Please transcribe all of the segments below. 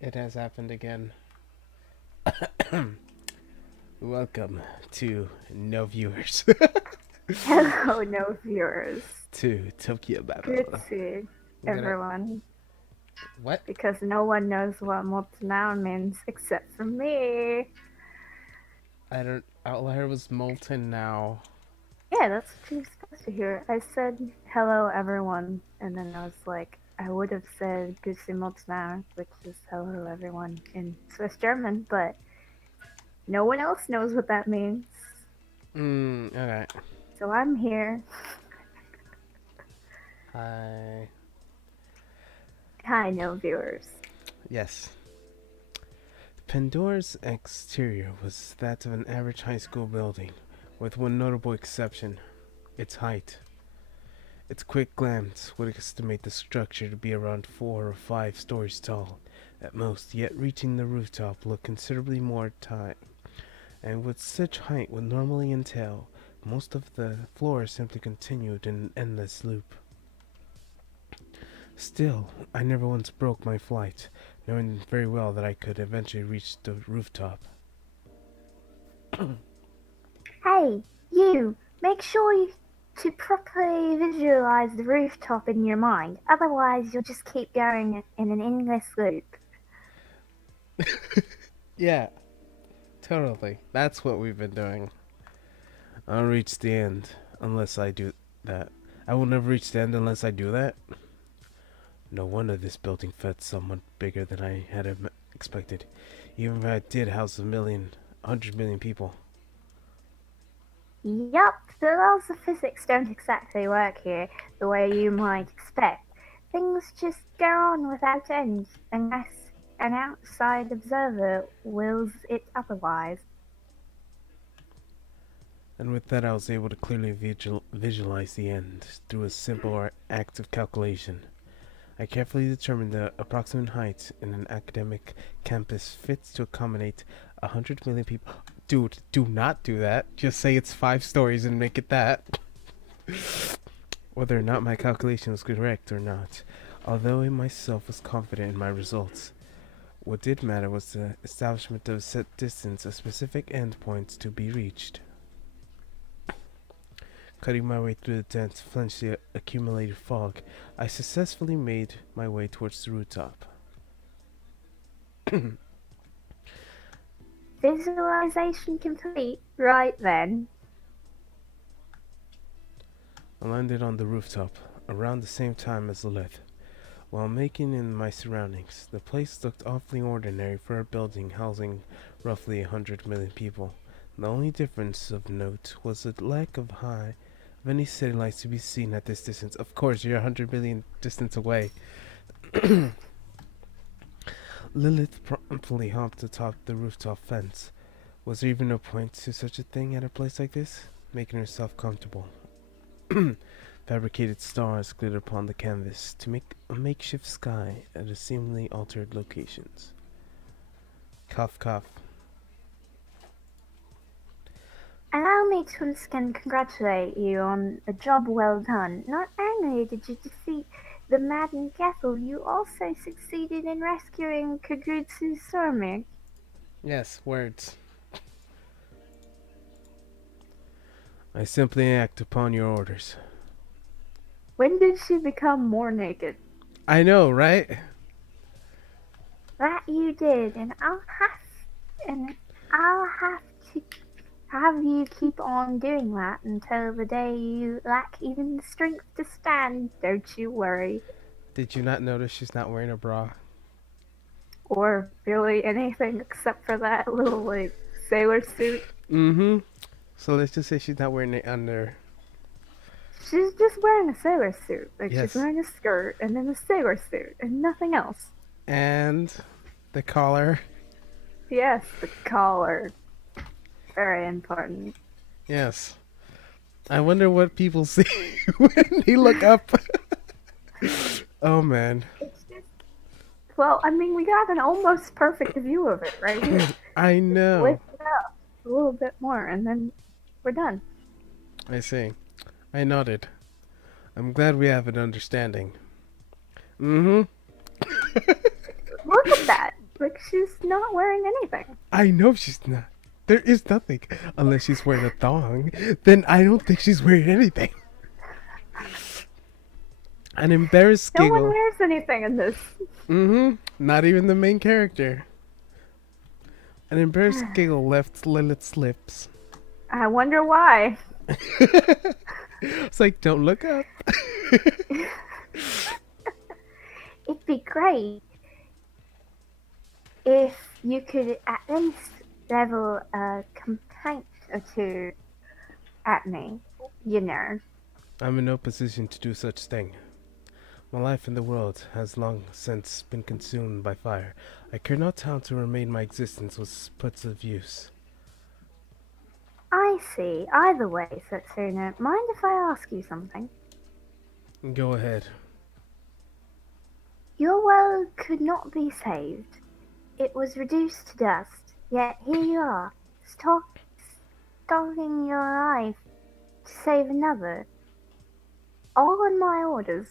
It has happened again. Welcome to no viewers Hello, no viewers. to Tokyo Good Babel. to see I'm gonna everyone, what? because no one knows what molten means except for me. I don't. All I heard was molten now. Yeah, that's what you're supposed to hear. I said hello, everyone, and then I was like, I would have said Grüezi molten, which is hello, everyone, in Swiss German, but no one else knows what that means. Okay. So I'm here. Hi. Hi, no viewers. Yes. Pandora's exterior was that of an average high school building, with one notable exception: its height. Its quick glance would estimate the structure to be around 4 or 5 stories tall, at most, yet reaching the rooftop looked considerably more tight. And with such height would normally entail, most of the floor simply continued in an endless loop. Still, I never once broke my flight, knowing very well that I could eventually reach the rooftop. Hey, you! Make sure to properly visualize the rooftop in your mind, otherwise you'll just keep going in an endless loop. Yeah, totally. That's what we've been doing. I'll reach the end unless I do that. I will never reach the end unless I do that. No wonder this building felt somewhat bigger than I had expected, even if I did house 100 million people. Yup, the laws of physics don't exactly work here the way you might expect. Things just go on without end, unless an outside observer wills it otherwise. And with that, I was able to clearly visualize the end through a simple act of calculation. I carefully determined the approximate height in an academic campus fits to accommodate 100 million people. Dude, do not do that. Just say it's 5 stories and make it that. Whether or not my calculation was correct or not, although I myself was confident in my results, what did matter was the establishment of a set distance of specific endpoints to be reached. Cutting my way through the dense, fleshly accumulated fog, I successfully made my way towards the rooftop. Visualization complete, right then. I landed on the rooftop around the same time as Lilith. While making in my surroundings, the place looked awfully ordinary for a building housing roughly 100 million people. The only difference of note was the lack of any city lights to be seen at this distance. Of course, you're 100 million distance away. Lilith promptly hopped atop the rooftop fence. Was there even no point to such a thing at a place like this? Making herself comfortable. Fabricated stars glittered upon the canvas to make a makeshift sky at a seemingly altered locations. Cough, cough. Allow me to once again congratulate you on a job well done. Not only did you defeat the maddened Gethel, you also succeeded in rescuing Kagutsu Sormig. Yes, words. I simply act upon your orders. When did she become more naked? I know, right? That you did, and I'll have to have you keep on doing that until the day you lack even the strength to stand. Don't you worry. Did you not notice she's not wearing a bra? Or really anything except for that little like sailor suit. Mm-hmm. So let's just say she's not wearing it under. She's just wearing a sailor suit. Like she's Yes. wearing a skirt and then a sailor suit and nothing else. And the collar. Yes, the collar. Very important. Yes. I wonder what people see when they look up. Oh man. It's just, well, I mean, we got an almost perfect view of it right here. I know. Lift it up a little bit more and then we're done. I see. I nodded. I'm glad we have an understanding. Mm-hmm. Look at that. like she's not wearing anything. I know she's not. There is nothing. Unless she's wearing a thong. Then I don't think she's wearing anything. An embarrassed No one giggle. wears anything in this. Not even the main character. An embarrassed giggle left Lilith's lips. I wonder why. It's like, don't look up. It'd be great if you could at least level a complaint or two at me, you know. I'm in no position to do such thing. My life in the world has long since been consumed by fire. I care not how to remain my existence was put to use. I see. Either way, Satsuna, mind if I ask you something? Go ahead. Your world could not be saved. It was reduced to dust. Yet here you are, stalking your life to save another. All on my orders.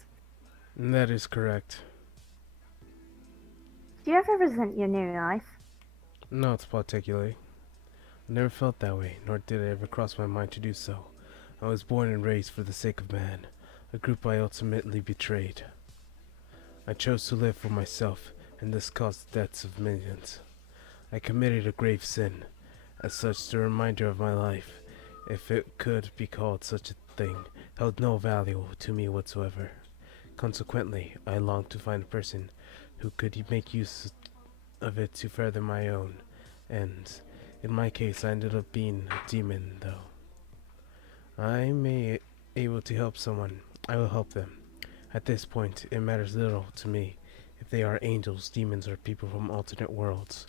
That is correct. Do you ever resent your new life? Not particularly. I never felt that way, nor did it ever cross my mind to do so. I was born and raised for the sake of man, a group I ultimately betrayed. I chose to live for myself, and this caused the deaths of millions. I committed a grave sin. As such, the reminder of my life, if it could be called such a thing, held no value to me whatsoever. Consequently, I longed to find a person who could make use of it to further my own ends. In my case, I ended up being a demon, though. I may able to help someone. I will help them. At this point, it matters little to me if they are angels, demons, or people from alternate worlds.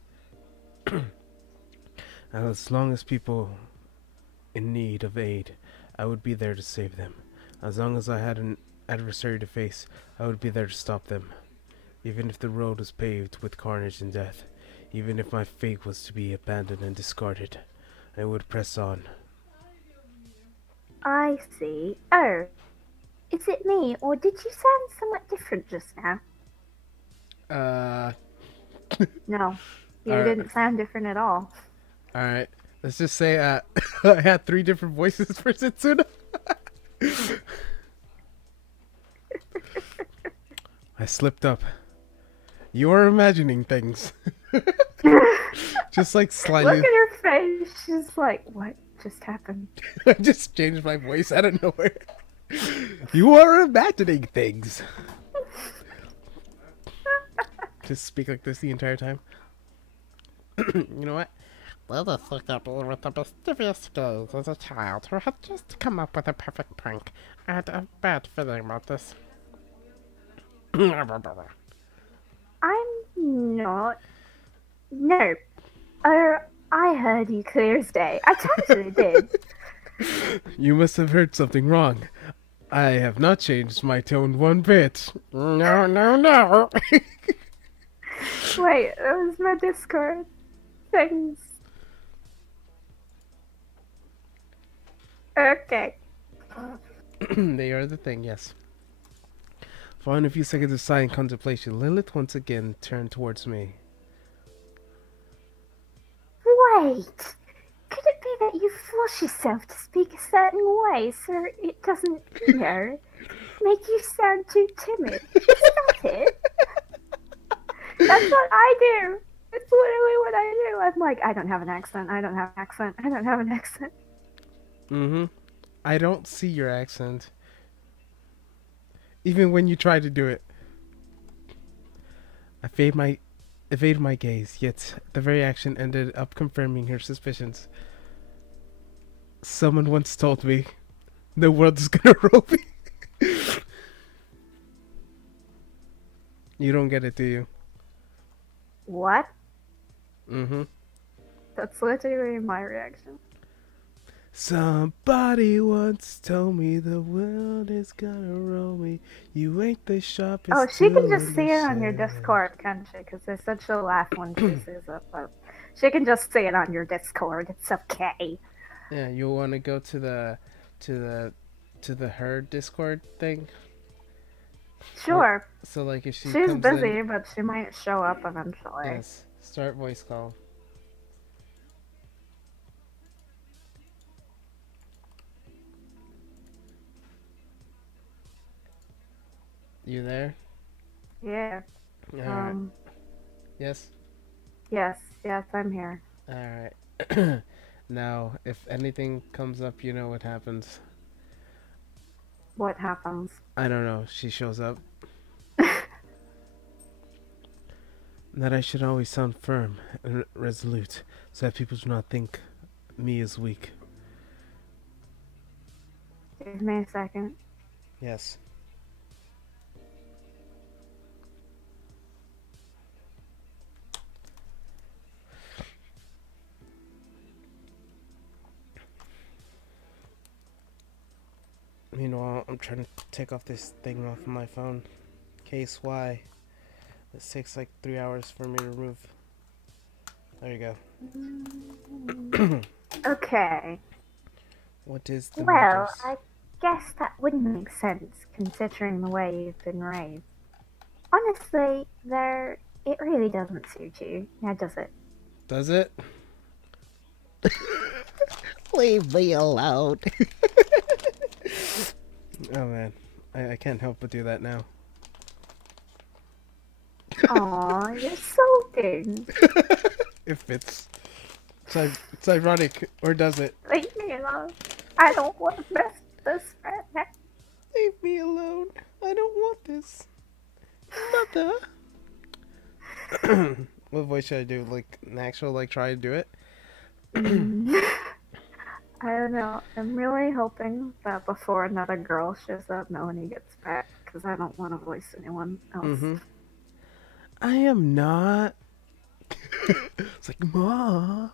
As long as people in need of aid, I would be there to save them. As long as I had an adversary to face, I would be there to stop them. Even if the road was paved with carnage and death, even if my fate was to be abandoned and discarded, I would press on. I see. Oh, is it me, or did you sound somewhat different just now? No, you didn't sound different at all. Alright, let's just say I had 3 different voices for Setsuna. I slipped up. You are imagining things. Just like slightly. Look at her face. She's like, what just happened? I just changed my voice out of nowhere. You are imagining things. Just speak like this the entire time. You know what? Let us look at me with a mischievous gaze as a child who had just come up with a perfect prank. I had a bad feeling about this. I'm not. No. I heard you clear as day. I totally did. You must have heard something wrong. I have not changed my tone one bit. No, no, no. Wait, that was my Discord. Things. Okay. They are the thing, yes. Following a few seconds of silent contemplation, Lilith once again turned towards me. Wait. Could it be that you force yourself to speak a certain way so it doesn't, make you sound too timid? Is that it? That's what I do. It's literally what I do. I'm like, I don't have an accent. I don't have an accent. I don't have an accent. Mm-hmm. I don't see your accent. Even when you try to do it. I evade my gaze, yet the very action ended up confirming her suspicions. Someone once told me, the world is gonna roll me. You don't get it, do you? What? Mm-hmm. That's literally my reaction. Somebody once told me the world is gonna roll me. You ain't the sharpest. Oh, she can tool just in see the it on your shed. Discord, can't she? Because there's such a laugh when she says it. But she can just see it on your Discord. It's okay. Yeah, you want to go to the her Discord thing? Sure. So like if she She's comes busy, in, but she might show up eventually. yes. Start voice call. You there? Yeah. Alright. Yes? Yes, I'm here. Alright. Now, if anything comes up, you know what happens. What happens? I don't know. She shows up. That I should always sound firm and resolute, so that people do not think me is weak. Give me a second. Yes. Meanwhile, I'm trying to take off this thing off my phone. Case Y. This takes like 3 hours for me to remove. There you go. Okay. What is the Well, matters? I guess that wouldn't make sense considering the way you've been raised. Honestly, it really doesn't suit you, now does it? Does it? Leave me alone. Oh man, I can't help but do that now. Aw, you're sulking. It fits. It's ironic, or does it? Leave me alone. I don't want to mess this right now. Leave me alone. I don't want this. Mother. What voice should I do? Like an actual, like try to do it? I don't know. I'm really hoping that before another girl shows up, Melanie gets back, because I don't want to voice anyone else. I am not. It's like, Ma.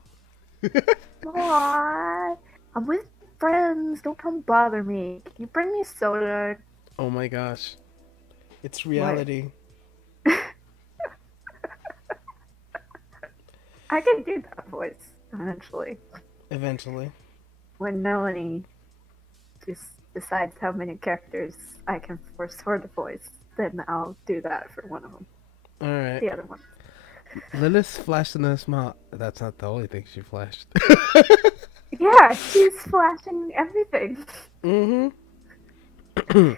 Aw, I'm with friends. Don't come bother me. Can you bring me soda? Oh my gosh. It's reality. I can do that voice eventually. Eventually. When Melanie just decides how many characters I can force her to voice, then I'll do that for one of them. Alright. The other one. Lilith flashed in a smile. That's not the only thing she flashed. Yeah, she's flashing everything. Mm-hmm. The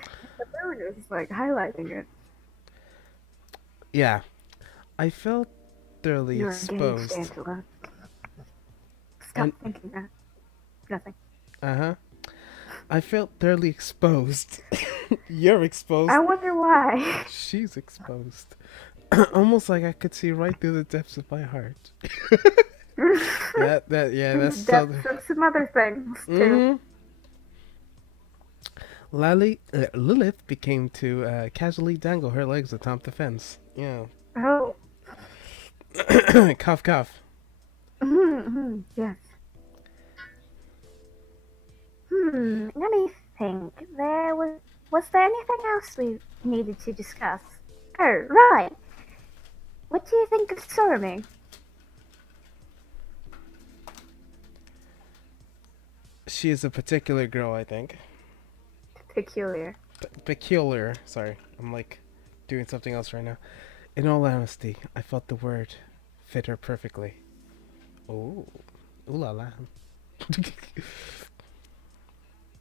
moon is like highlighting it. Yeah. I felt thoroughly You're exposed. engaged, Angela. Stop thinking that. Nothing. Uh-huh. I felt thoroughly exposed. You're exposed. I wonder why. She's exposed. Almost like I could see right through the depths of my heart. That's That's so. some other things too. Lilith became to casually dangle her legs atop the fence. Yeah. Oh. Cough, cough. Yes. Let me think. Was there anything else we needed to discuss? Oh, right. What do you think of Sormy? She is a particular girl, I think. Peculiar. Peculiar. Sorry, I'm like doing something else right now. In all honesty, I felt the word fit her perfectly. Ooh. Ooh la la.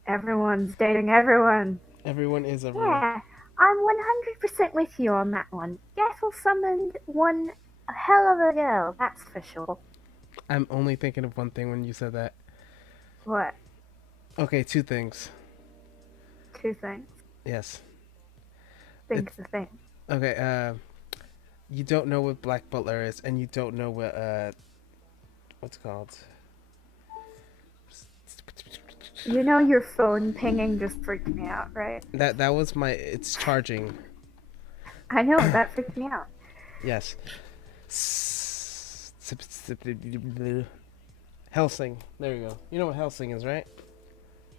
Everyone's dating everyone. Everyone is everyone. Yeah, I'm 100% with you on that one. Gethel summoned one hell of a girl, that's for sure. I'm only thinking of one thing when you said that. What? Okay, two things. Two things. Yes. Think's the thing. Okay, you don't know what Black Butler is, and you don't know what, what's it called? You know your phone pinging just freaked me out, right? That was my, it's charging. I know, that freaked me out. Yes. Helsing. There you go. You know what Helsing is, right?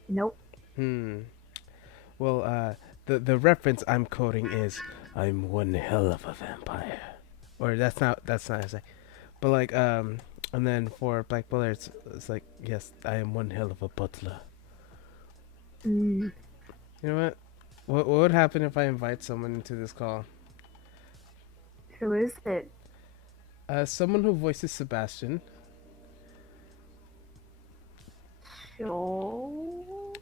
Nope. Well, the reference I'm quoting is, I'm one hell of a vampire. Or that's not how I say. But like, and then for Black Butler, it's like, yes, I am one hell of a butler. You know what? What would happen if I invite someone into this call? Who is it? Someone who voices Sebastian. Sure.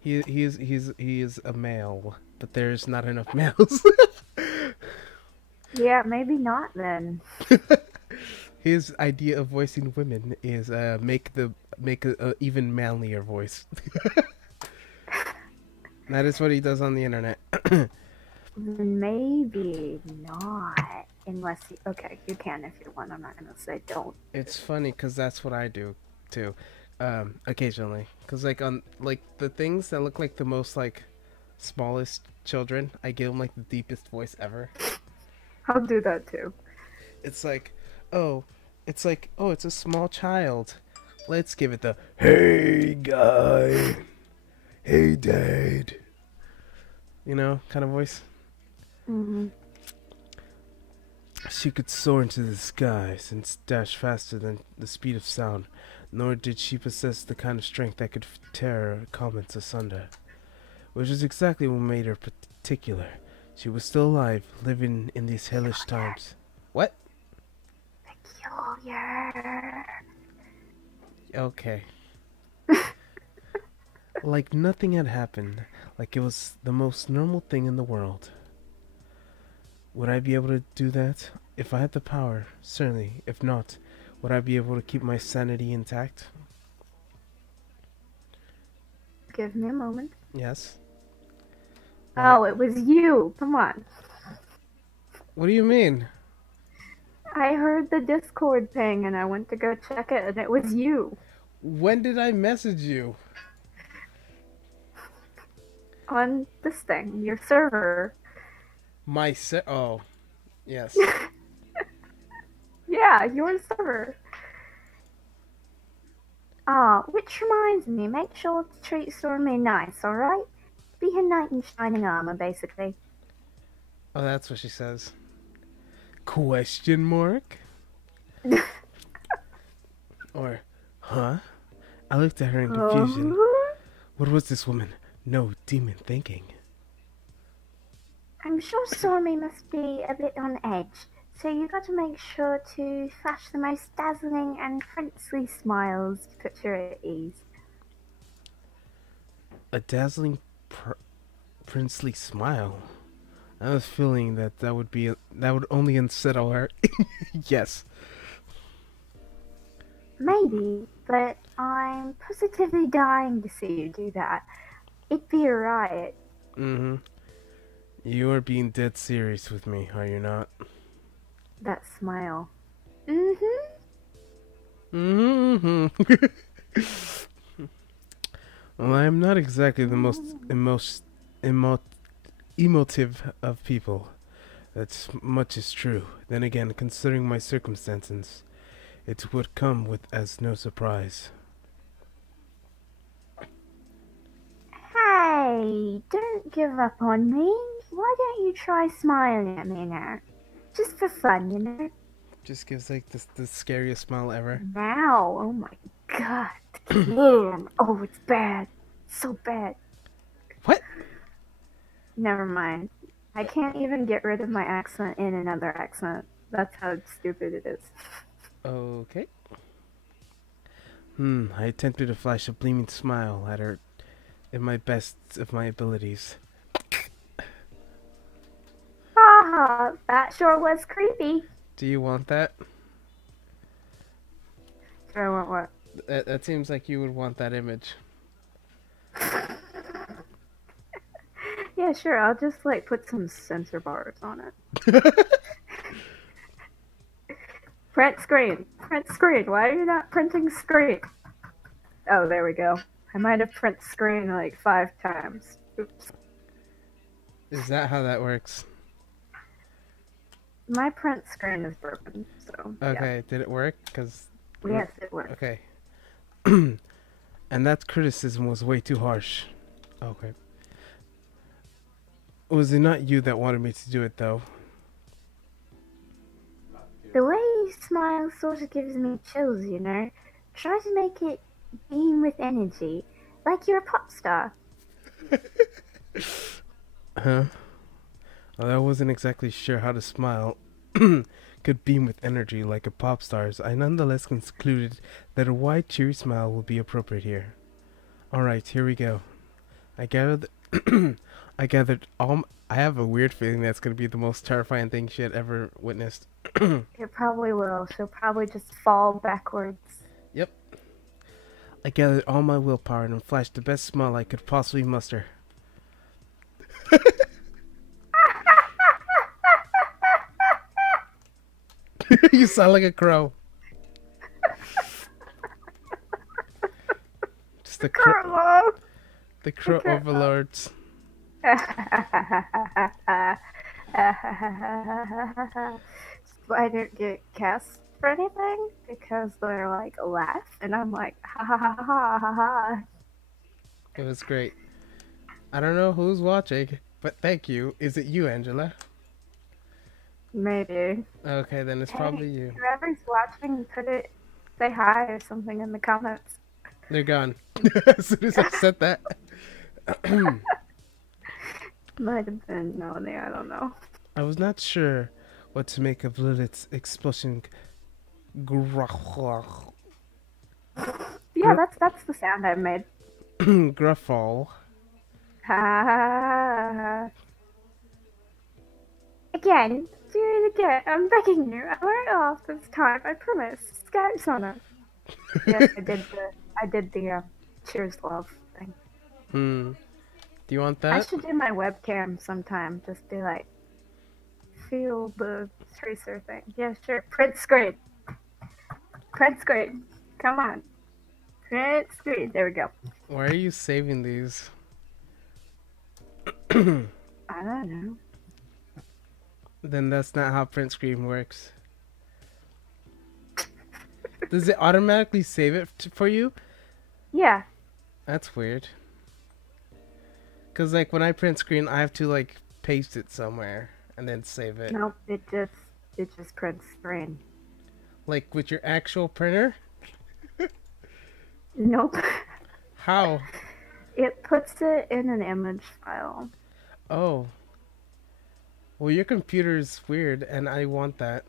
He is a male, but there's not enough males. Yeah, maybe not then. His idea of voicing women is make a even manlier voice. That is what he does on the internet. Maybe not. Unless you, okay, you can if you want. I'm not gonna say don't. It's funny because that's what I do too, occasionally. Because like on like the things that look like the most like smallest children, I give them like the deepest voice ever. I'll do that too. It's like, oh, it's a small child. Let's give it the hey guy, hey dad, kind of voice. Mm-hmm. She could soar into the skies and dash faster than the speed of sound, nor did she possess the kind of strength that could tear comments asunder, which is exactly what made her particular. She was still alive, living in these hellish times. What? Peculiar. Okay. Like nothing had happened, like it was the most normal thing in the world. Would I be able to do that? If I had the power, certainly. If not, would I be able to keep my sanity intact? Give me a moment. Yes. Oh, it was you. Come on. What do you mean? I heard the Discord ping and I went to go check it and it was you. When did I message you? On this thing, your server. Oh, yes. Yeah, your server. Which reminds me, make sure to treat Stormy nice, alright? Be her knight in shining armor, basically. Oh, that's what she says. Question mark? Or, huh? I looked at her in confusion. What was this woman? No demon thinking. I'm sure Stormy must be a bit on edge, so you got to make sure to flash the most dazzling and princely smiles to put her at ease. A dazzling princely smile. I was feeling that would only unsettle her. Yes. Maybe, but I'm positively dying to see you do that. It'd be a riot. Mm-hmm. You are being dead serious with me, are you not? That smile. Mm-hmm. Mm-hmm. Well, I am not exactly the most emotive of people. That's much is true. Then again, considering my circumstances, it would come with as no surprise. Hey, don't give up on me. Why don't you try smiling at me now? Just for fun, you know? Just gives like the scariest smile ever. Now, oh my god. Damn. Oh, it's bad. So bad. What? Never mind. I can't even get rid of my accent in another accent. That's how stupid it is. Okay. I attempted to flash a gleaming smile at her in my best of my abilities. Ah, that sure was creepy. Do you want that? Do I want what? That seems like you would want that image. Yeah, sure. I'll just like put some censor bars on it. Print screen. Print screen. Why are you not printing screen? Oh, there we go. I might have print screen like 5 times. Oops. Is that how that works? My print screen is broken, so Okay, yeah. Did it work? Cause yes, it worked. Okay. And that criticism was way too harsh. Okay. Was it not you that wanted me to do it, though? The way you smile sort of gives me chills, you know? Try to make it beam with energy, like you're a pop star. Huh? Well, I wasn't exactly sure how to smile, could beam with energy like a pop star's, I nonetheless concluded that a wide, cheery smile would be appropriate here. Alright, here we go. I gathered I have a weird feeling that's going to be the most terrifying thing she had ever witnessed. It probably will. She'll probably just fall backwards. Yep. I gathered all my willpower and flashed the best smile I could possibly muster. You sound like a crow. Just the crow. Carlo! The crow Okay. overlords. I didn't get cast for anything because they're like laugh, and I'm like ha ha ha ha ha ha. It was great. I don't know who's watching, but thank you. Is it you, Angela? Maybe. Okay, then it's probably you. Whoever's watching, say hi or something in the comments. They're gone. As soon as I said that. Might have been Melanie, I don't know. I was not sure what to make of Lilith's explosion. Yeah, that's the sound I made. Gruffle. Ha. Again, do it again. I'm begging you. I won't off this time. I promise. Skype's on it. Yes, I did the cheers love thing. Do you want I that? should do my webcam sometime. Just be like, feel the tracer thing. Yeah, sure. Print screen. Print screen. Come on. Print screen. There we go. Why are you saving these? I don't know. Then that's not how print screen works. Does it automatically save it for you? Yeah. That's weird. Cause like when I print screen, I have to like paste it somewhere and then save it. Nope. It just prints screen. Like with your actual printer? Nope. How? It puts it in an image file. Oh. Well, your computer's weird, and I want that.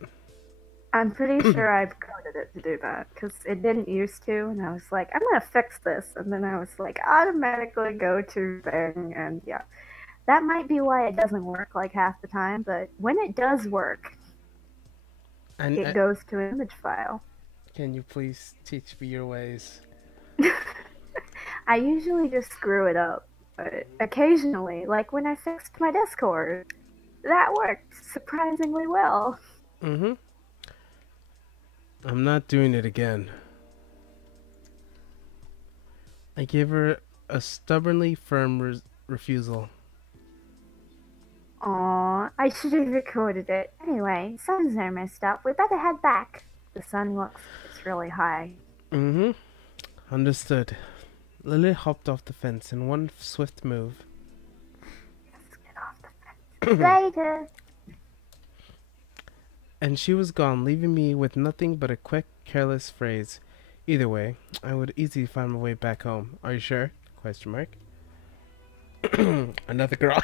I'm pretty sure I've coded it to do that because it didn't used to, and I was like, I'm gonna fix this, and then I was like, automatically go to thing, and yeah, that might be why it doesn't work like half the time. But when it does work, And it goes to an image file. can you please teach me your ways? I usually just screw it up, but occasionally, like when I fixed my Discord, that worked surprisingly well. Mm-hmm. I'm not doing it again. I gave her a stubbornly firm refusal. Aw, I should have recorded it. Anyway, sun's almost up. We better head back. The sun looks it's really high. Mm-hmm. Understood. Lily hopped off the fence in one swift move. Let's get off the fence. Later. And she was gone, leaving me with nothing but a quick, careless phrase. Either way, I would easily find my way back home. Are you sure? Question mark. Another girl.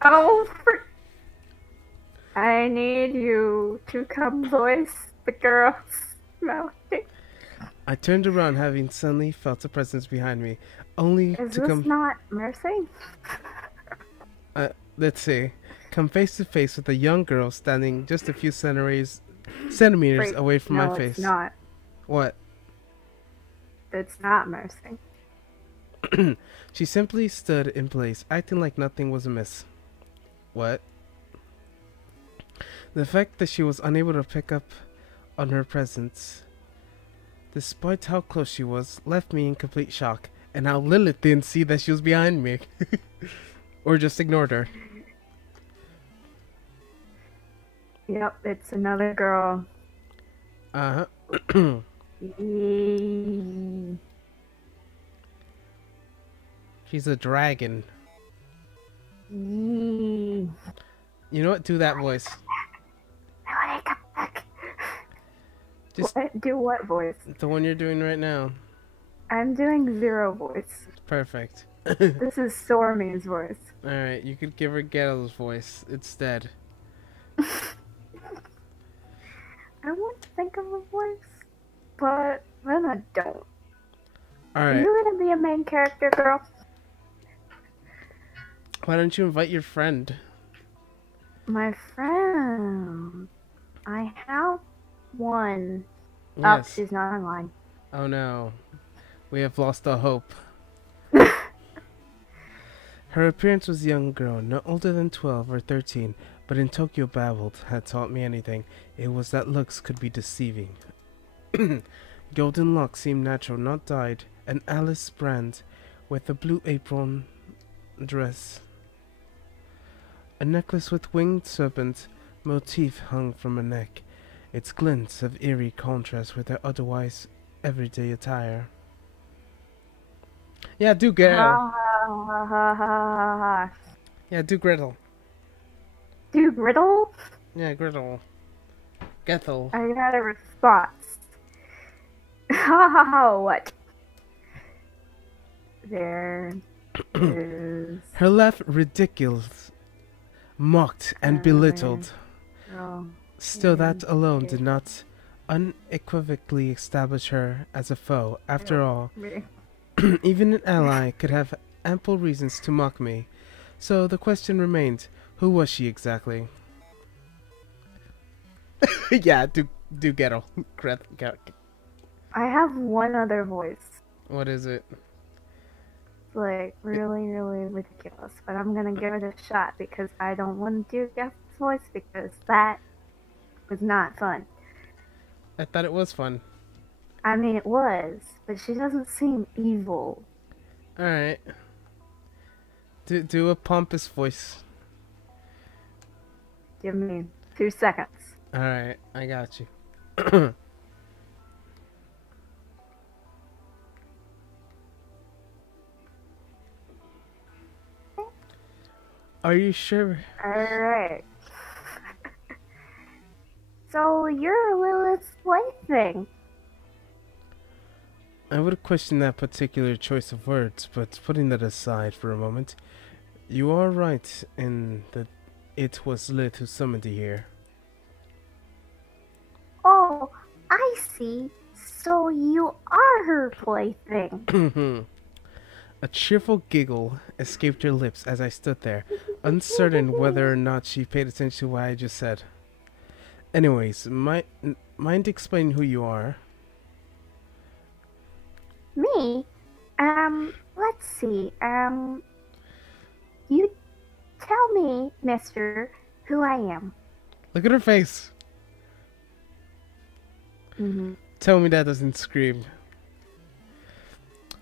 Oh, I need you to come voice the girl's melody. I turned around, having suddenly felt a presence behind me, only Is to this come. not Mercy? Let's see. Come face to face with a young girl standing just a few centimeters Wait, away from no, my face. it's not. What? It's not Mercy. She simply stood in place, acting like nothing was amiss. What? The fact that she was unable to pick up on her presence, despite how close she was, left me in complete shock. And how Lilith didn't see that she was behind me. Or just ignored her. Yep, it's another girl. Uh-huh. Yee. She's a dragon. Yee. You know what? Do that voice. I want to come back. Just What? Do what voice? the one you're doing right now. I'm doing zero voice. Perfect. This is Stormy's voice. Alright, you could give her Ghetto's voice instead. of a voice, but then I don't. Are Alright, you gonna be a main character, girl? why don't you invite your friend? My friend. I have one. Oh, Yes. she's not online. Oh no. We have lost all hope. Her appearance was a young girl, no older than 12 or 13, but in Tokyo Babel had taught me anything, it was that looks could be deceiving. Golden locks seemed natural, not dyed, an Alice brand with a blue apron dress. A necklace with winged serpent motif hung from her neck, its glints of eerie contrast with her otherwise everyday attire. Yeah, do Gretel. Yeah, do Gretel. Do Griddle? Yeah, Gretel. Gethel. I got a response. Ha ha ha, what? There is. Her laugh ridiculous, mocked and belittled. Oh, Still, that alone did not unequivocally establish her as a foe. After all, even an ally could have ample reasons to mock me. So the question remained, who was she exactly? Yeah, do Gretel. I have one other voice. What is it? Like, really, really ridiculous. But I'm gonna give it a shot because I don't want to do Jeff's voice because that was not fun. I thought it was fun. I mean, it was, but she doesn't seem evil. Alright. Do a pompous voice. Give me 2 seconds. Alright, I got you. Are you sure? Alright. So, you're Lilith's plaything. I would question that particular choice of words, but putting that aside for a moment, you are right in that it was Lilith who summoned you here. Oh, I see. So you are her plaything. A cheerful giggle escaped her lips as I stood there, uncertain whether or not she paid attention to what I just said. Anyways, mind explaining who you are? Me? Let's see. You tell me, mister, who I am. Look at her face. Mm-hmm. Tell me that doesn't scream.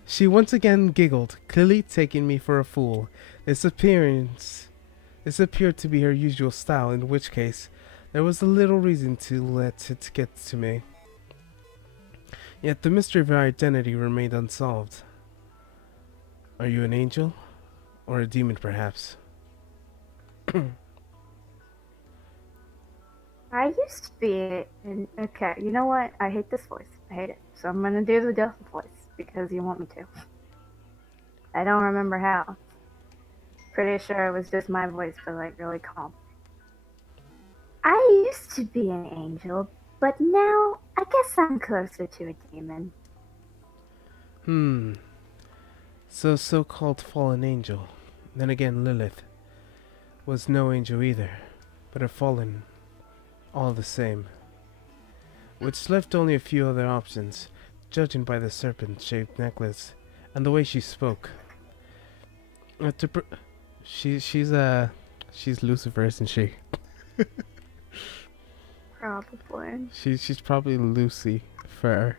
She once again giggled, clearly taking me for a fool. This appeared to be her usual style, in which case, there was a little reason to let it get to me. Yet the mystery of her identity remained unsolved. Are you an angel? Or a demon, perhaps? I used to be an... Okay, you know what? I hate this voice. I hate it. So I'm gonna do the Jeff voice, because you want me to. I don't remember how. Pretty sure it was just my voice, but like really calm. I used to be an angel, but now I guess I'm closer to a demon. So-called fallen angel. Then again, Lilith was no angel either, but a fallen, all the same. Which left only a few other options, judging by the serpent-shaped necklace and the way she spoke. She's Lucifer, isn't she? Probably. She's probably Lucy Fair.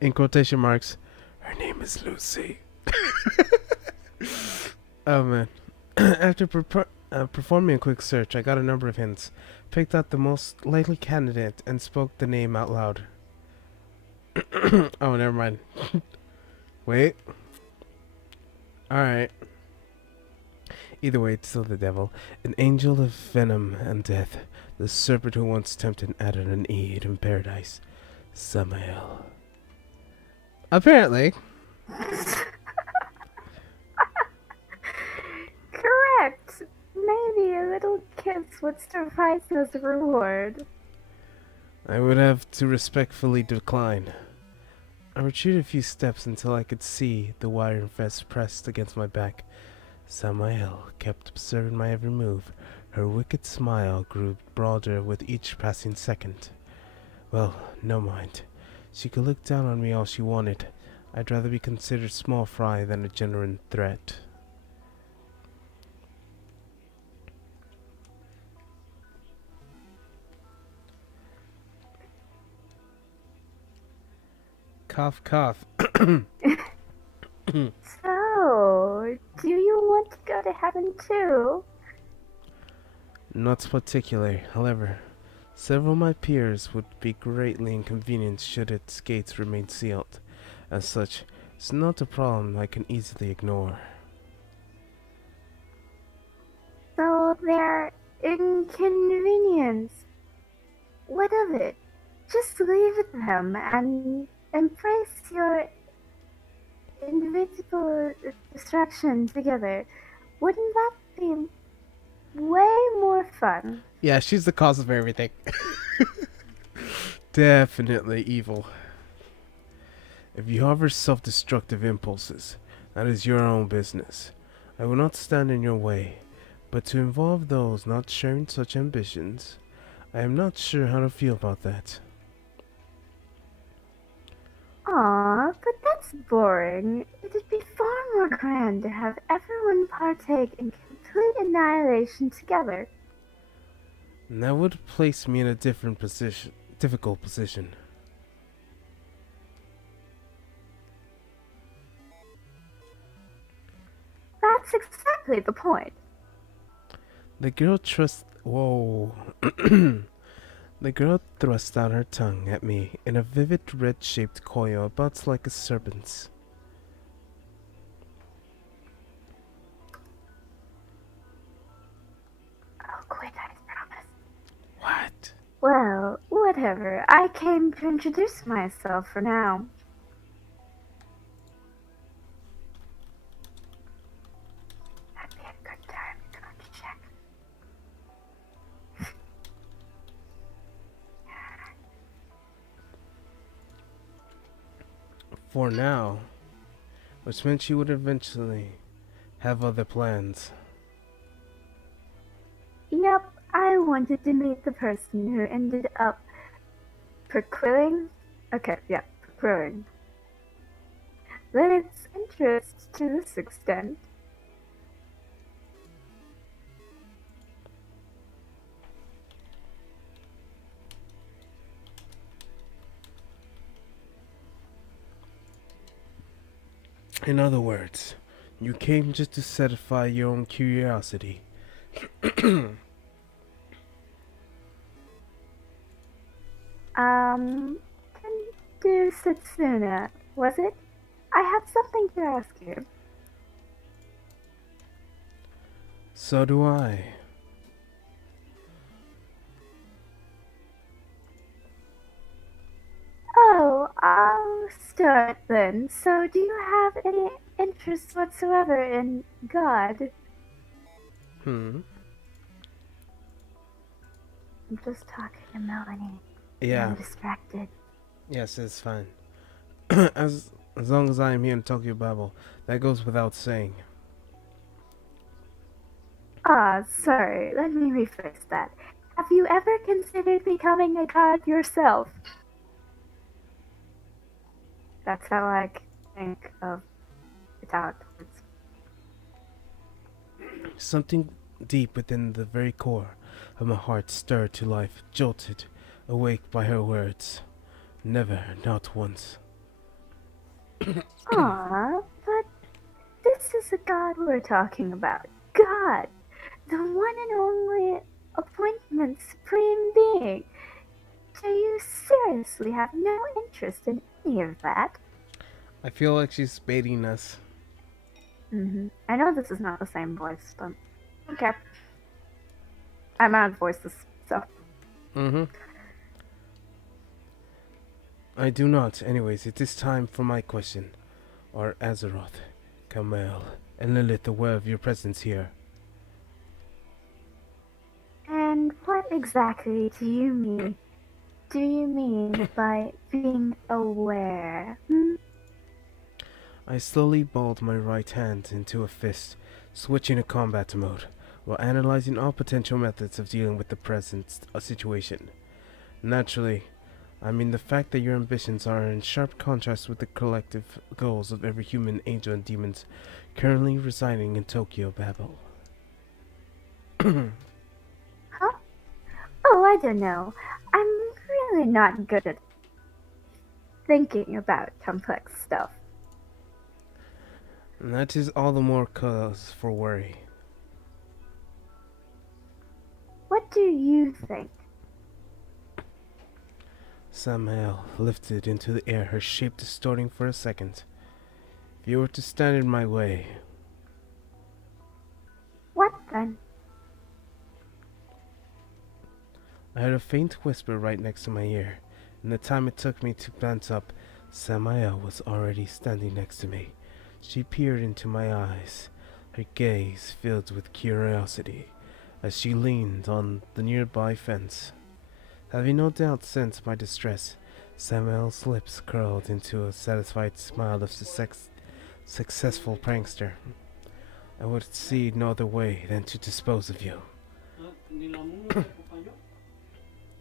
In quotation marks, her name is Lucy. Oh man. After performing a quick search, I got a number of hints, picked out the most likely candidate, and spoke the name out loud. Oh, never mind. Wait. Alright. Either way, it's still the devil. An angel of venom and death. The serpent who once tempted Adam and Eve in paradise. Samael. Apparently. Correct. Maybe maybe a little kiss would suffice as a reward. I would have to respectfully decline. I retreated a few steps until I could see the iron fist pressed against my back. Samael kept observing my every move. Her wicked smile grew broader with each passing second. Well, no mind. She could look down on me all she wanted. I'd rather be considered small fry than a genuine threat. Cough, cough. So, do you want to go to heaven too? Not particularly. However, several of my peers would be greatly inconvenienced should its gates remain sealed. As such, it's not a problem I can easily ignore. So they're inconvenience. What of it? Just leave them and embrace your individual destruction together. Wouldn't that be way more fun? Yeah, she's the cause of everything. Definitely evil. If you harbor self-destructive impulses, that is your own business. I will not stand in your way, but to involve those not sharing such ambitions, I am not sure how to feel about that. Aw, but that's boring. It'd be far more grand to have everyone partake in complete annihilation together. And that would place me in a difficult position. That's exactly the point. The girl The girl thrust out her tongue at me in a vivid red-shaped coil about like a serpent's. I'll quit, I promise. What? Well, whatever. I came to introduce myself for now. That'd be a good time to go to check. For now. Which meant she would eventually have other plans. Yep, I wanted to meet the person who ended up procurring. Okay, yeah, procurring. But it's interest to this extent. In other words, you came just to satisfy your own curiosity. Can do Setsuna, was it? I have something to ask you. So do I. Oh, I'll start then. So, do you have any interest whatsoever in God? I'm just talking to Melanie. Yeah. I'm distracted. Yes, it's fine. as long as I am here in Tokyo Babel, that goes without saying. Ah, sorry. Let me rephrase that. Have you ever considered becoming a god yourself? That's how I think of it afterwards. Something deep within the very core of my heart stirred to life, jolted awake by her words. Never, not once. Aw, but this is a god we're talking about. God! The one and only appointment supreme being. Do you seriously have no interest in any of that? I feel like she's baiting us. I know this is not the same voice, but okay. I'm out of voices, so. I do not. Anyways, it is time for my question. Are Azeroth, Kamel, and Lilith aware of your presence here? exactly do you mean by being aware? I slowly balled my right hand into a fist, switching to combat mode, while analyzing all potential methods of dealing with the present situation. Naturally, I mean the fact that your ambitions are in sharp contrast with the collective goals of every human, angel, and demons currently residing in Tokyo, Babel. Huh? Oh, I don't know. I'm really not good at thinking about complex stuff. And that is all the more cause for worry. What do you think? Samael lifted into the air, her shape distorting for a second. If you were to stand in my way, What then? I heard a faint whisper right next to my ear. In the time it took me to glance up, Samael was already standing next to me. She peered into my eyes, her gaze filled with curiosity, as she leaned on the nearby fence. Having no doubt sensed my distress, Samael's lips curled into a satisfied smile of successful prankster. I would see no other way than to dispose of you.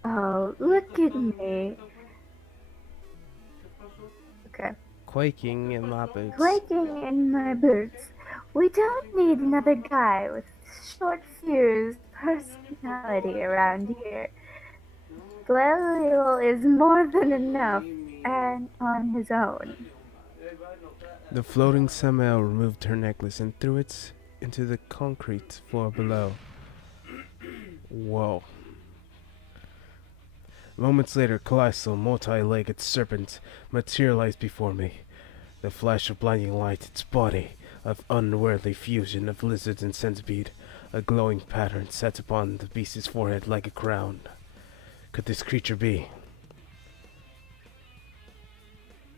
Oh, look at me. Okay. Quaking in my boots. Quaking in my boots. We don't need another guy with short-fused personality around here. Galileo is more than enough and on his own. The floating Samael removed her necklace and threw it into the concrete floor below. Whoa. Moments later, colossal, multi-legged serpent materialized before me. The flash of blinding light, its body, of unworldly fusion of lizard and centipede, a glowing pattern set upon the beast's forehead like a crown. Could this creature be?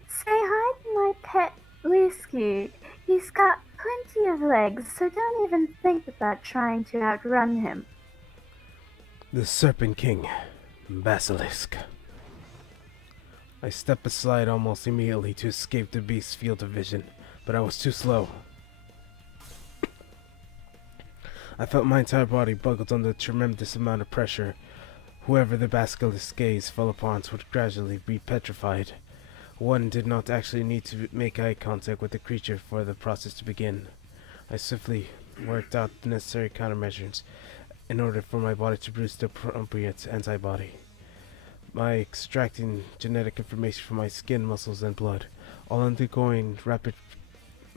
Say hi to my pet Whiskey. He's got plenty of legs, so don't even think about trying to outrun him. The Serpent King, Basilisk. I stepped aside almost immediately to escape the beast's field of vision, but I was too slow. I felt my entire body buckled under a tremendous amount of pressure. Whoever the basilisk's gaze fell upon would gradually be petrified. One did not actually need to make eye contact with the creature for the process to begin. I swiftly worked out the necessary countermeasures in order for my body to produce the appropriate antibody. By extracting genetic information from my skin, muscles, and blood, all undergoing rapid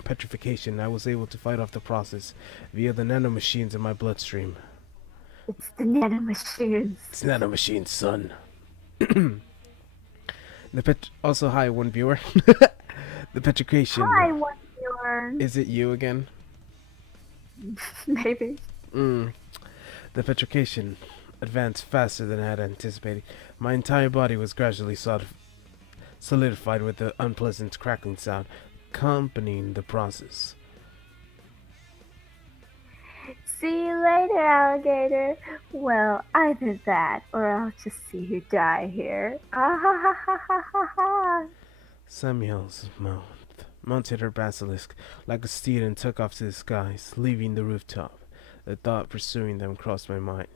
petrification, I was able to fight off the process via the nanomachines in my bloodstream. It's the nanomachines. It's nanomachines, son. Also, hi, one viewer. The petrification. Hi, what's your... Is it you again? Maybe. The petrification advanced faster than I had anticipated. My entire body was gradually solidified with the unpleasant crackling sound accompanying the process. See you later, alligator. Well, either that, or I'll just see you die here. Ah ha ha ha ha ha ha. Samuel's mounted her basilisk like a steed and took off to the skies, leaving the rooftop. The thought pursuing them crossed my mind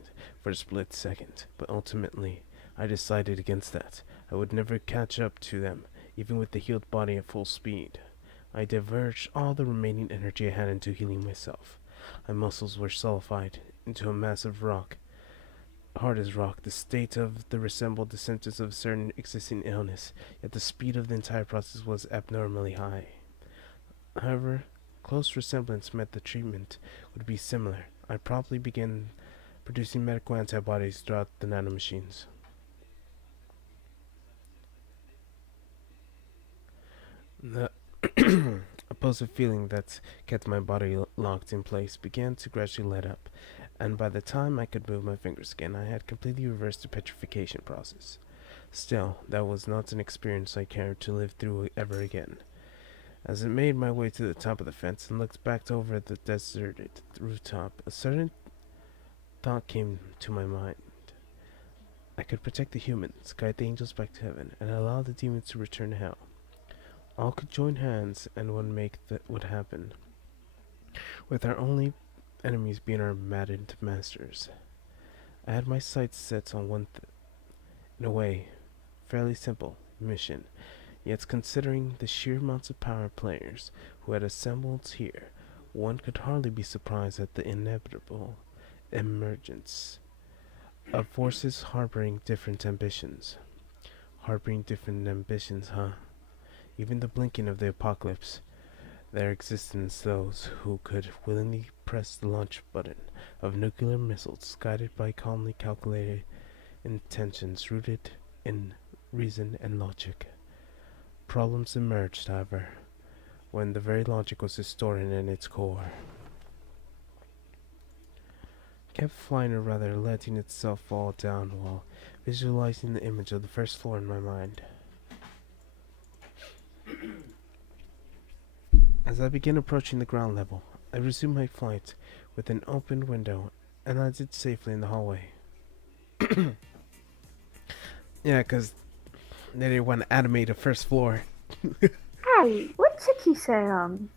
for a split second, but ultimately I decided against that. I would never catch up to them, even with the healed body at full speed. I diverged all the remaining energy I had into healing myself. My muscles were solidified into a mass of rock, hard as rock. The state of the resembled the symptoms of a certain existing illness, yet the speed of the entire process was abnormally high. However, close resemblance meant the treatment would be similar. I promptly began producing medical antibodies throughout the nanomachines. The oppressive feeling that kept my body locked in place began to gradually let up, and by the time I could move my fingers again, I had completely reversed the petrification process. Still, that was not an experience I cared to live through ever again. As I made my way to the top of the fence and looked back over the deserted rooftop, a certain thought came to my mind. I could protect the humans, guide the angels back to heaven, and allow the demons to return to hell. All could join hands, and one make that would happen, with our only enemies being our maddened masters. I had my sights set on one, in a way, fairly simple mission, yet considering the sheer amounts of power players who had assembled here, one could hardly be surprised at the inevitable emergence of forces harboring different ambitions. Harboring different ambitions, huh? Even the blinking of the apocalypse. There existence those who could willingly press the launch button of nuclear missiles guided by calmly calculated intentions rooted in reason and logic. Problems emerged, however, when the very logic was distorted in its core. Kept flying, or rather letting itself fall down while visualizing the image of the first floor in my mind. As I began approaching the ground level, I resumed my flight with an open window and landed safely in the hallway. Yeah, 'cause they didn't want to animate the first floor. Hey, what took you so long?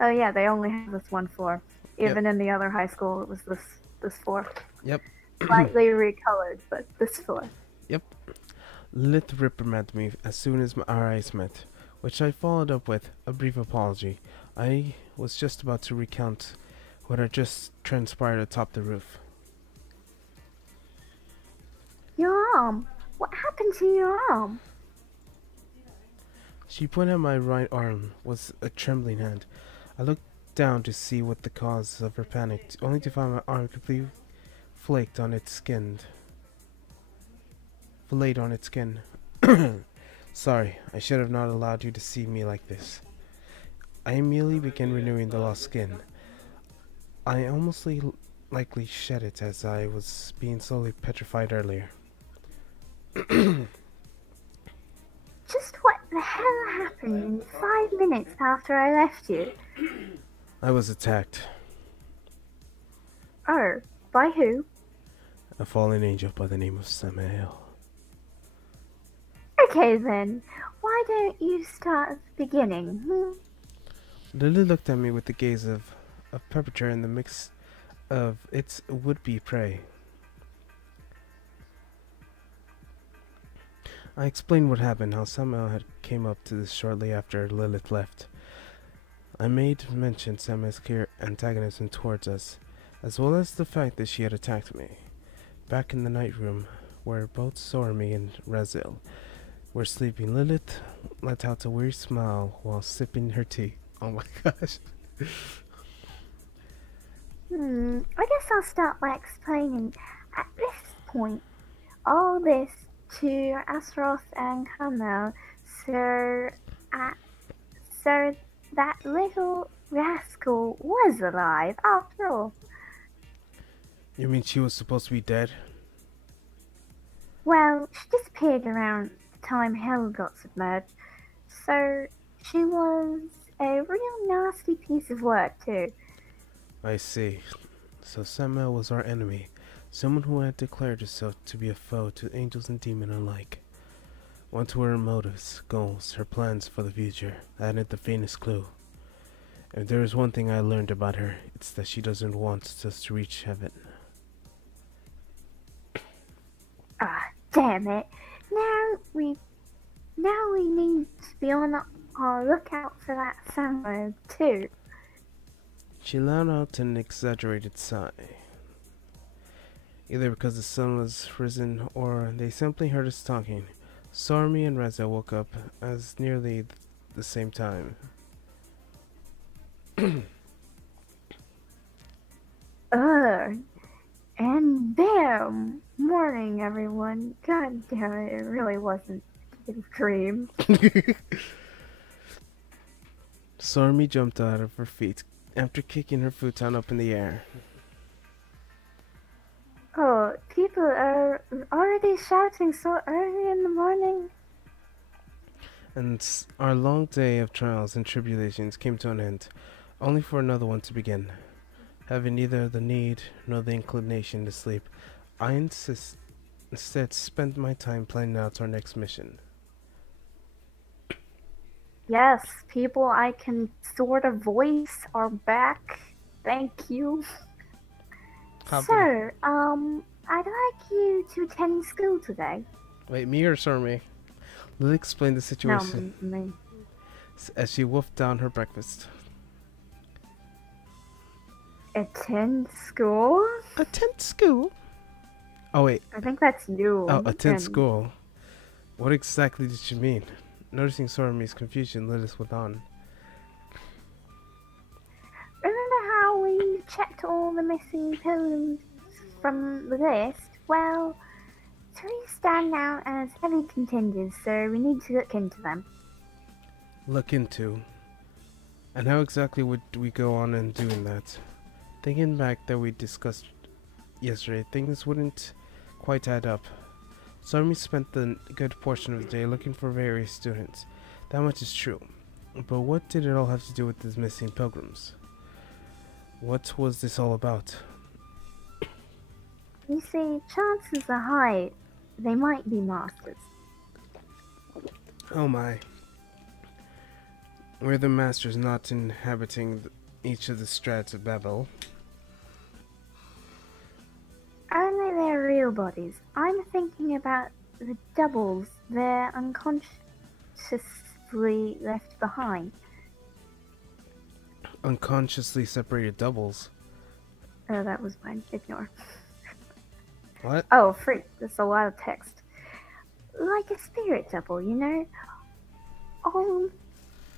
Oh yeah, they only have this one floor. Even in the other high school, it was this floor. Yep. Slightly recolored, but this floor. Yep. Lilith reprimanded me as soon as our eyes met, which I followed up with a brief apology. I was just about to recount what had just transpired atop the roof. Your arm. What happened to your arm? She pointed at my right arm was a trembling hand. I looked down to see what the cause of her panic, only to find my arm completely flaked on its skin. Filleted on its skin. Sorry, I should have not allowed you to see me like this. I immediately began renewing the lost skin. I almost likely shed it as I was being slowly petrified earlier. Just what the hell happened in 5 minutes after I left you? I was attacked. Oh, by who? A fallen angel by the name of Samael. Okay then, why don't you start at the beginning? Lily looked at me with the gaze of a perpetrator in the mix of its would-be prey. I explained what happened, how Samael had came up to this shortly after Lilith left. I made mention Samael's clear antagonism towards us, as well as the fact that she had attacked me. Back in the night room, where both Sormi and Razil were sleeping, Lilith let out a weird smile while sipping her tea. Oh my gosh. I guess I'll start by explaining. At this point, all this to Astaroth and Kamel, so that little rascal was alive after all. You mean she was supposed to be dead? Well, she disappeared around the time Hell got submerged, so she was a real nasty piece of work too. I see. So Samael was our enemy. Someone who had declared herself to be a foe to angels and demons alike. One to her motives, goals, her plans for the future. I hadn't the faintest clue. If there is one thing I learned about her, it's that she doesn't want us to reach heaven. Ah, damn it. Now we need to be on our lookout for that Samuel too. She let out an exaggerated sigh. Either because the sun was risen or they simply heard us talking. Sormi and Reza woke up as nearly the same time. And bam! Morning, everyone. God damn it, it really wasn't a dream. Sormi jumped out of her feet after kicking her futon up in the air. Oh, people are already shouting so early in the morning. And our long day of trials and tribulations came to an end, only for another one to begin. Having neither the need nor the inclination to sleep, I Instead, spend my time planning out our next mission. Yes, people I can sort of voice are back. Thank you. How did Sir, I'd like you to attend school today. Wait, me or Sormy? Lily explained the No, situation me. as she wolfed down her breakfast. Attend school? Attend school? Oh wait, I think that's you. attend And school. What exactly did she mean? Noticing Sormy's confusion, Lilith went on. remember how we checked all the missing pilgrims from the list? Well, 3 stand out as heavy contenders, so we need to look into them. Look into. And how exactly would we go on in doing that? Thinking back that we discussed yesterday, things wouldn't quite add up. Sormy spent the good portion of the day looking for various students. That much is true. But what did it all have to do with these missing pilgrims? What was this all about? You see, chances are high they might be masters. Oh my. We're the masters not inhabiting each of the strats of Babel. Only their real bodies. I'm thinking about the doubles they're unconsciously left behind. Unconsciously separated doubles. Oh, that was mine. Ignore. What? Oh, freak. That's a lot of text. Like a spirit double, you know?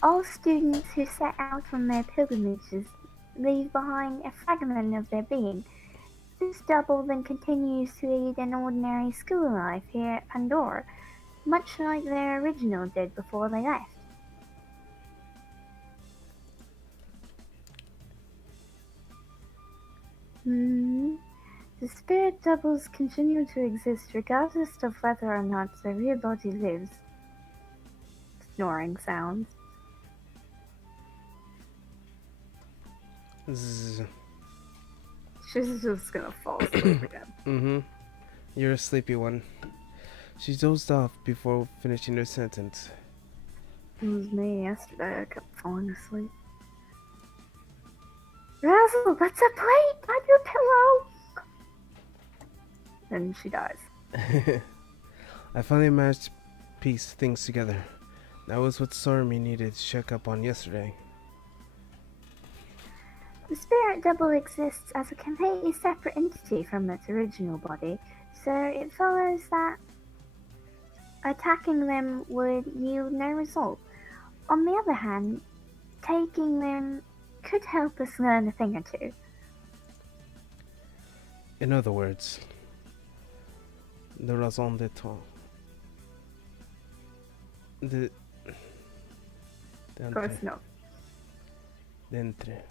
All students who set out on their pilgrimages leave behind a fragment of their being. This double then continues to lead an ordinary school life here at Pandora, much like their original did before they left. The spirit doubles continue to exist regardless of whether or not their real body lives. Snoring sounds. Zzz. She's just gonna fall asleep again. Mm-hmm. You're a sleepy one. She dozed off before finishing her sentence. It was me yesterday. I kept falling asleep. Razzle, that's a plate on your pillow! And she dies. I finally managed to piece things together. That was what Sormy needed to check up on yesterday. The spirit double exists as a completely separate entity from its original body, so it follows that attacking them would yield no result. On the other hand, taking them could help us learn a thing or two. In other words, the raison d'être. Of course, no. D'entre.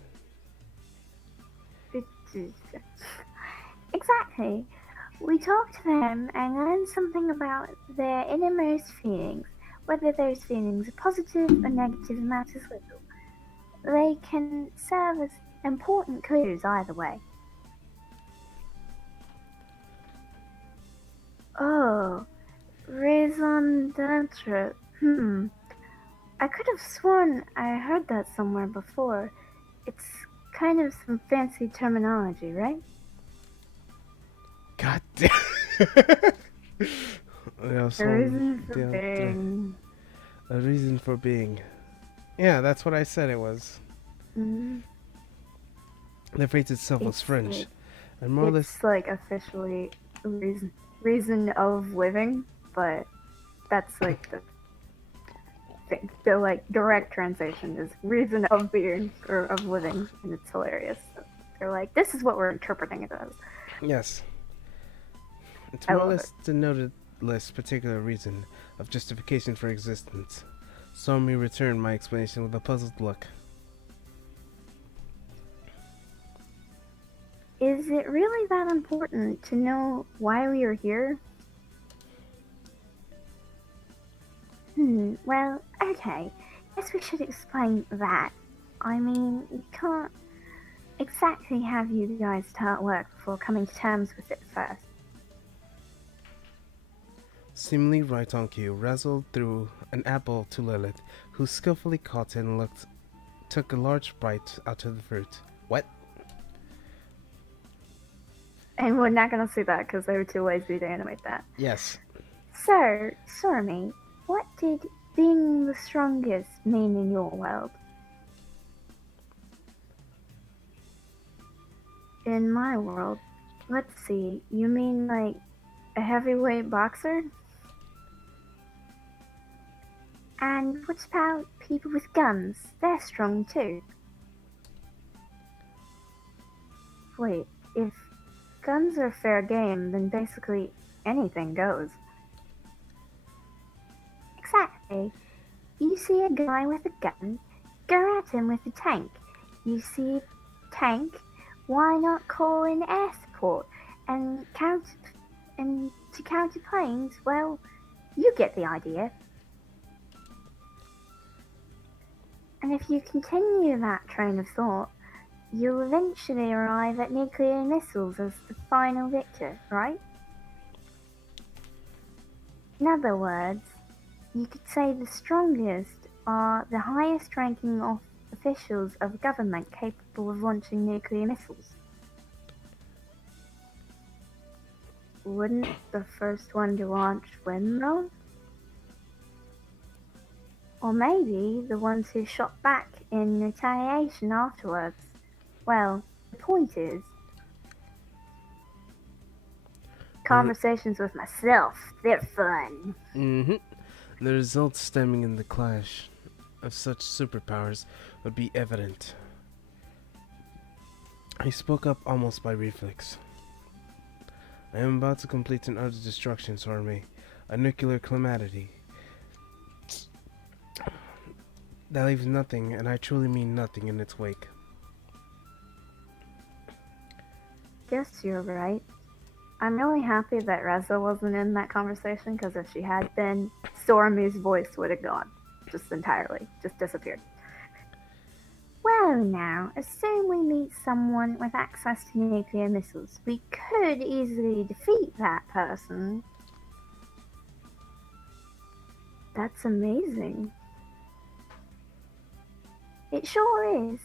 Exactly. We talked to them and learned something about their innermost feelings. Whether those feelings are positive or negative matters little. They can serve as important clues either way. Oh, raison d'être. I could have sworn I heard that somewhere before. It's kind of some fancy terminology, right? God damn. A reason for being. A reason for being. Yeah, that's what I said it was. Mm-hmm. The phrase itself was French. And more or less. It's like officially reason of living, but that's like the thing. The like direct translation is reason of being or of living, and it's hilarious. So they're like, this is what we're interpreting it as. Yes. It's more or less denoted less particular reason of justification for existence. Sormy returned my explanation with a puzzled look. Is it really that important to know why we are here? Well, okay. Guess we should explain that. I mean, we can't exactly have you guys start work before coming to terms with it first. Seemingly right on cue, Razzle threw an apple to Lilith, who skillfully caught it and took a large bite out of the fruit. What? And we're not gonna see that because they were too lazy to animate that. Yes. So, Sormy, what did being the strongest mean in your world? In my world, let's see, you mean like a heavyweight boxer? And what about people with guns? They're strong too. Wait, if guns are fair game, then basically anything goes. Exactly. You see a guy with a gun, go at him with a tank. You see a tank, why not call in air support? And to counter planes, well, you get the idea. And if you continue that train of thought, you'll eventually arrive at nuclear missiles as the final victor, right? In other words, you could say the strongest are the highest ranking officials of government capable of launching nuclear missiles. Wouldn't the first one to launch win, though? Or maybe the ones who shot back in retaliation afterwards. Well, the point is, conversations with myself, they're fun. Mm-hmm. The results stemming in the clash of such superpowers would be evident. He spoke up almost by reflex. I am about to complete an utter destruction, Sormy. A nuclear calamity. That leaves nothing, and I truly mean nothing, in its wake. Guess you're right. I'm really happy that Reza wasn't in that conversation, because if she had been, Sormy's voice would have gone. Just entirely. Just disappeared. Well now, assume we meet someone with access to nuclear missiles. We could easily defeat that person. That's amazing. It sure is.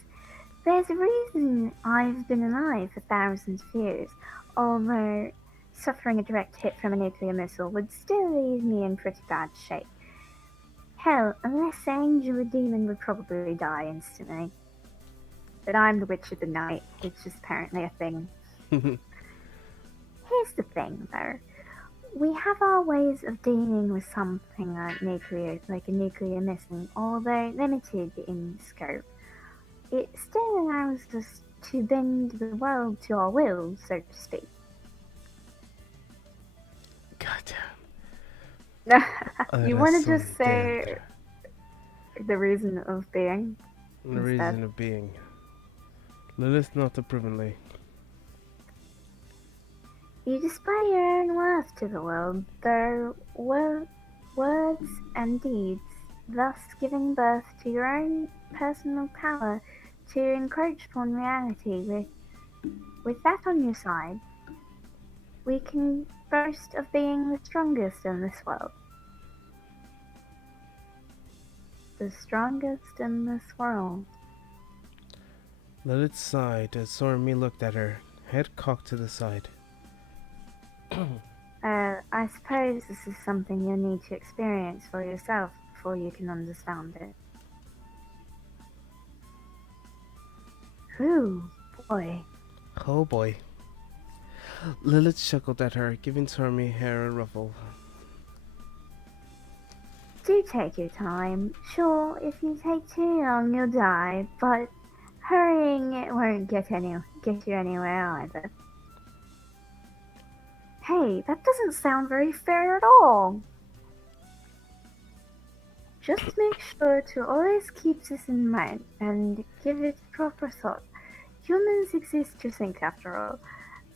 There's a reason I've been alive for thousands of years, although suffering a direct hit from a nuclear missile would still leave me in pretty bad shape. Hell, unless Angel or Demon would probably die instantly. But I'm the Witch of the Night, which is apparently a thing. Here's the thing, though. We have our ways of dealing with something like a nuclear missile, although limited in scope. It still allows us to bend the world to our will, so to speak. Goddamn. You want to just say the reason of being? The reason of being. Lilith not approvingly. You display your own worth to the world, though words and deeds, thus giving birth to your own personal power to encroach upon reality. With that on your side, we can boast of being the strongest in this world. The strongest in this world. Lilith sighed as Sormy looked at her, head cocked to the side. I suppose this is something you'll need to experience for yourself before you can understand it. Ooh, boy. Oh boy. Lilith chuckled at her, giving Sormy hair a ruffle. Do take your time. Sure, if you take too long, you'll die, but hurrying it won't get you anywhere either. Hey, that doesn't sound very fair at all. Just make sure to always keep this in mind and give it proper thought. Humans exist to think, after all.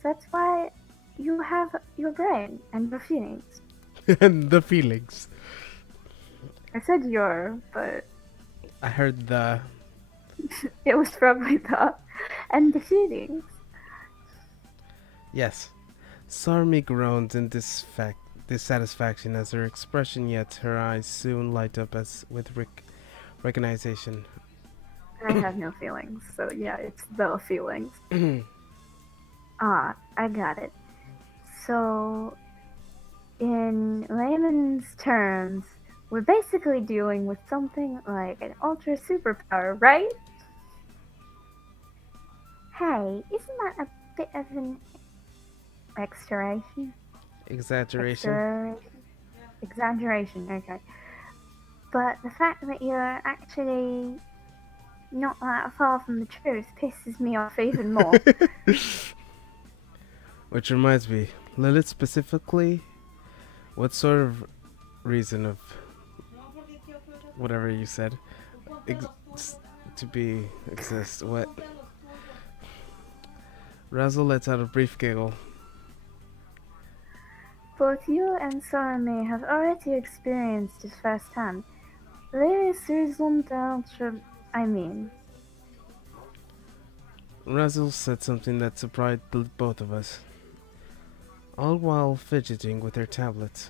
That's why you have your brain and your feelings. And the feelings. I said your, but I heard the... it was probably the and the feelings. Yes. Sormy groaned in dissatisfaction as her expression, yet her eyes soon light up as with recognition. I have no feelings, so yeah, it's the feelings. I got it. So, in layman's terms, we're basically dealing with something like an ultra superpower, right? Hey, isn't that a bit of an exaggeration? Exaggeration? Exaggeration, okay. But the fact that you're actually not that far from the truth pisses me off even more. Which reminds me, Lilith specifically, what sort of reason of whatever you said to be exist? What? Razzle lets out a brief giggle. Both you and Salome have already experienced it firsthand. I mean. Razzle said something that surprised both of us, all while fidgeting with her tablet.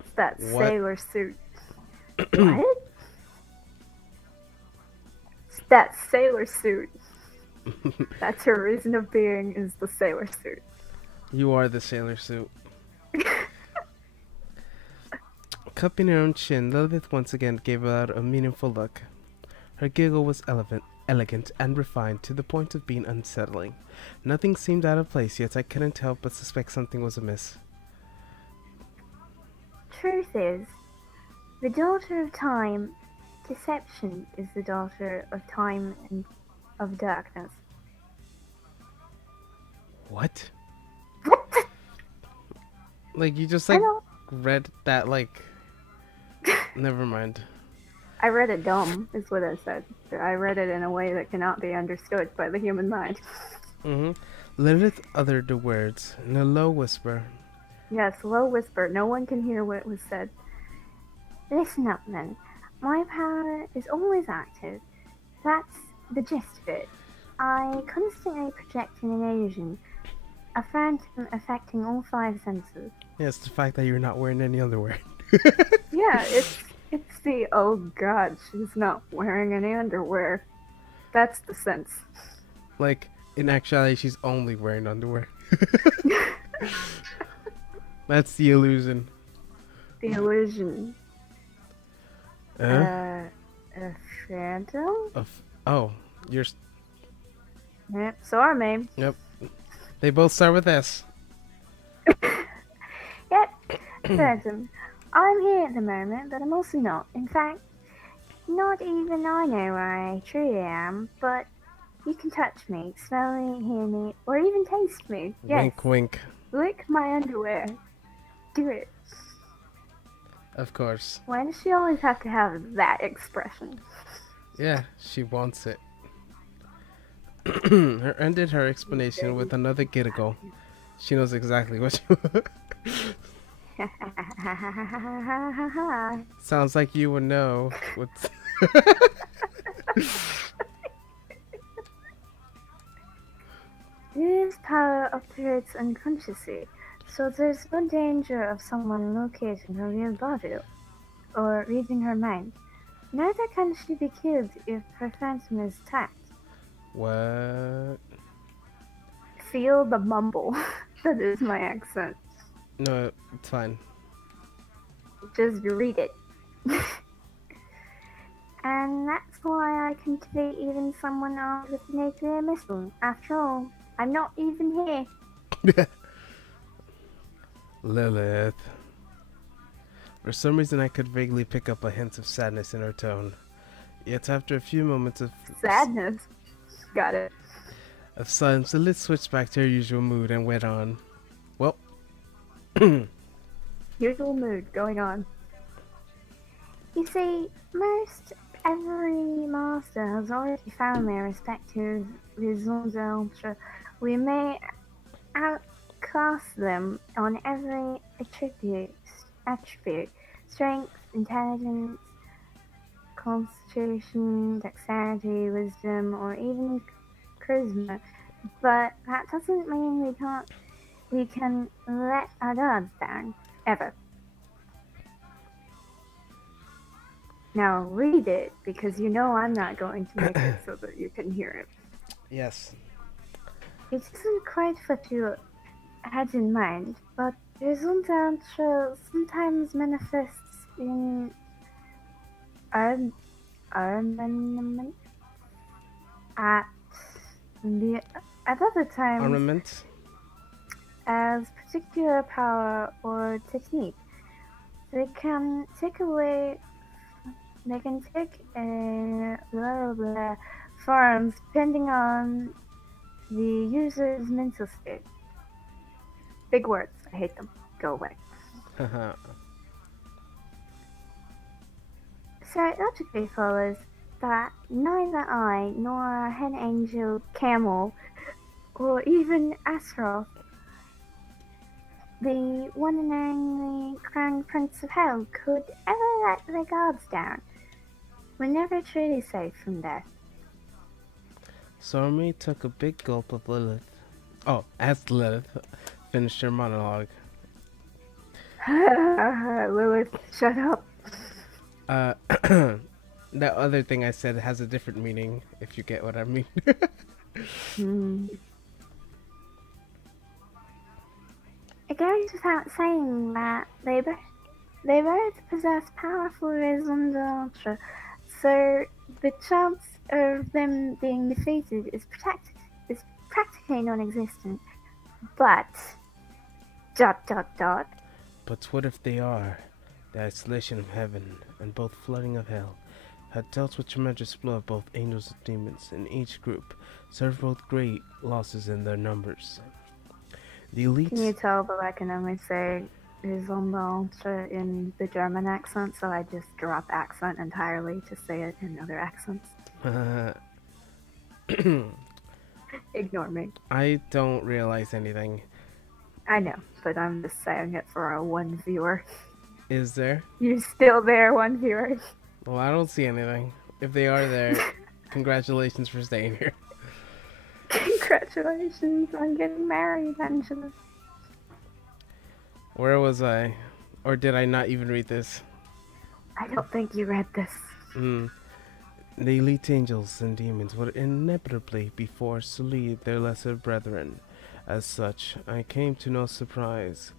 It's that What? sailor suit. What? It's that sailor suit. That's her reason of being, is the sailor suit. You are the sailor suit. Cupping her own chin, Lilith once again gave out a meaningful look. Her giggle was elegant and refined to the point of being unsettling. Nothing seemed out of place, yet I couldn't help but suspect something was amiss. Truth is, the daughter of time, deception is the daughter of time and of darkness. What? What? Like, you just, I like, don't- read that, like... Never mind. I read it dumb, is what I said. I read it in a way that cannot be understood by the human mind. Lilith uttered the words in a low whisper. Yes, low whisper. No one can hear what was said. Listen up, then. My power is always active. That's the gist of it. I constantly project an illusion, a phantom affecting all five senses. Yes, the fact that you're not wearing any underwear. Yeah, it's the, oh god, she's not wearing any underwear. That's the sense. Like, in actuality, she's only wearing underwear. That's the illusion. The illusion. A phantom? Oh, you're... Yep, so are me. Yep. They both start with S. Yep, phantom. I'm here at the moment, but I'm also not. In fact, not even I know where I truly am, but you can touch me, smell me, hear me, or even taste me. Yes, Wink, wink. lick my underwear. Do it. Of course. Why does she always have to have that expression? Yeah, she wants it. Her ended her explanation with another giggle. She knows exactly what she... Sounds like you would know what's... This power operates unconsciously, so there's no danger of someone locating her real body or reading her mind. Neither can she be killed if her phantom is attacked. What? Feel the mumble. That is my accent. No, it's fine. Just read it. And that's why I can debate even someone armed with a nuclear missile. After all, I'm not even here. Lilith. For some reason I could vaguely pick up a hint of sadness in her tone. Yet after a few moments of Sadness. Got it. of silence, Lilith switched back to her usual mood and went on. Well, Usual mood going on. You see, most every master has already found their respective raisons d'être. We may outclass them on every attribute, strength, intelligence, constitution, dexterity, wisdom, or even charisma, but that doesn't mean we can let our guards down. Ever. Now read it, because you know I'm not going to make it so that you can hear it. Yes. It isn't quite what you had in mind, but Gesundheit sometimes manifests in armament at other times Armament? as particular power or technique. They can take blah, blah, forms depending on the user's mental state. Big words. I hate them. Go away. Haha. So it logically follows that neither I nor Hen Angel Camel or even Astaroth, the one and only Crown Prince of Hell, could ever let their guards down. We're never truly safe from death. Sormy took a big gulp of Lilith. Oh, as Lilith finished her monologue. Lilith, shut up. That other thing I said has a different meaning, if you get what I mean. It goes without saying that they both possess powerful wisdom ultra, so the chance of them being defeated is practically non-existent. But ... But what if they are? The isolation of heaven and both flooding of hell had dealt with tremendous blow of both angels and demons, and each group suffered both great losses in their numbers. The elite... Can you tell that I can only say Ultra in the German accent, so I just drop accent entirely to say it in other accents? Ignore me. I don't realize anything. I know, but I'm just saying it for our one viewer. Is there? You still there, one viewer? Well, I don't see anything. If they are there, congratulations for staying here. Congratulations on getting married, Angela. Where was I? Or did I not even read this? I don't think you read this. The elite angels and demons would inevitably be forced to lead their lesser brethren. As such, I came to no surprise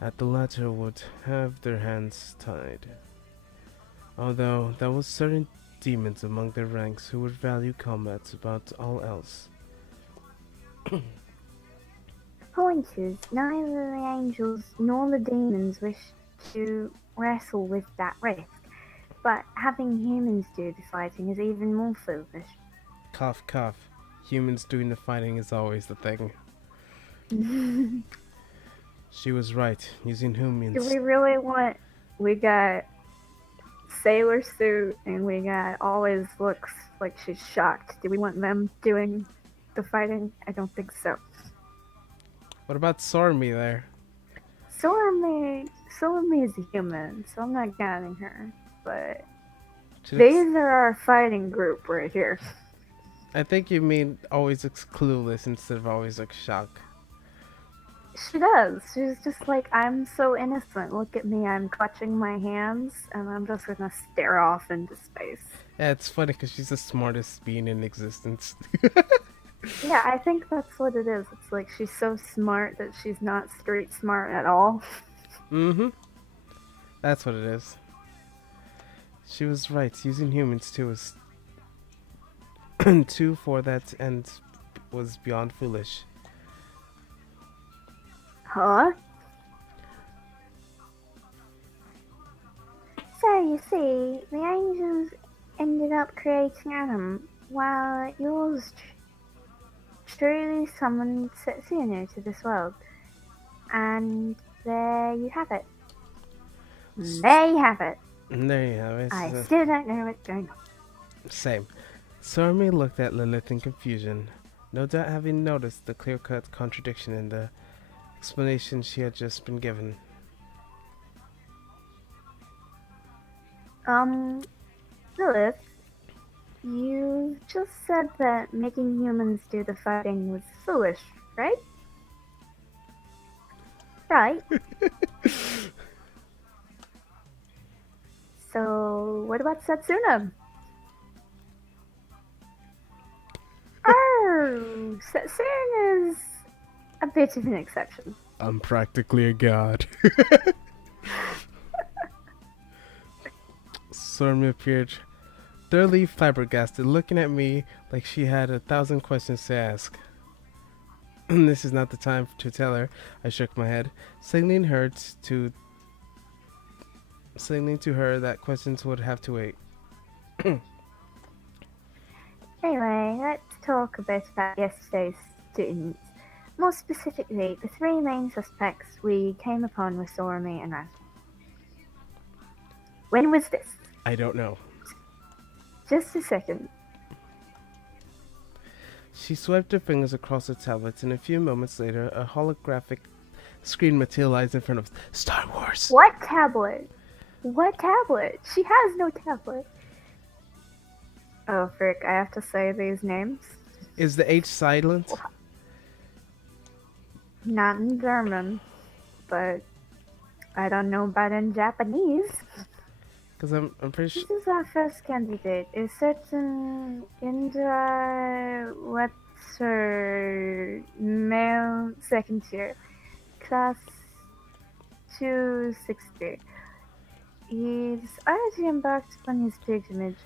that the latter would have their hands tied. Although there was certain demons among their ranks who would value combat above all else. The point is, neither the angels nor the demons wish to wrestle with that risk, but having humans do the fighting is even more foolish. Cough, cough. Humans doing the fighting is always the thing. She was right, using humans. Do we really want... We got sailor suit and we got always looks like she's shocked. Do we want them doing the fighting? I don't think so. What about Sormy there? Sormy is a human, so I'm not counting her. But She looks- these are our fighting group right here. I think you mean always looks clueless instead of always looks shocked. She does. She's just like, I'm so innocent. Look at me. I'm clutching my hands, and I'm just gonna stare off into space. Yeah, it's funny because she's the smartest being in existence. Yeah, I think that's what it is. It's like she's so smart that she's not street smart at all. Mm-hmm. That's what it is. She was right. Using humans too was too for that end was beyond foolish. Huh? So you see, the angels ended up creating Adam, while yours truly summoned Setsunu to this world. And there you have it. There you have it. And there you have it. I still don't know what's going on. Same. Sormy looked at Lilith in confusion, no doubt having noticed the clear-cut contradiction in the explanation she had just been given. Lilith, you just said that making humans do the fighting was foolish, right? Right? what about Setsuna? Oh, Setsuna is a bit of an exception. I'm practically a god. Sormi appeared, thoroughly flabbergasted, looking at me like she had 1,000 questions to ask. This is not the time to tell her. I shook my head, signaling to her that questions would have to wait. Anyway, let's talk a bit about yesterday's students. More specifically, the three main suspects we came upon were Sormi and Raz. When was this? I don't know. Just a second. She swiped her fingers across the tablets, and a few moments later, a holographic screen materialized in front of us. Star Wars! What tablet? What tablet? She has no tablet. Oh, frick, I have to say these names. Is the H silent? Not in German, but I don't know about in Japanese. Because I'm pretty sure. This is our first candidate. A certain Indra Wetzer, male, second year, class 260. He's already embarked upon his pilgrimage,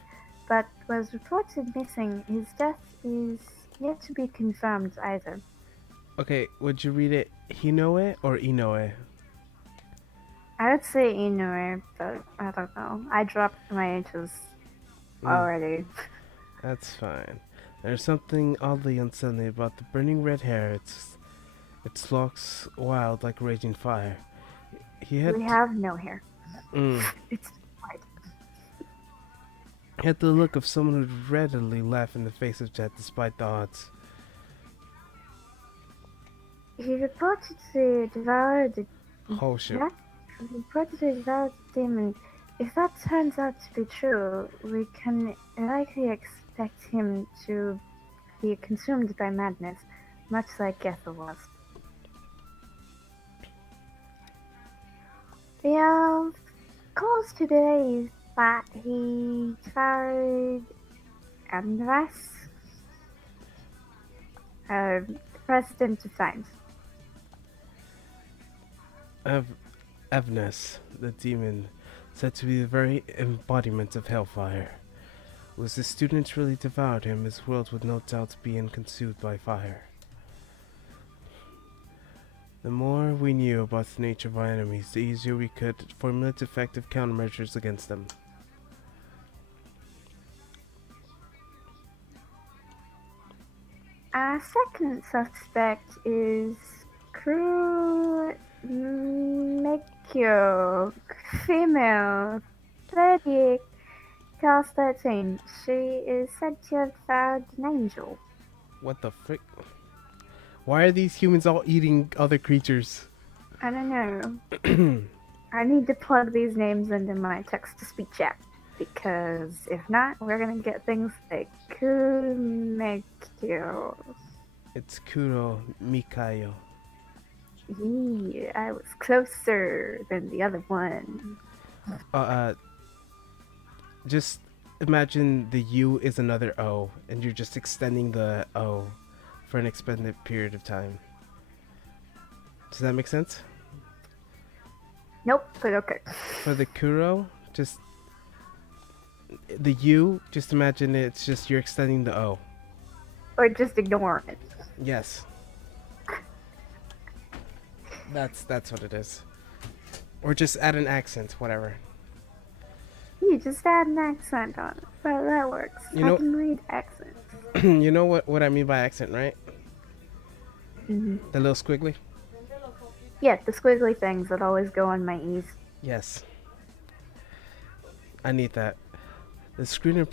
but was reported missing. His death is yet to be confirmed either. Okay, would you read it Hinoe or Inoue? I would say Inoue, but I don't know. I dropped my H's already. That's fine. There's something oddly unsettling about the burning red hair. Its locks wild like raging fire. We have no hair. It's white. He had the look of someone who'd readily laugh in the face of death despite the odds. He reportedly devoured Oh shit. He reportedly devoured the demon. If that turns out to be true, we can likely expect him to be consumed by madness, much like Gethel was. The cause today is that he devoured Andras, the president of science. Evness, the demon, said to be the very embodiment of hellfire. Was the student really devoured him, his world would no doubt be consumed by fire. The more we knew about the nature of our enemies, the easier we could formulate effective countermeasures against them. Our second suspect is Crew Mekyo, female, 30, class 13. She is said to have found an angel. What the frick? Why are these humans all eating other creatures? I don't know. I need to plug these names into my text-to-speech app, because if not, we're gonna get things like Kumekyo. It's Kuro Mikayo. Yeah, I was closer than the other one. Just imagine the U is another O, and you're just extending the O for an extended period of time. Does that make sense? Nope, but okay. For the Kuro, just the U, just imagine it's just you're extending the O. Or just ignore it. Yes. That's what it is. Or just add an accent, whatever. You just add an accent on it. But that works. You know, I can read accents. You know what I mean by accent, right? Mm-hmm. The little squiggly? Yeah, the squiggly things that always go on my E's. Yes. I need that. The screen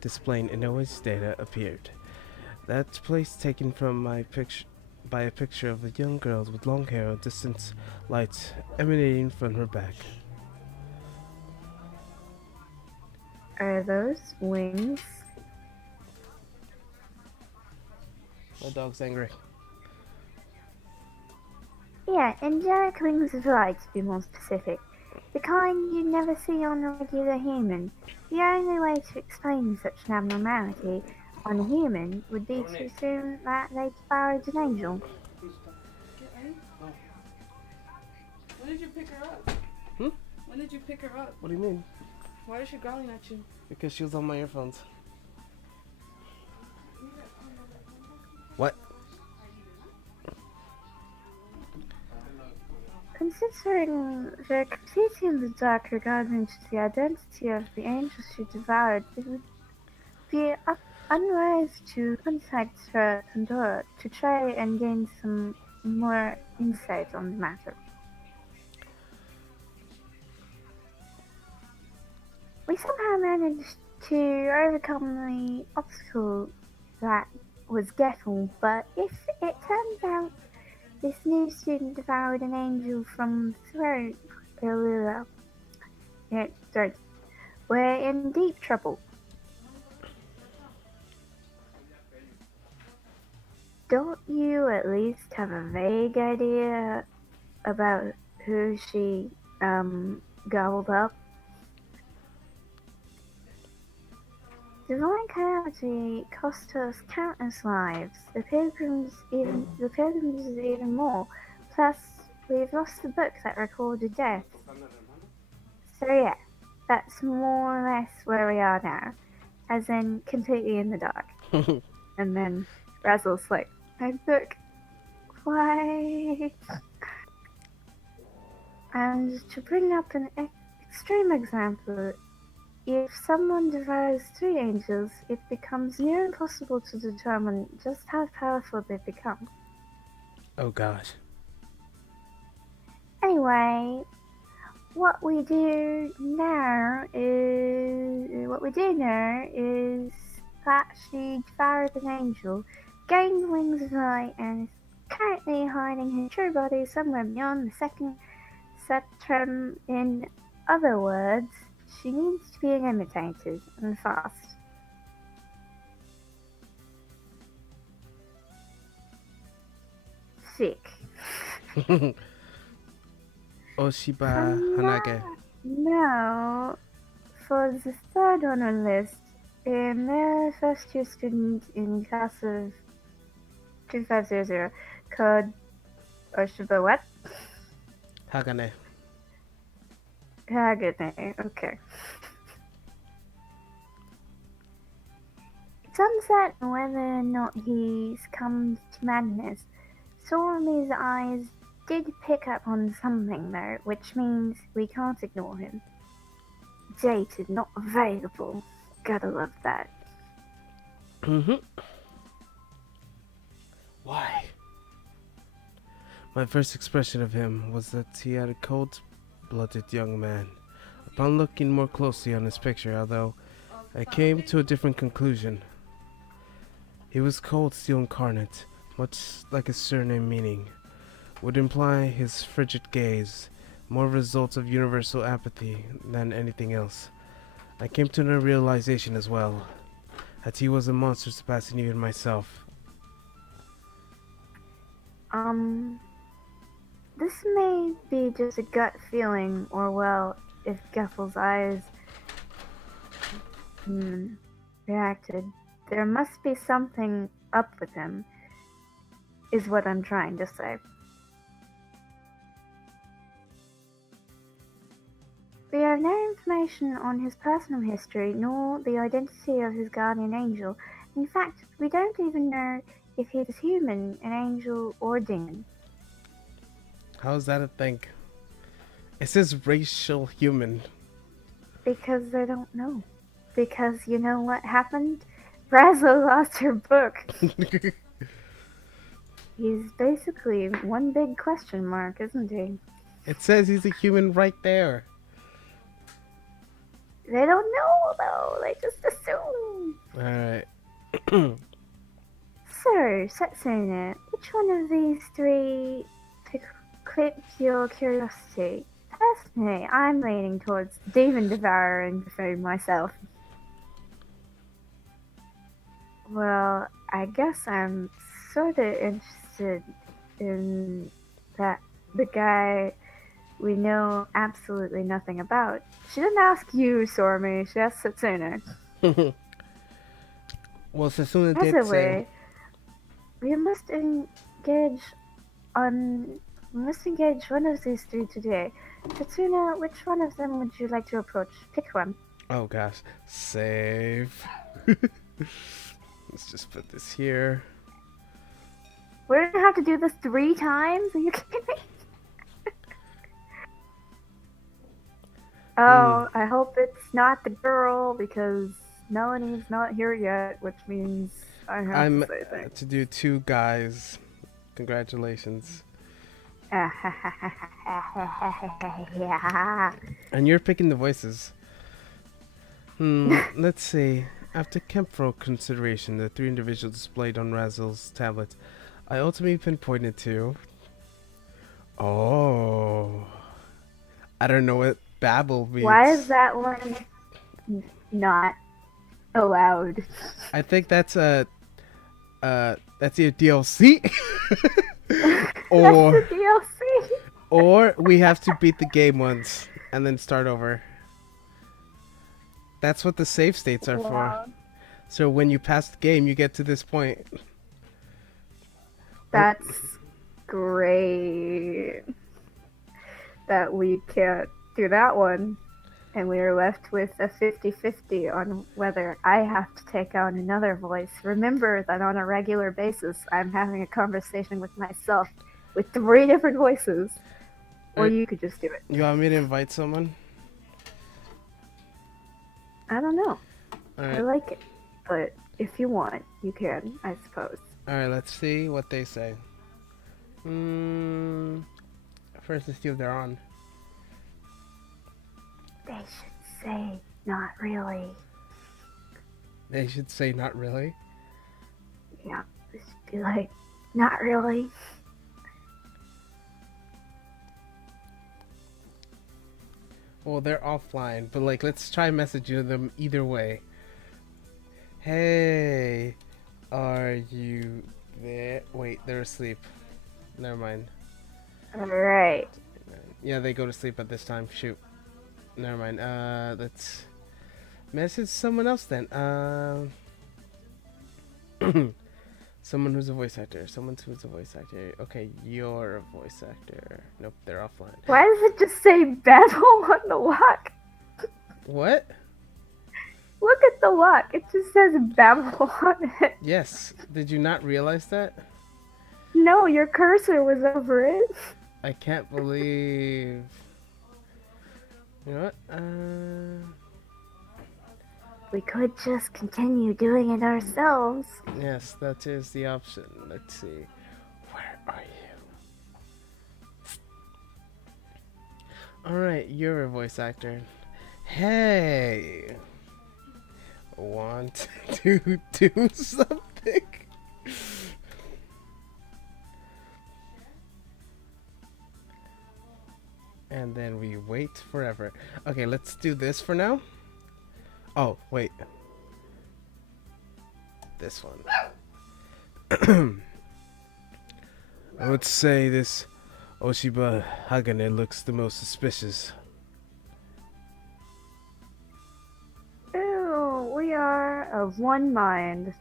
displaying Inoue's data appeared. That place taken from my picture by a picture of a young girl with long hair and distant light emanating from her back. Are those wings? My dog's angry. Yeah, angelic wings of light to be more specific. The kind you'd never see on a regular human. The only way to explain such an abnormality on a human would be to assume that they devoured an angel. When did you pick her up? Hmm? When did you pick her up? What do you mean? Why is she growling at you? Because she was on my earphones. What? Considering they're completely in the dark regarding the identity of the angel she devoured, it would be unwise to contact her Pandora to try and gain some more insight on the matter. We somehow managed to overcome the obstacle that was Gettle, but if it turns out this new student devoured an angel from the throat, we're in deep trouble. Don't you at least have a vague idea about who she, gobbled up? Divine calamity cost us countless lives. The pilgrims even more. Plus, we've lost the book that recorded death. So yeah, that's more or less where we are now, as in completely in the dark. And then Razzle's like, "My book, why?" And to bring up an extreme example. If someone devours 3 angels, it becomes near impossible to determine just how powerful they become. Oh gosh. Anyway, what we do know is that she devoured an angel, gained wings of light, and is currently hiding her true body somewhere beyond the second spectrum. In other words, she needs to be imitated, and fast. Sick. Oshiba Hanage. Now, for the third on our list, a male first-year student in class of 2500, called Oshiba what? Hagane. Hagane, okay. It's uncertain whether or not he's come to madness. Sorami's eyes did pick up on something though, which means we can't ignore him. Dated, not available. Gotta love that. Why? My first expression of him was that he had a cold-blooded young man. Upon looking more closely on his picture, although I came to a different conclusion. He was cold steel incarnate, much like his surname meaning would imply his frigid gaze, more results of universal apathy than anything else. I came to a realization as well, that he was a monster surpassing even myself. This may be just a gut feeling, or well, if Geffel's eyes reacted, there must be something up with him, is what I'm trying to say. We have no information on his personal history, nor the identity of his guardian angel. In fact, we don't even know if he is human, an angel, or demon. How's that a thing? It says racial human. Because they don't know. Because you know what happened? Razzle lost her book. He's basically one big question mark, isn't he? It says he's a human right there. They don't know, though. They just assume. Alright. So, Setsuna, which one of these 3 clips your curiosity? Personally, I'm leaning towards Demon Devourer and food myself. Well, I guess I'm sort of interested in that the guy we know absolutely nothing about. She didn't ask you, Sormi. She asked Satsuna. Well, Sasuna did say... Possibly, we must engage on. We must engage one of these three today. Satsuna, which one of them would you like to approach? Pick one. Oh gosh. Save. Let's just put this here. We're gonna have to do this 3 times? Are you kidding me? Oh, I hope it's not the girl because Melanie's not here yet, which means I have I'm to say things. to do 2 guys. Congratulations. And you're picking the voices. Let's see. After careful consideration, the 3 individuals displayed on Razzle's tablet, I ultimately pinpointed to... Oh. I don't know what Babel means. Why is that one not allowed? I think that's a... that's your DLC. Or... That's the DLC. Or we have to beat the game once and then start over. That's what the save states are for. So when you pass the game, you get to this point. That's great. That we can't do that one. And we are left with a 50-50 on whether I have to take on another voice. Remember that on a regular basis, I'm having a conversation with myself with 3 different voices. Or you could just do it. You want me to invite someone? I don't know. Alright. I like it. But if you want, you can, I suppose. Alright, let's see what they say. First, let's see if they're on. They should say, not really. They should say not really. Yeah, they should be like, not really. Well, they're offline, but like, let's try messaging them either way. Hey, are you there? Wait, they're asleep. Never mind. Alright. Yeah, they go to sleep at this time. Shoot. Never mind. Let's message someone else then. Someone who's a voice actor. Someone who's a voice actor. Okay, you're a voice actor. Nope, they're offline. Why does it just say Babel on the lock? What? Look at the lock. It just says Babel on it. Yes. Did you not realize that? No, your cursor was over it. I can't believe. You know what? We could just continue doing it ourselves. Yes, that is the option. Let's see. Where are you? Alright, you're a voice actor. Hey! Want to do something? And then we wait forever. Okay, let's do this for now. Oh, wait. This one. I would say this Oshiba Hagane looks the most suspicious. Ew, we are of one mind.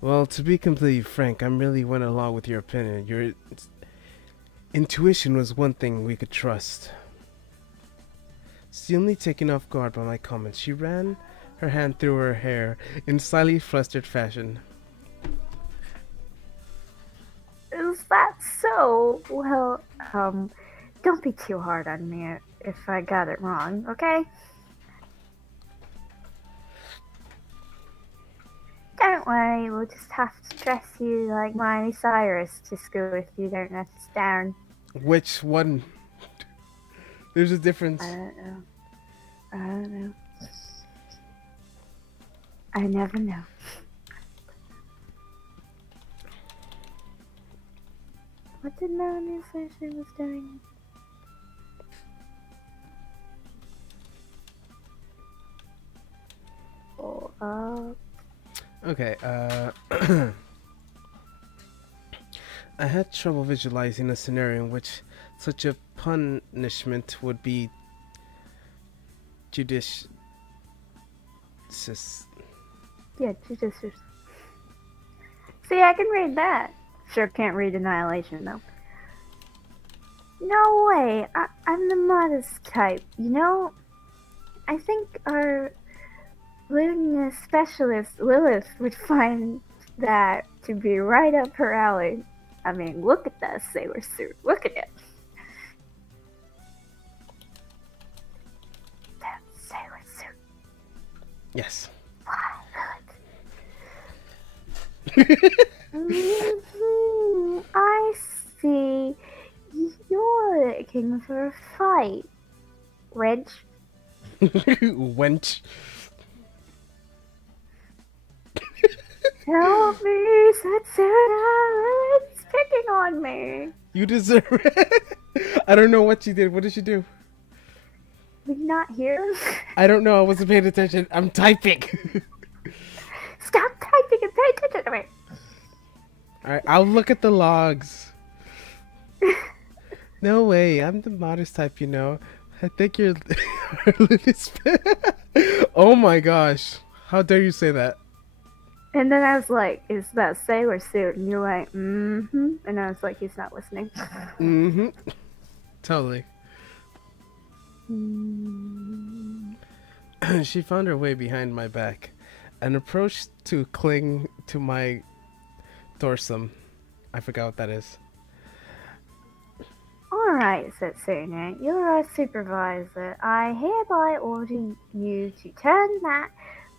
Well, to be completely frank, I really went along with your opinion. Your intuition was one thing we could trust. Seemingly taken off guard by my comments, she ran her hand through her hair in slightly flustered fashion. Is that so? Well, don't be too hard on me if I got it wrong, okay? Don't worry, we'll just have to dress you like Miley Cyrus to school if you don't let us down. Which one? There's a difference. I don't know. I don't know. I never know. What did Melanie say she was doing? Oh, Okay, I had trouble visualizing a scenario in which such a punishment would be judicious. Yeah, judicious. See, I can read that. Sure can't read Annihilation, though. No way! I'm the modest type, you know? I think our lewdness specialist, Lilith, would find that to be right up her alley. I mean, look at that sailor suit. Look at it. That sailor suit. Yes. I see. You're looking for a fight, Reg. Wench. Help me, Setsuna! It's picking on me. You deserve it. I don't know what she did. What did she do? Were you not here? I don't know. I wasn't paying attention. I'm typing. Stop typing and pay attention to me. Alright, I'll look at the logs. No way. I'm the modest type, you know. I think you're... Oh my gosh. How dare you say that? And then I was like, is that sailor suit? And you're like, mm-hmm. And I was like, he's not listening. Mm-hmm. Totally. She found her way behind my back and approached to cling to my dorsum. I forgot what that is. Alright, said Suna, you're our supervisor. I hereby order you to turn that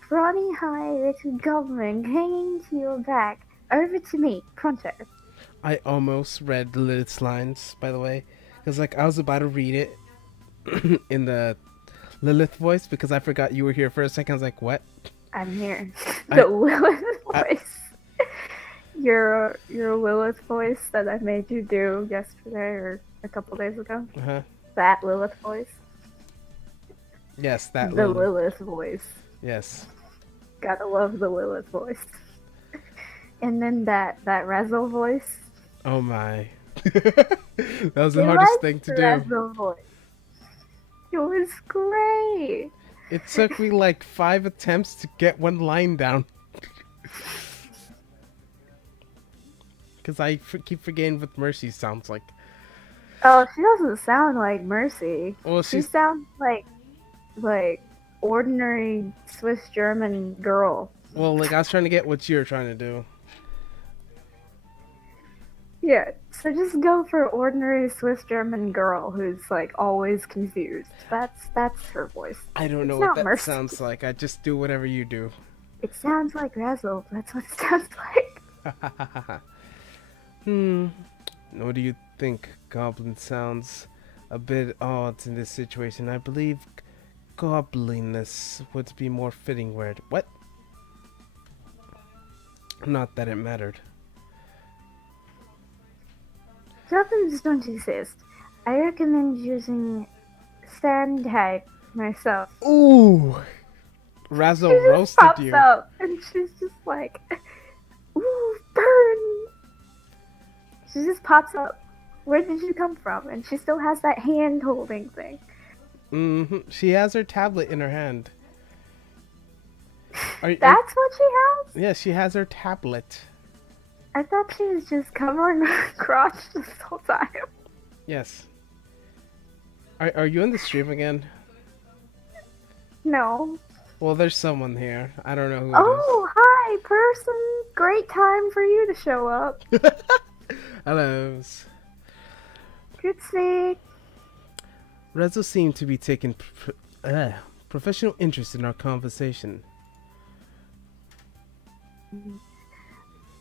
brawny high little goblin hanging to your back over to me, pronto. I almost read Lilith's lines, by the way, because like I was about to read it in the Lilith voice because I forgot you were here for a second. I was like, what? I'm here. The Lilith voice. Your Lilith voice that I made you do yesterday or a couple days ago. Uh-huh. That Lilith voice. Yes, that The Lilith. Lilith voice. Yes. Gotta love the Lilith voice. And then that Razzle voice. Oh my. That was the hardest thing to do. Razzle voice. It was great. It took me like 5 attempts to get one line down. Because I keep forgetting what Mercy sounds like. Oh, she doesn't sound like Mercy. Well, She sounds like ordinary Swiss German girl. Well, like I was trying to get what you're trying to do. Yeah, so just go for ordinary Swiss German girl who's like always confused. That's her voice. I don't know It's what not that Mercy. sounds like. I just do whatever you do. It sounds like Razzle. That's what it sounds like. What do you think? Goblin sounds a bit odd in this situation. I believe goblinness would be more fitting word. What? Not that it mattered. Goblins don't exist. I recommend using sand type myself. Ooh! Razzle She just roasted pops you. up and she's just like, ooh, burn! She just pops up. Where did you come from? And she still has that hand holding thing. She has her tablet in her hand. That's what she has? Yeah, she has her tablet. I thought she was just covering her crotch this whole time. Yes. Are you in the stream again? No. Well, there's someone here. I don't know who it Oh, hi, person. Great time for you to show up. is. Hello. Good see. Rezo seemed to be taking professional interest in our conversation.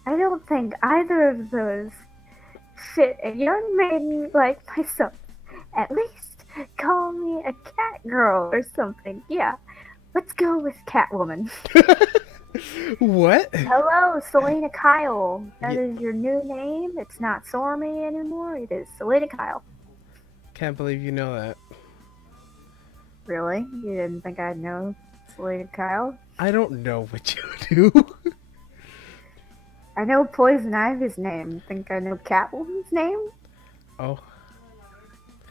I don't think either of those fit a young maiden like myself. At least call me a cat girl or something. Yeah, let's go with Catwoman. What? Hello, Selena Kyle. That is your new name. It's not Stormy anymore. It is Selena Kyle. Can't believe you know that. Really? You didn't think I'd know Selena Kyle? I don't know what you do. I know Poison Ivy's name. Think I know Catwoman's name? Oh,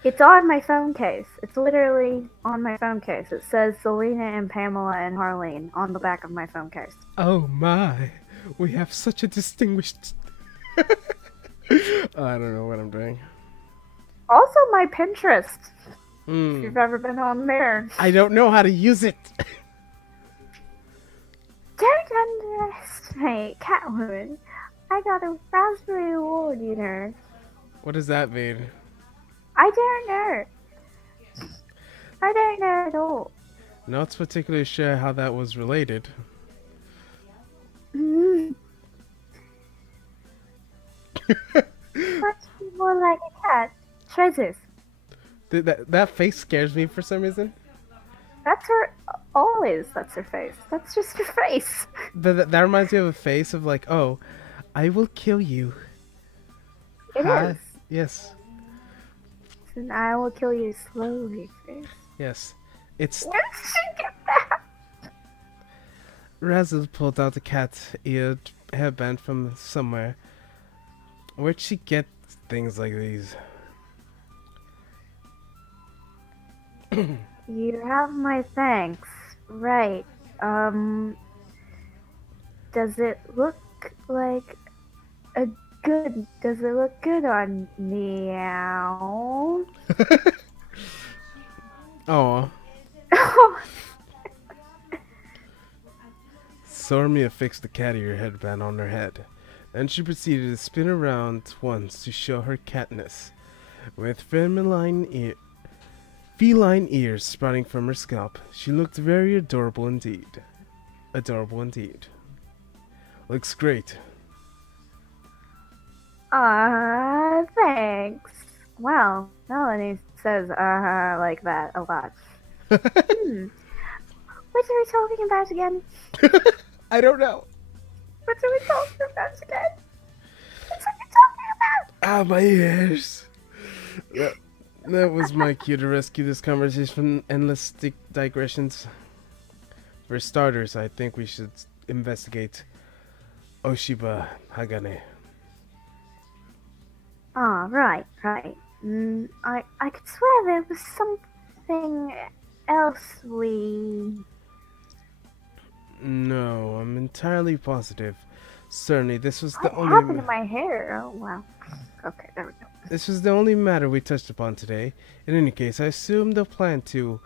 It's on my phone case. It's literally on my phone case. It says Selena and Pamela and Harleen on the back of my phone case. oh my! We have such a distinguished. I don't know what I'm doing. Also, my Pinterest. If Hmm. you've ever been on there. I don't know how to use it. Don't underestimate Catwoman. I got a raspberry award, you know. What does that mean? I don't know. I don't know at all. Not particularly sure how that was related. Mm. Much more like a cat. Treasures. That face scares me for some reason. That's her. Always, that's her face. That's just her face. That reminds me of a face of like, oh, I will kill you. It Hi. is. Yes, And I will kill you slowly, face. yes. It's Where did she get that? Razzle pulled out a cat-eared hairband from somewhere. Where'd she get things like these? You have my thanks. Right. Does it look like a good... Does it look good on meow? Oh, Sormia fixed the cat-ear headband on her head. Then she proceeded to spin around once to show her catness. With feline ears sprouting from her scalp, she looked very adorable indeed. Adorable indeed. Looks great. Thanks. Wow, Melanie says like that a lot. What are we talking about again? I don't know. What are we talking about again? What are we talking about? Ah, my ears. That was my cue to rescue this conversation from endless digressions. For starters, I think we should investigate Oshiba Hagane. Ah, right. I could swear there was something else we... No, I'm entirely positive. Certainly, this was the What happened only to my hair? Oh, wow. Okay, there we go. this was the only matter we touched upon today. In any case, I assume they'll plan to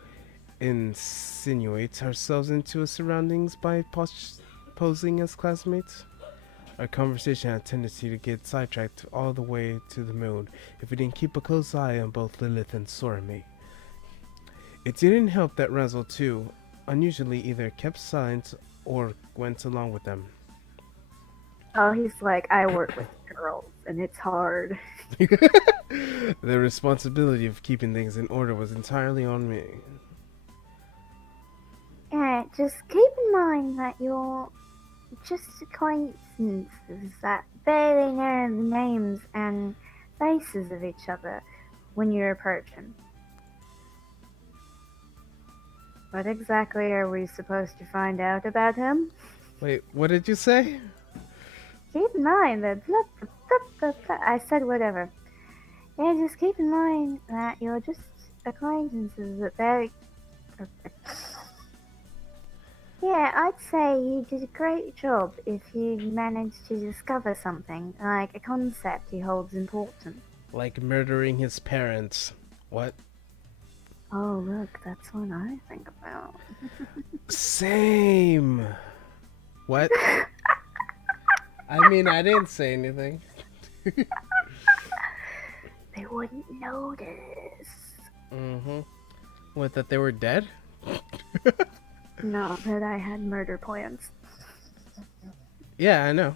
insinuate ourselves into our surroundings by posing as classmates. Our conversation had a tendency to get sidetracked all the way to the moon if we didn't keep a close eye on both Lilith and Sorami. It didn't help that Razzle too unusually either kept silent or went along with them. Oh, he's like, I work with girls, and it's hard. The responsibility of keeping things in order was entirely on me. Yeah, just keep in mind that you're just acquaintances that barely know the names and faces of each other when you approach him. What exactly are we supposed to find out about him? Wait, what did you say? Keep in mind that I said whatever. Yeah, just keep in mind that you're just acquaintances that very... Yeah, I'd say you did a great job if you managed to discover something, like a concept he holds important. Like murdering his parents. What? Oh, look, that's what I think about. Same. What? I mean, I didn't say anything. They wouldn't notice. Mm-hmm. What, that they were dead? Not that I had murder plans. Yeah, I know.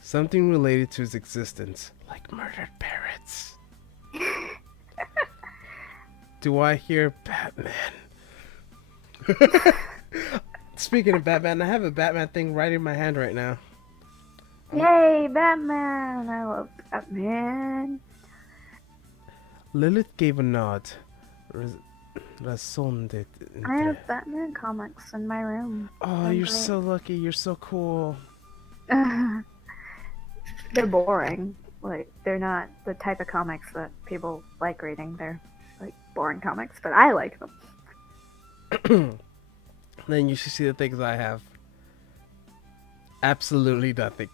Something related to his existence, like murdered parrots. Do I hear Batman? Speaking of Batman, I have a Batman thing right in my hand right now. Yay, Batman! I love Batman. Lilith gave a nod. Resonde. I have Batman comics in my room. Oh, I'm you're great. so lucky. You're so cool. They're boring. Like, they're not the type of comics that people like reading. They're, like, boring comics, but I like them. Then you should see the things I have. Absolutely nothing.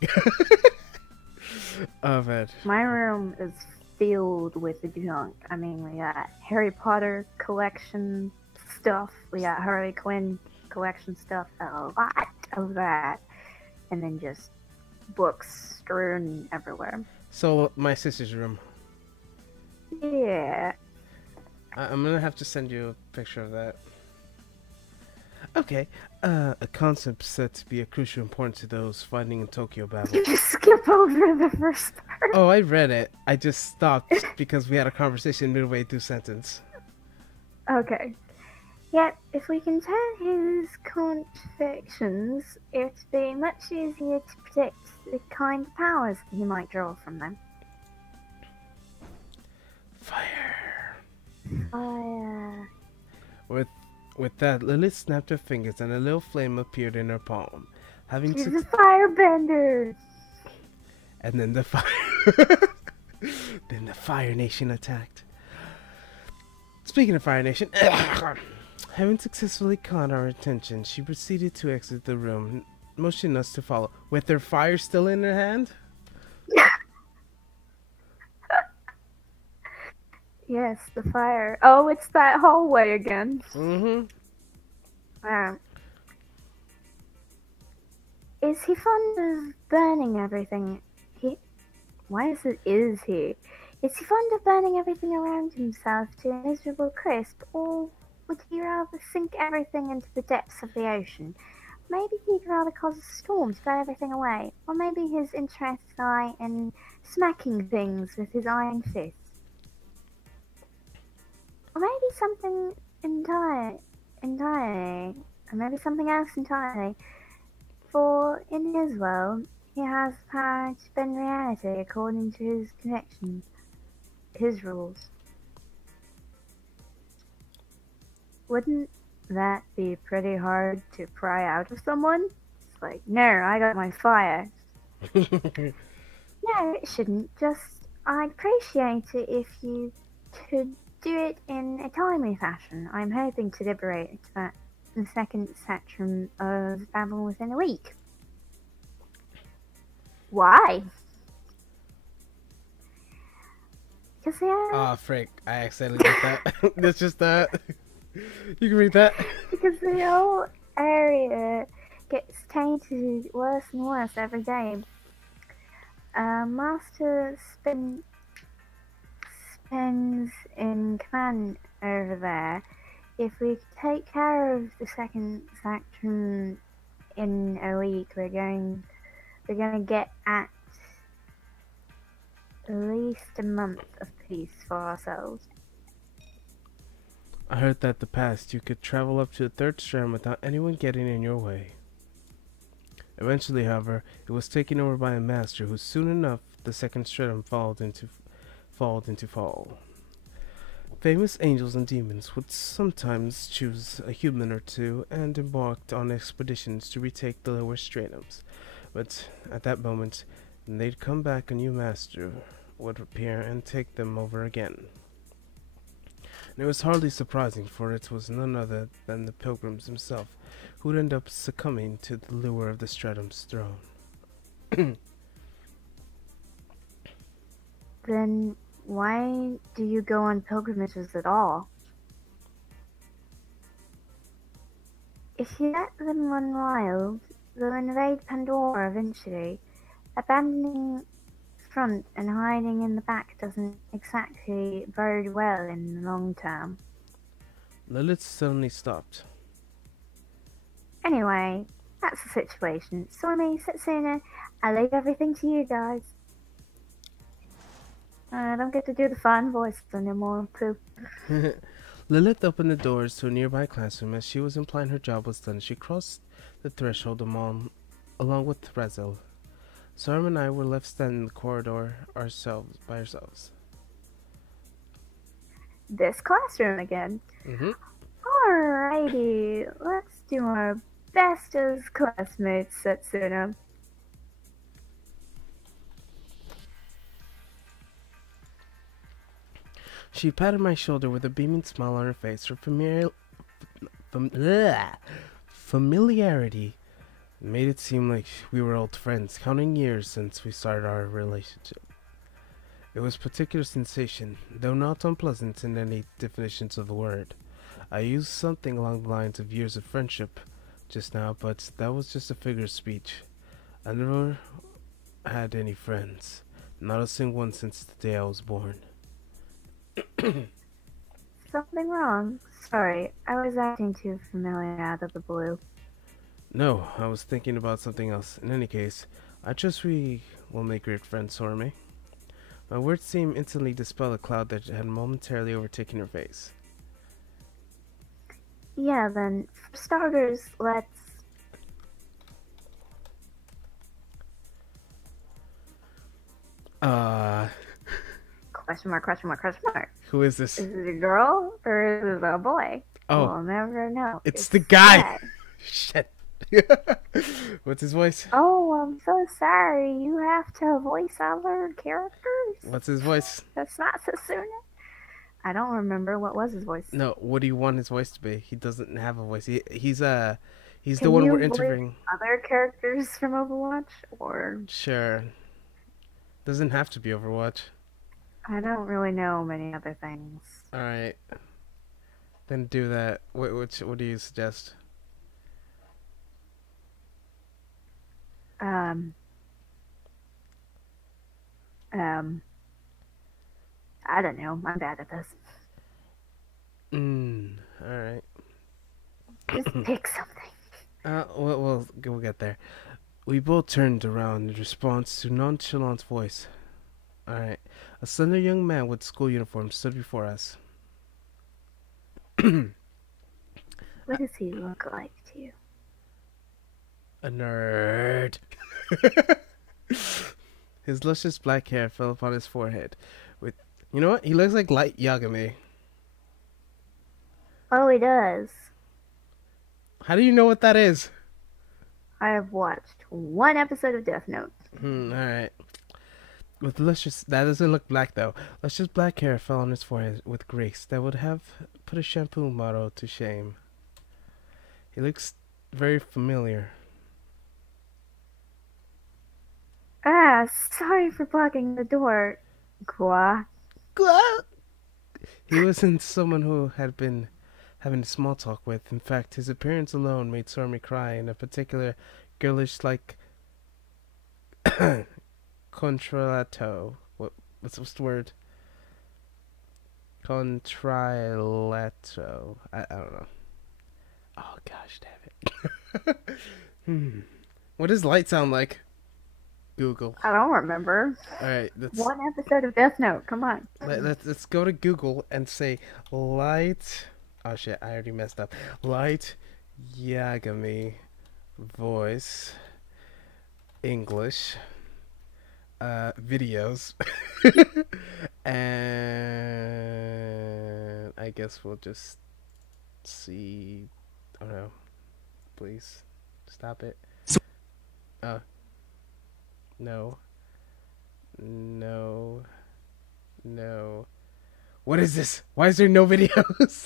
Oh man. My room is filled with junk. I mean, we got Harry Potter collection stuff. We got Harley Quinn collection stuff. A lot of that. And then just books strewn everywhere. So my sister's room. Yeah. I'm gonna have to send you a picture of that. Okay, a concept said to be of crucial importance to those finding in Tokyo Babel. You just skip over the first part. Oh, I read it. I just stopped because we had a conversation midway through sentence. Okay. Yet, if we can turn his confections, it'd be much easier to predict the kind of powers he might draw from them. Fire. Fire. With that, Lilith snapped her fingers and a little flame appeared in her palm. Having She's to... a firebender! And then the fire... then the Fire Nation attacked. Speaking of Fire Nation... Having successfully caught our attention, she proceeded to exit the room, motioning us to follow. With her fire still in her hand? Yes, the fire. Oh, it's that hallway again. Mm-hmm. Is he fond of burning everything? Why is it is he? Is he fond of burning everything around himself to a miserable crisp, or would he rather sink everything into the depths of the ocean? Maybe he'd rather cause a storm to burn everything away, or maybe his interests lie in smacking things with his iron fist. Or maybe something entirely, or maybe something else entirely. For in his world, he has the power to bend reality according to his convictions, his rules. Wouldn't that be pretty hard to pry out of someone? It's like, no, I got my fire. No, it shouldn't. Just, I'd appreciate it if you could do it in a timely fashion. I'm hoping to liberate the second spectrum of Babel within a week. Why? Because Ah, frick. I accidentally did that. That's just that. You can read that. Because the whole area gets tainted worse and worse every day. Master spends in command over there. If we take care of the second spectrum in a week, we're going to get at least a month of peace for ourselves. I heard that in the past you could travel up to the third strand without anyone getting in your way. Eventually, however, it was taken over by a master who soon enough the second stratum falled into fall. Famous angels and demons would sometimes choose a human or two and embarked on expeditions to retake the lower stratums. But at that moment, when they'd come back, a new master would appear and take them over again. And it was hardly surprising, for it was none other than the pilgrims himself who would end up succumbing to the lure of the stratum's throne. Then why do you go on pilgrimages at all? If you let them run wild, they'll invade Pandora eventually. Abandoning front and hiding in the back doesn't exactly bode well in the long term. Lilith suddenly stopped. Anyway, that's the situation. Stormy, Setsuna, I leave everything to you guys. I don't get to do the fun voice anymore, poop. Lilith opened the doors to a nearby classroom. As she was implying her job was done, she crossed the threshold along with Razel. Sarm and I were left standing in the corridor by ourselves. This classroom again. Alrighty, let's do our best as classmates, Setsuna. She patted my shoulder with a beaming smile on her face. Her familiarity made it seem like we were old friends, counting years since we started our relationship. It was a particular sensation, though not unpleasant in any definitions of the word. I used something along the lines of years of friendship just now, but that was just a figure of speech. I never had any friends, not a single one since the day I was born. Something wrong? Sorry, I was acting too familiar out of the blue. No, I was thinking about something else. In any case, I trust we will make great friends, Sorme. My words seemed instantly dispel the cloud that had momentarily overtaken her face. Yeah, then, for starters, let's... Question mark, question mark, question mark. Who is this? Is it a girl or is it a boy? Oh. We'll never know. It's the guy! Guy. Shit. What's his voice? Oh, I'm so sorry. You have to voice other characters? What's his voice? That's not Sasuna. I don't remember. What was his voice? No, what do you want his voice to be? He doesn't have a voice. He's the Can one you we're voice interviewing. other characters from Overwatch? Or... Sure. Doesn't have to be Overwatch. I don't really know many other things. Alright. Then do that. What do you suggest? I don't know. I'm bad at this. Alright. Just pick something. We'll get there. We both turned around in response to Nonchalant's voice. Alright. A slender young man with school uniform stood before us. What does he look like to you? A nerd. His luscious black hair fell upon his forehead. You know what? He looks like Light Yagami. Oh, he does. How do you know what that is? I have watched one episode of Death Note. Alright. With luscious... That doesn't look black, though. Luscious black hair fell on his forehead with grace that would have put a shampoo model to shame. He looks very familiar. Ah, sorry for blocking the door. Gua. He wasn't someone who had been having small talk with. In fact, his appearance alone made Sormy cry in a particular girlish-like contralto. What's the word? Contralato. I don't know. Oh gosh, damn it. What does light sound like? Google. I don't remember. Alright, one episode of Death Note. Come on. Let's go to Google and say light. Oh shit, I already messed up. Light Yagami voice English videos. And I guess we'll just see. Oh no. Please stop it. No. What is this? Why is there no videos?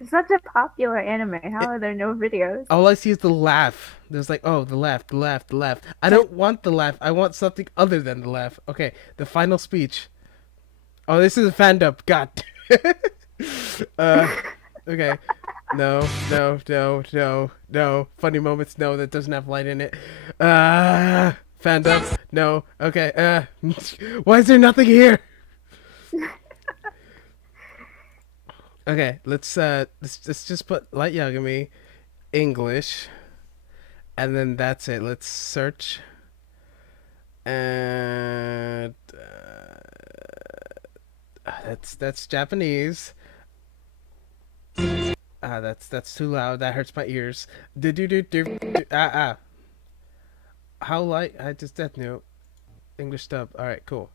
It's such a popular anime. How are there no videos? All I see is the laugh. There's like, oh, the laugh. I don't want the laugh. I want something other than the laugh. Okay, the final speech. Oh, this is a fan dub. God. Okay. No. Funny moments. No, that doesn't have light in it. Fan dub. No. Okay. Why is there nothing here? Okay, let's just put Light Yagami English, and then that's it. Let's search, and that's Japanese. That's too loud. That hurts my ears. How light? I just Death Note English dub. All right, cool.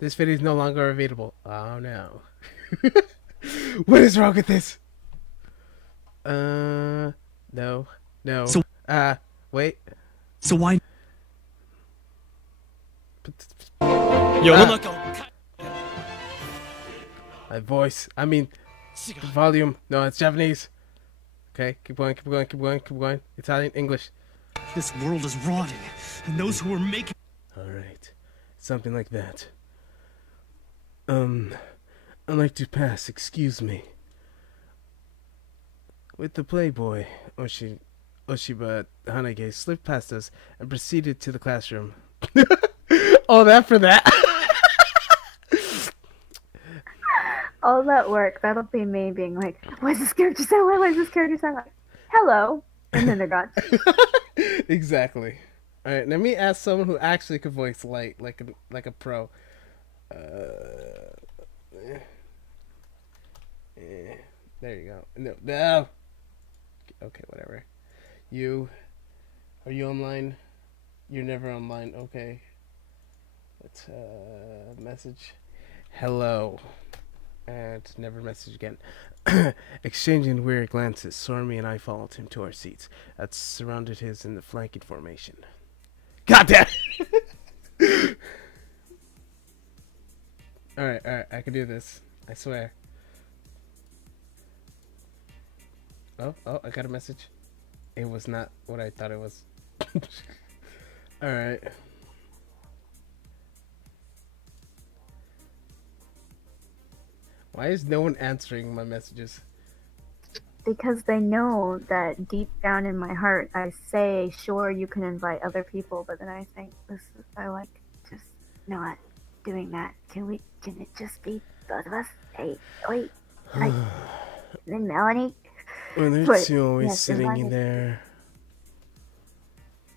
This video is no longer available. Oh no. What is wrong with this? No. So, wait. So why? Yo, My voice. I mean, the volume. No, it's Japanese. Okay, keep going, keep going, keep going, keep going. Italian, English. This world is rotting, and those who are making... Alright. Something like that. I'd like to pass, excuse me. With the playboy, Oshiba Hanage slipped past us and proceeded to the classroom. Oh, that for that? All that work, that'll be me being like, why does this character sound like? Why does this character sound like? Hello. And then they're gone. Exactly. Alright, let me ask someone who actually could voice light, like a pro. There you go. No. Okay, whatever. Are you online? You're never online. Okay. Let's message. Hello. And never message again. Exchanging weird glances, Sormy and I followed him to our seats that surrounded his in the flanking formation. God damn it! Alright, I can do this. I swear. Oh, I got a message. It was not what I thought it was. Alright. Why is no one answering my messages? Because they know that deep down in my heart, I say, sure, you can invite other people, but then I think I like just not doing that. Can it just be both of us? Hey, wait, like, then Melanie. Well, they're But, two always yes, sitting in invited. there.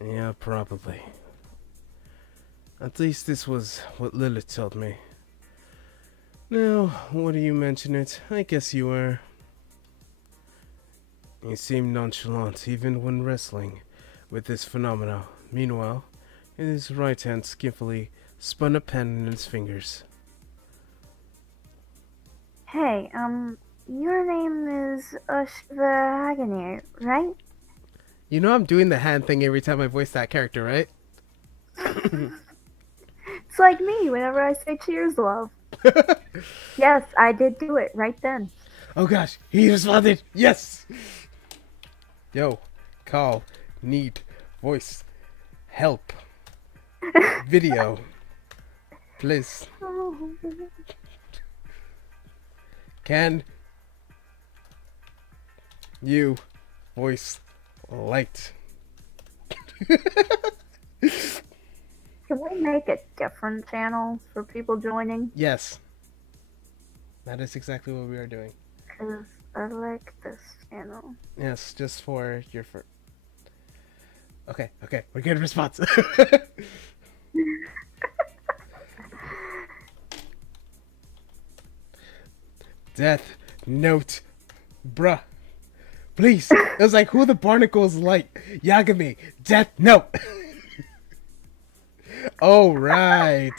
Yeah, probably. At least this was what Lilith told me. Now, what do you mention it? I guess you were. He seemed nonchalant even when wrestling with this phenomena. Meanwhile, his right hand skillfully spun a pen in his fingers. Hey, your name is Ushva Hagenir, right? You know I'm doing the hand thing every time I voice that character, right? It's like me whenever I say cheers, love. Yes, I did do it right then. Oh gosh, he responded! Yes! Yo, call, need, voice, help, video, please. Can you voice light? Can we make a different channel for people joining? Yes. That is exactly what we are doing. Because I like this channel. Yes, just for your Okay, we're getting a response. Death Note, bruh. Please. It was like, who the barnacles like? Yagami, Death Note. Oh, right.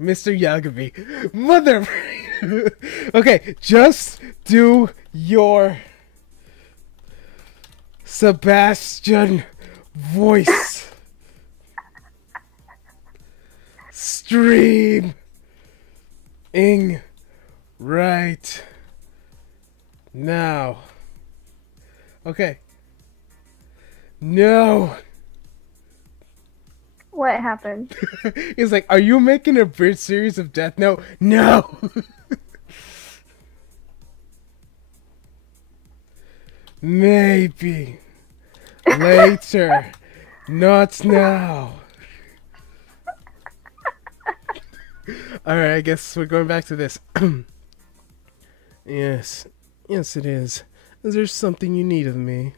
Mr. Yagami. Mother. Okay, just do your Sebastian voice. Stream ing right now. Okay. No. What happened? He's like, are you making a bridge series of Death Note? No. Maybe later, not now. Alright, I guess we're going back to this. Yes it is. Is there something you need of me?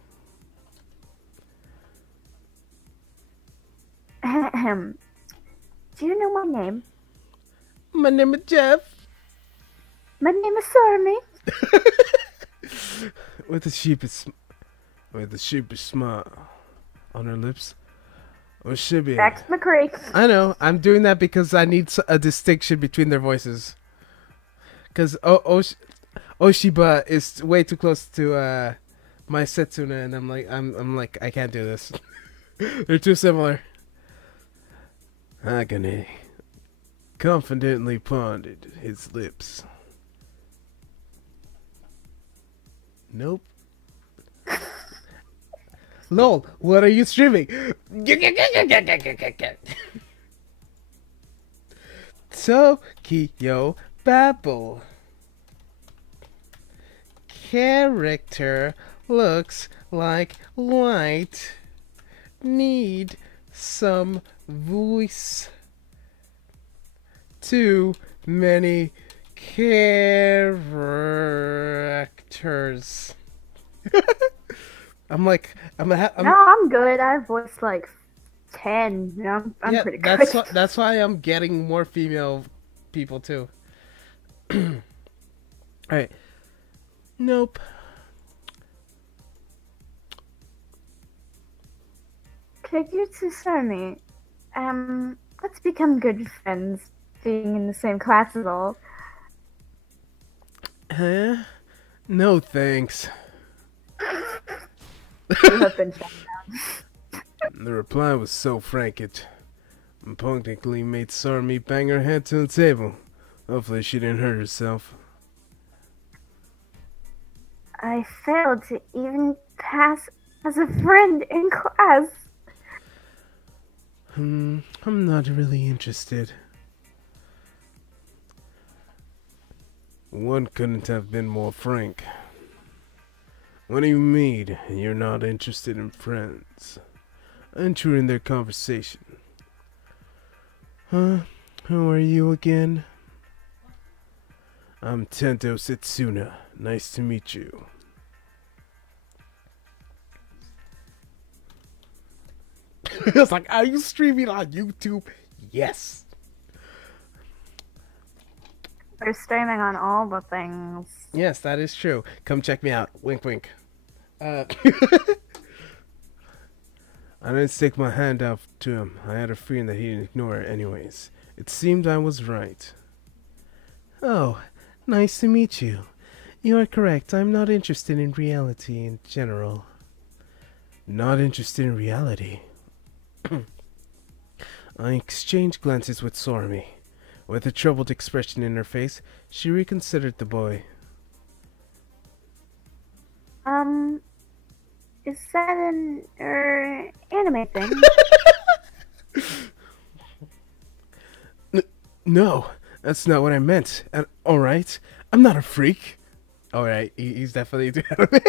Ahem. Do you know my name? My name is Jeff. My name is Sormy. With a sheepish smile on her lips. Or should be. Back to McCree. I know. I'm doing that because I need a distinction between their voices. Because Oshiba is way too close to my Setsuna, and I'm like, I can't do this. They're too similar. Agony confidently pondered his lips. Nope. Lol, what are you streaming? Tokyo Babel. Character looks like white. Need some voice. Too many characters. I'm like, No, I'm good. I voiced like 10. You know, I'm yeah, pretty good. that's why I'm getting more female people too. Alright. Nope. Could you two send me? Let's become good friends, being in the same class as all. Huh? No thanks. You have been shut down. The reply was so frank it practically made Sarmi bang her head to the table. Hopefully she didn't hurt herself. I failed to even pass as a friend in class. I'm not really interested. One couldn't have been more frank. What do you mean you're not interested in friends? Enter in their conversation. Huh? Who are you again? I'm Tento Setsuna. Nice to meet you. It's like, are you streaming on YouTube? Yes. We're streaming on all the things. Yes, that is true. Come check me out. Wink, wink. I didn't stick my hand out to him. I had a feeling that he'd ignore it anyways. It seemed I was right. Oh, nice to meet you. You are correct. I'm not interested in reality in general. Not interested in reality? I exchanged glances with Sormi. With a troubled expression in her face, she reconsidered the boy. Is that an anime thing? No, that's not what I meant. Alright, I'm not a freak. Alright, he's definitely into anime.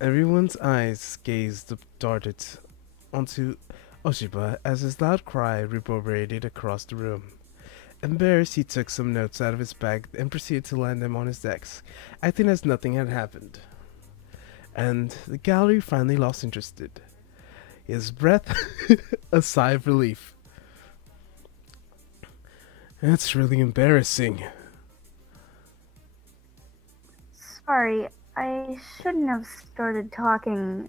Everyone's eyes darted onto Oshiba as his loud cry reverberated across the room. Embarrassed, he took some notes out of his bag and proceeded to land them on his desk, acting as nothing had happened. And the gallery finally lost interest. His breath a sigh of relief. That's really embarrassing. Sorry, I shouldn't have started talking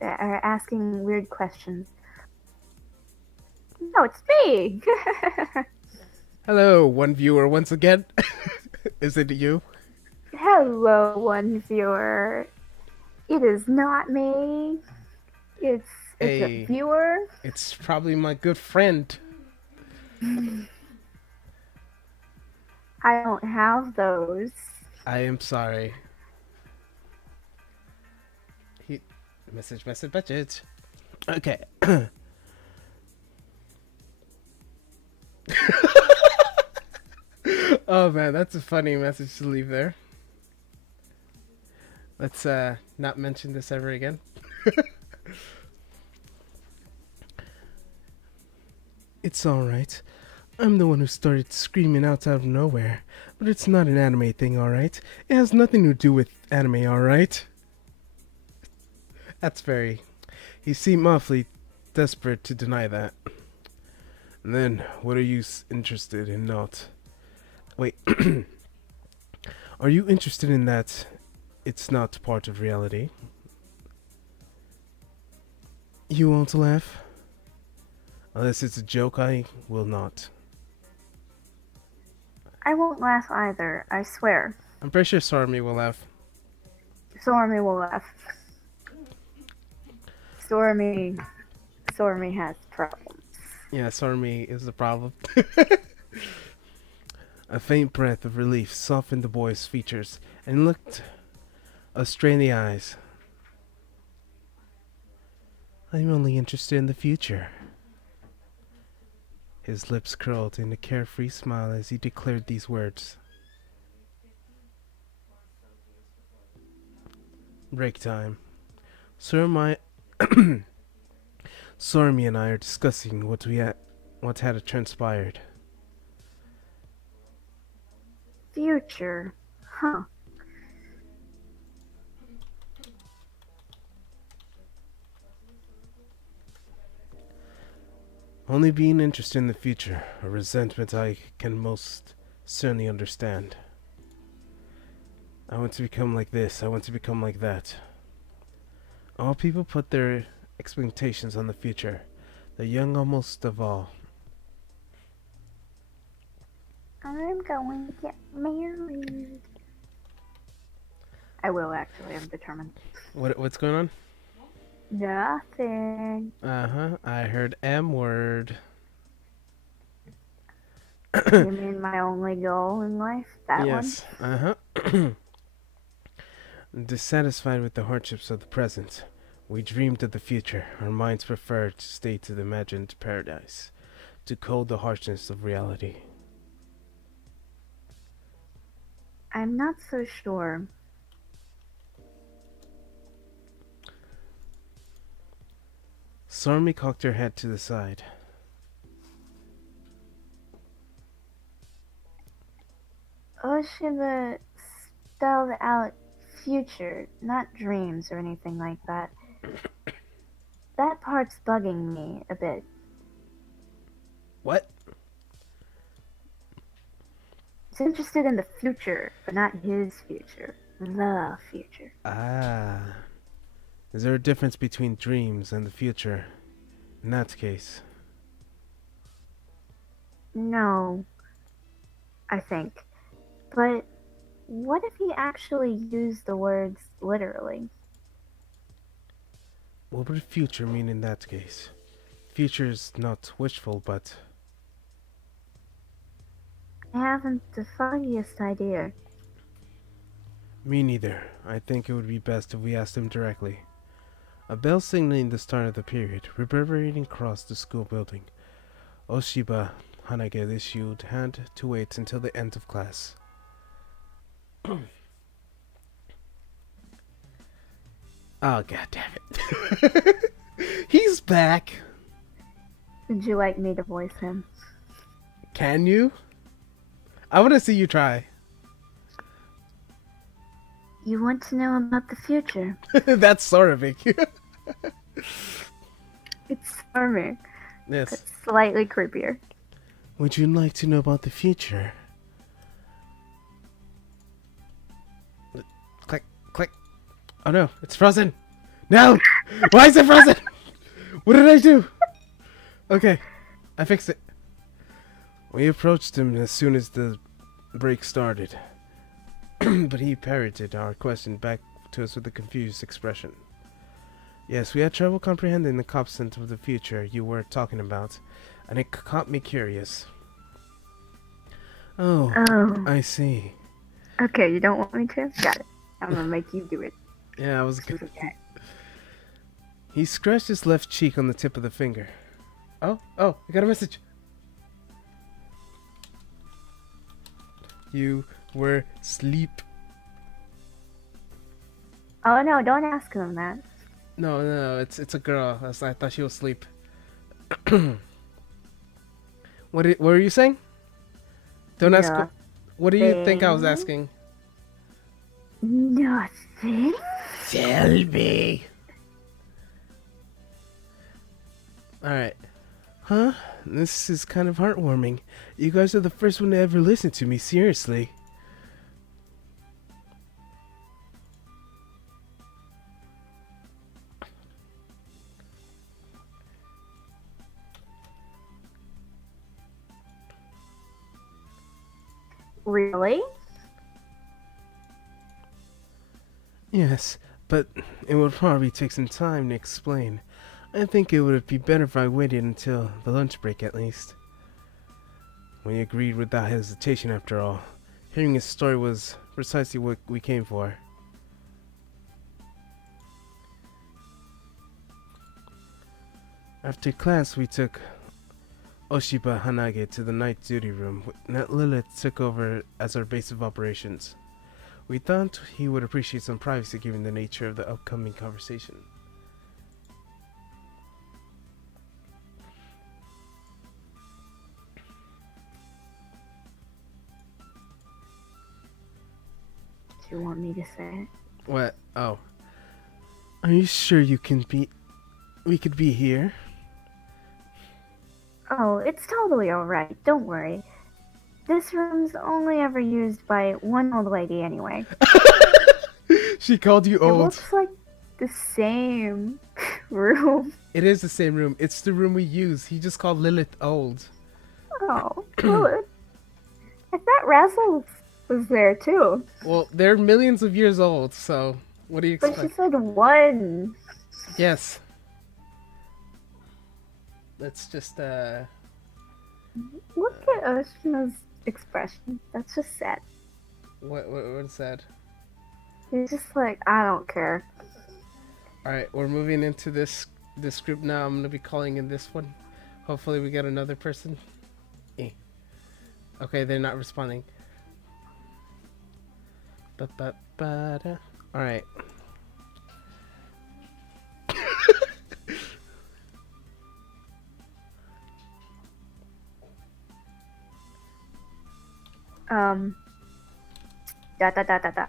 or asking weird questions. No, it's me! Hello, one viewer once again. Is it you? Hello, one viewer. It is not me. It's a viewer. It's probably my good friend. I don't have those. I am sorry. Message. Okay. Oh man, that's a funny message to leave there. Let's not mention this ever again. It's alright. I'm the one who started screaming out of nowhere. But it's not an anime thing, alright? It has nothing to do with anime, alright? That's very... He seemed awfully desperate to deny that. And then, what are you interested in not? Wait. Are you interested in that it's not part of reality? You won't laugh? Unless it's a joke, I will not. I won't laugh either, I swear. I'm pretty sure Sarmi will laugh. Stormy will laugh. Stormy Stormy has problems. Yeah, Sormy is the problem. A faint breath of relief softened the boy's features, and he looked astray in the eyes. I'm only interested in the future. His lips curled in a carefree smile as he declared these words. Break time. Sormy and I are discussing what had transpired. Future. Huh. Only being interested in the future, a resentment I can most certainly understand. I want to become like this, I want to become like that. All people put their expectations on the future, the young almost of all. I'm going to get married. I will actually, I'm determined. What's going on? Nothing. Uh-huh, I heard M word. You mean my only goal in life? That Yes, uh-huh. Dissatisfied with the hardships of the present, we dreamed of the future. Our minds preferred to stay to the imagined paradise, to cold the harshness of reality. I'm not so sure. Sormy cocked her head to the side. Oshiba spelled out future, not dreams or anything like that. That part's bugging me a bit. What? He's interested in the future, but not his future. The future. Ah. Is there a difference between dreams and the future? In that case. No, I think. But what if he actually used the words literally? What would future mean in that case? Future is not wishful, but... I haven't the foggiest idea. Me neither. I think it would be best if we asked him directly. A bell signaling the start of the period, reverberating across the school building. Oshiba Hanage issued had to wait until the end of class. Oh, god damn it. He's back. Would you like me to voice him? Can you? I want to see you try. You want to know about the future? That's Sorvik. It's charming, Yes. but slightly creepier. Would you like to know about the future? Click, click. Oh no, it's frozen. No! Why is it frozen? What did I do? Okay, I fixed it. We approached him as soon as the break started. But he parroted our question back to us with a confused expression. Yes, we had trouble comprehending the concept of the future you were talking about, and it caught me curious. Oh, I see. Okay, you don't want me to? Got it. I'm gonna make you do it. Yeah, I was good. Okay. He scratched his left cheek on the tip of the finger. Oh, I got a message. You were asleep. Oh no, don't ask him that. No, it's a girl. I thought she was asleep. What were you saying? Don't ask. Nothing. What do you think I was asking? Nothing. Tell me. Alright. Huh? This is kind of heartwarming. You guys are the first one to ever listen to me, seriously. Really? Yes, but it would probably take some time to explain. I think it would be better if I waited until the lunch break at least. We agreed without hesitation after all. Hearing his story was precisely what we came for. After class, we took Oshiba Hanage to the night duty room. Lilith took over as our base of operations. We thought he would appreciate some privacy given the nature of the upcoming conversation. Do you want me to say it? What? Oh. Are you sure we could be here? Oh, it's totally alright. Don't worry. This room's only ever used by one old lady anyway. She called you It old. looks like the same room. It is the same room. It's the room we use. He just called Lilith old. Oh, good. I thought Razzle was there too. Well, they're millions of years old, so what do you But expect? she said one. Yes. Let's just, Look at Oshina's expression. That's just sad. what's that? He's just like, I don't care. Alright, we're moving into this group now. I'm gonna be calling in this one. Hopefully we get another person. Okay, they're not responding. Alright. Da.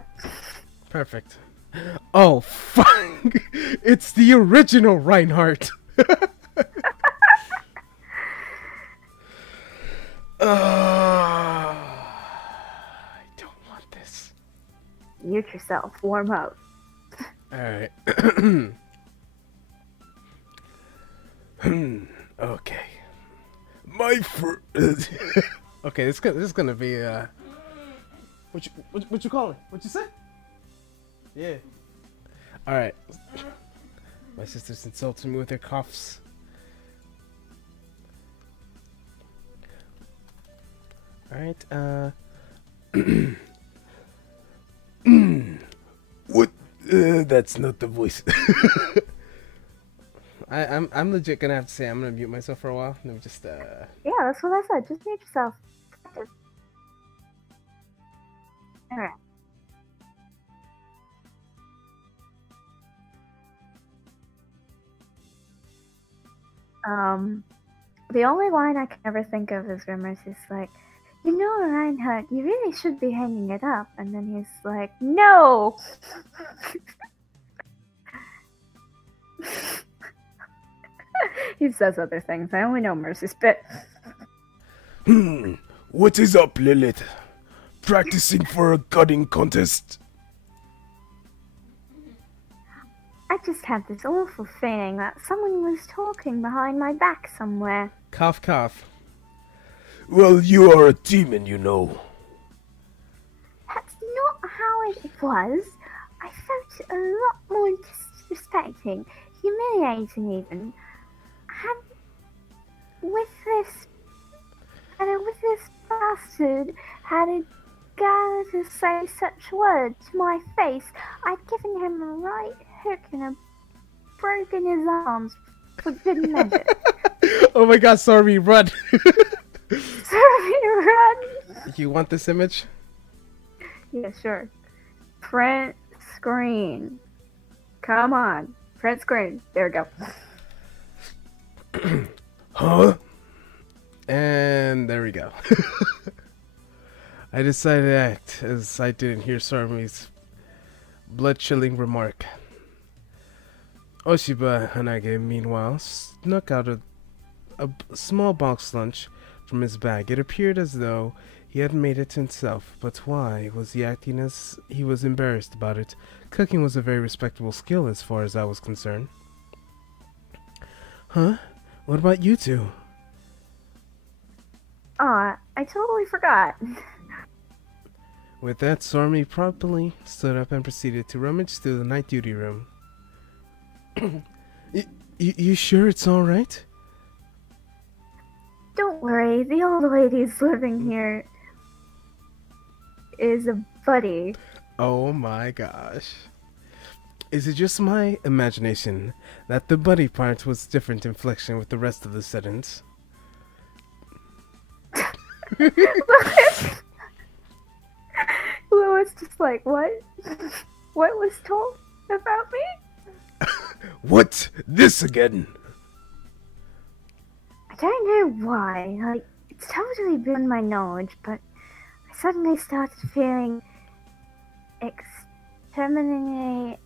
Perfect. Oh, fuck! It's the original Reinhardt! I don't want this. Mute yourself. Warm up. Alright. Okay. My Okay, this is gonna be, What you call it? What you say? Yeah. Alright. My sister's insulting me with her coughs. Alright, What? That's not the voice. I'm legit gonna have to say I'm gonna mute myself for a while. Let me just, Yeah, that's what I said. Just mute yourself. Alright. The only line I can ever think of is Rimmer's is like, you know, Reinhardt, you really should be hanging it up. And then he's like, no! He says other things. I only know Mercy's bit. What is up, Lilith? Practicing for a gutting contest? I just had this awful feeling that someone was talking behind my back somewhere. Cough, cough. Well, you are a demon, you know. That's not how it was. I felt a lot more disrespecting, humiliating even. With this bastard had a gall to say such words to my face, I'd given him a right hook and a broken his arms for good measure. Oh my god, sorry, run. Sorry, run! You want this image? Yeah, sure. Print screen. Come on. Print screen. There we go. Huh? And there we go. I decided to act as I didn't hear Sarmi's blood-chilling remark. Oshiba Hanage, meanwhile, snuck out a small box lunch from his bag. It appeared as though he had made it himself, but why was he acting as he was embarrassed about it? Cooking was a very respectable skill as far as I was concerned. Huh? What about you two? Aw, I totally forgot. With that, Sormi promptly stood up and proceeded to rummage through the night duty room. You sure it's alright? Don't worry, the old lady's living here is a buddy. Oh my gosh. Is it just my imagination that the buddy part was different inflection with the rest of the sentence? Louis just like, what? What was told about me? What's this again? I don't know why. Like, it's totally beyond my knowledge, but I suddenly started feeling exterminating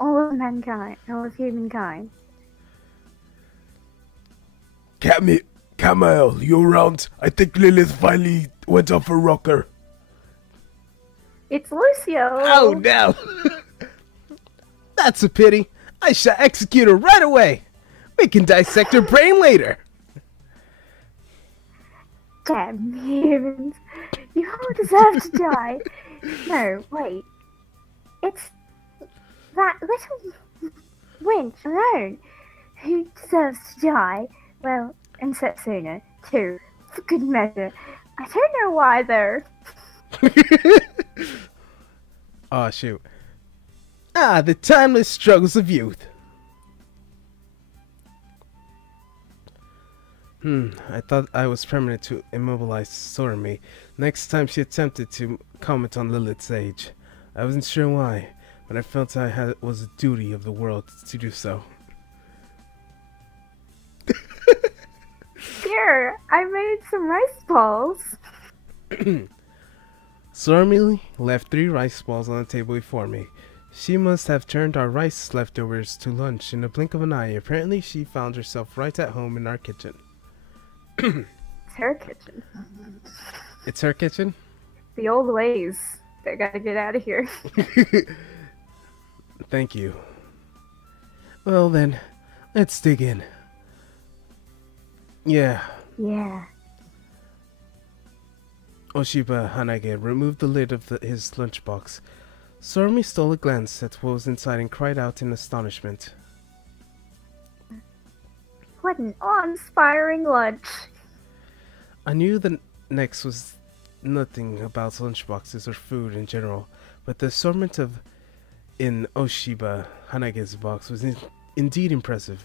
all of mankind, all of humankind. Camille, you around? I think Lilith finally went off her rocker. It's Lucio. Oh no! That's a pity. I shall execute her right away. We can dissect her brain later. Damn humans. You all deserve to die. No, wait. It's that little wench alone who deserves to die. Well, and Setsuna, too. For good measure. I don't know why, though. Aw, shoot. The timeless struggles of youth. I thought I was permanent to immobilize Sormi next time she attempted to comment on Lilith's age. I wasn't sure why, but I felt it was a duty of the world to do so. Here, I made some rice balls. Sormi left 3 rice balls on the table before me. She must have turned our rice leftovers to lunch in a blink of an eye. Apparently, she found herself right at home in our kitchen. It's her kitchen. It's her kitchen? The old ways. They gotta get out of here. Thank you. Well then, let's dig in. Yeah. Yeah. Oshiba Hanage removed the lid of his lunchbox. Sormi stole a glance at what was inside and cried out in astonishment. What an awe-inspiring lunch. I knew the next was nothing about lunchboxes or food in general, but the assortment in Oshiba Hanage's box was indeed impressive.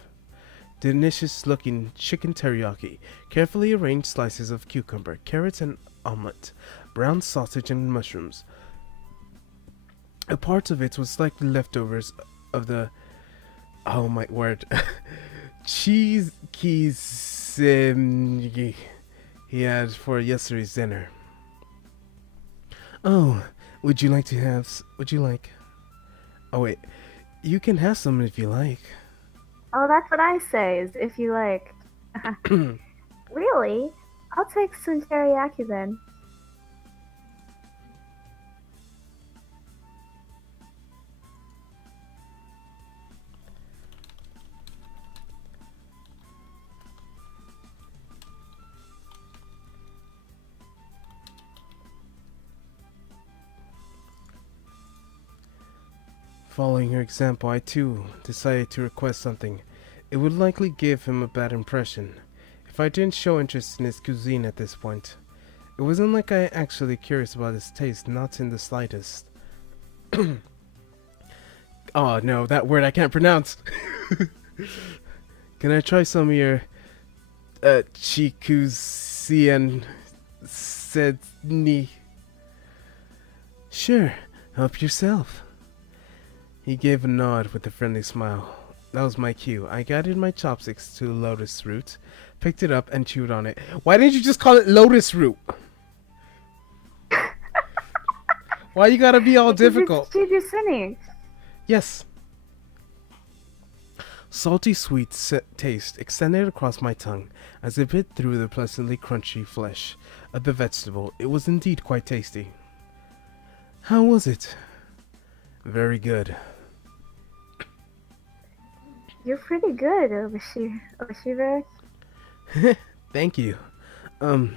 Delicious-looking chicken teriyaki, carefully arranged slices of cucumber, carrots and omelette, brown sausage and mushrooms. A part of it was likely leftovers of the... oh my word... cheese keys he had for yesterday's dinner. Oh, would you like? Oh wait, you can have some if you like. Oh, that's what I say, is if you like. Really? I'll take some teriyaki then. Following her example, I too decided to request something. It would likely give him a bad impression if I didn't show interest in his cuisine at this point. It wasn't like I actually curious about his taste, not in the slightest. Oh no, that word I can't pronounce. Can I try some of your chikusian sedni? Sure, help yourself. He gave a nod with a friendly smile. That was my cue. I guided my chopsticks to the lotus root, picked it up, and chewed on it. Why didn't you just call it lotus root? Why you gotta be all difficult? Yes. Salty sweet taste extended across my tongue as I bit through the pleasantly crunchy flesh of the vegetable. It was indeed quite tasty. How was it? Very good. You're pretty good, Oshiba. Thank you. It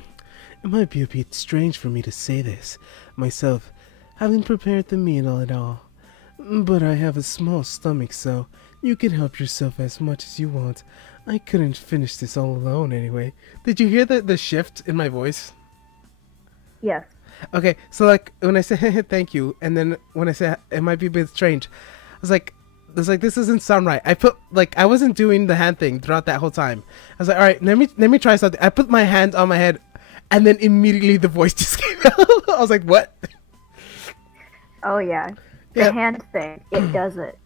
might be a bit strange for me to say this, myself, having prepared the meal and all, But I have a small stomach, so you can help yourself as much as you want. I couldn't finish this all alone anyway. Did you hear the shift in my voice? Yes. Okay, so like when I say thank you, and then when I say it might be a bit strange, I was like, this doesn't sound right. I wasn't doing the hand thing throughout that whole time. I was like, all right, let me try something. I put my hand on my head, and then immediately the voice just came out. I was like, what? Oh yeah. The hand thing, it does it.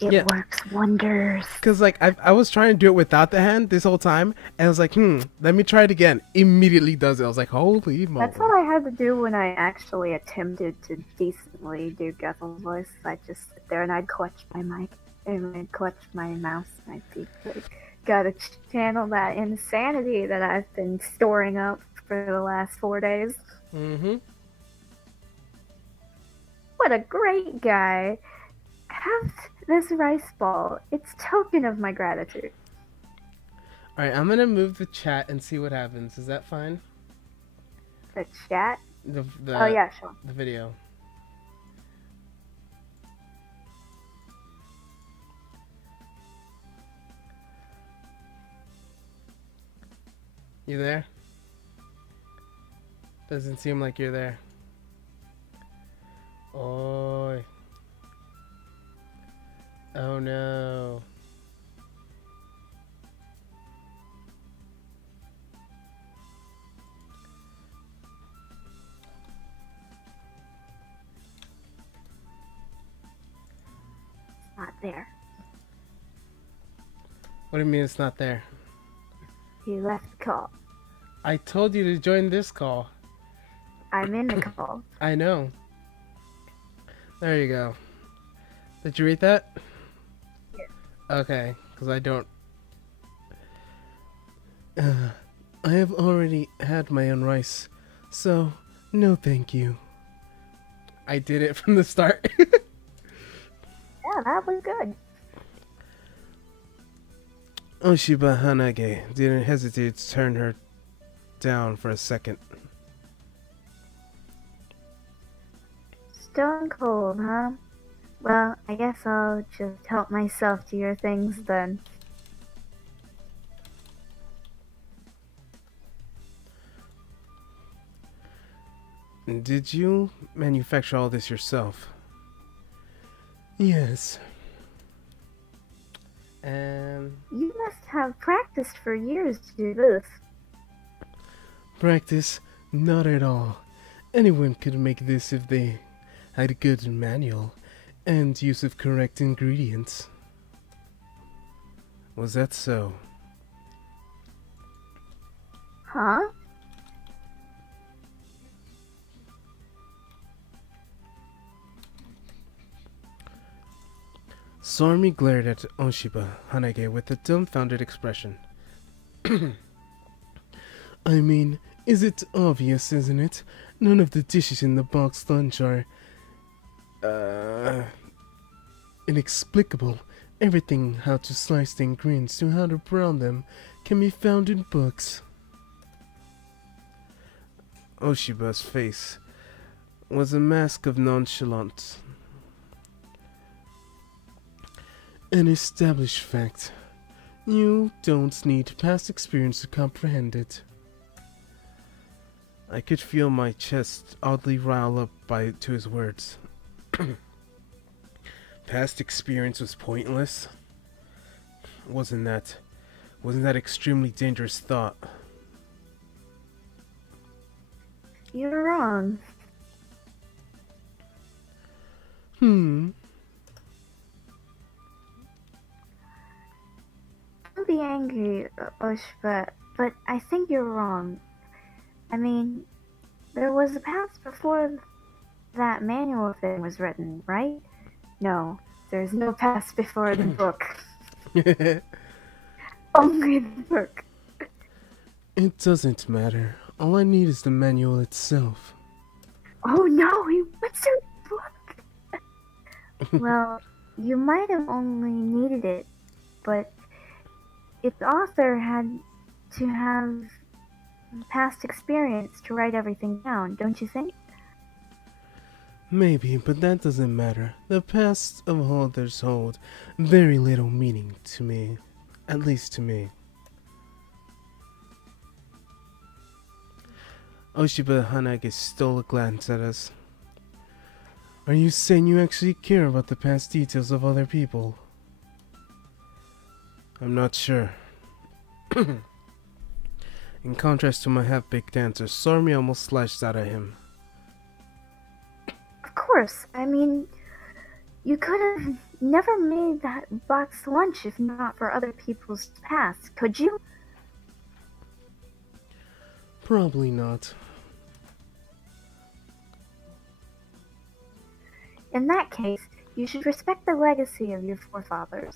It works wonders. Cause like I was trying to do it without the hand this whole time, and I was like, let me try it again. Immediately does it. I was like, holy moly. That's what I had to do when I actually attempted to decently do Gethel's voice. I just sit there and I'd clutch my mic and I'd clutch my mouse and I'd be like, gotta channel that insanity that I've been storing up for the last 4 days. Mm-hmm. What a great guy. Have this rice ball. It's token of my gratitude. Alright, I'm gonna move the chat and see what happens. Is that fine? The chat? The Oh yeah, sure. The video. You there? Doesn't seem like you're there. Oi. Oh no. It's not there. What do you mean it's not there? He left the call. I told you to join this call. I'm in the call. I know. There you go. Did you read that? Yeah. Okay, because I don't... I have already had my own rice, so no thank you. I did it from the start. Yeah, that was good. Oshiba Hanage didn't hesitate to turn her down for a second. Stone cold, huh? Well, I guess I'll just help myself to your things then. Did you manufacture all this yourself? Yes. You must have practiced for years to do this. Practice? Not at all. Anyone could make this if they had a good manual and use of correct ingredients. Was that so? Huh? Sormi glared at Oshiba Hanage with a dumbfounded expression. I mean, is it obvious, isn't it? None of the dishes in the box lunch are... inexplicable. Everything how to slice the ingredients to how to brown them can be found in books. Oshiba's face was a mask of nonchalance. An established fact. You don't need past experience to comprehend it. I could feel my chest oddly rile up to his words. Past experience was pointless? Wasn't that extremely dangerous thought? You're wrong. Don't be angry, Oshba, but I think you're wrong. I mean, there was a past before that manual thing was written, right? No, there's no past before the book. Only the book. It doesn't matter. All I need is the manual itself. Oh no, he wants your book! Well, you might have only needed it, but its author had to have past experience to write everything down, don't you think? Maybe, but that doesn't matter. The past of others hold very little meaning to me. At least to me. Oshiba Hanage stole a glance at us. Are you saying you actually care about the past details of other people? I'm not sure. In contrast to my half-baked answer, Sormi almost slashed out at him. Of course. I mean, you could have never made that box lunch if not for other people's past, could you? Probably not. In that case, you should respect the legacy of your forefathers.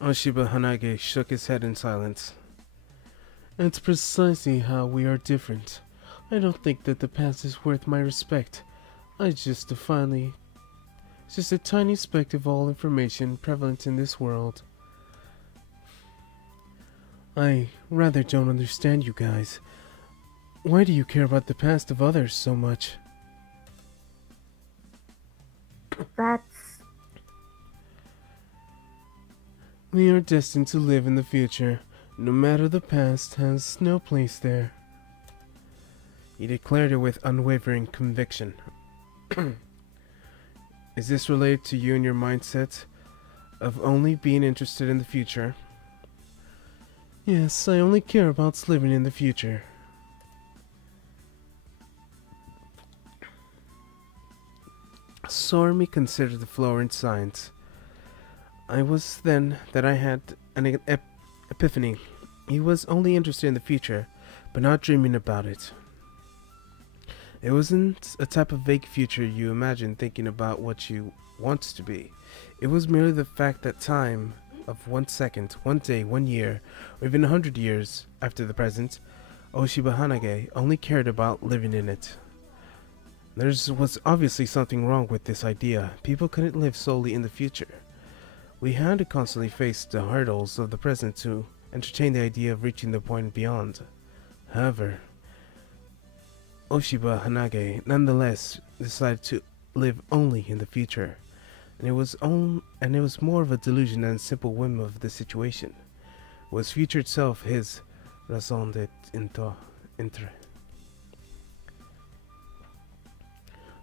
Oshiba Hanage shook his head in silence. It's precisely how we are different. I don't think that the past is worth my respect. It's just a tiny speck of all information prevalent in this world. I rather don't understand you guys. Why do you care about the past of others so much? That's... We are destined to live in the future. No matter the past has no place there. He declared it with unwavering conviction. Is this related to you and your mindset of only being interested in the future? Yes, I only care about living in the future. Sormi considered the floor in science. I was then that I had an epiphany. He was only interested in the future, but not dreaming about it. It wasn't a type of vague future you imagine thinking about what you want to be. It was merely the fact that time of 1 second, 1 day, 1 year, or even 100 years after the present, Oshiba Hanage only cared about living in it. There was obviously something wrong with this idea. People couldn't live solely in the future. We had to constantly face the hurdles of the present to entertain the idea of reaching the point beyond. However, Oshiba Hanage nonetheless decided to live only in the future, and it was more of a delusion than a simple whim of the situation. Was future itself his raison d'être?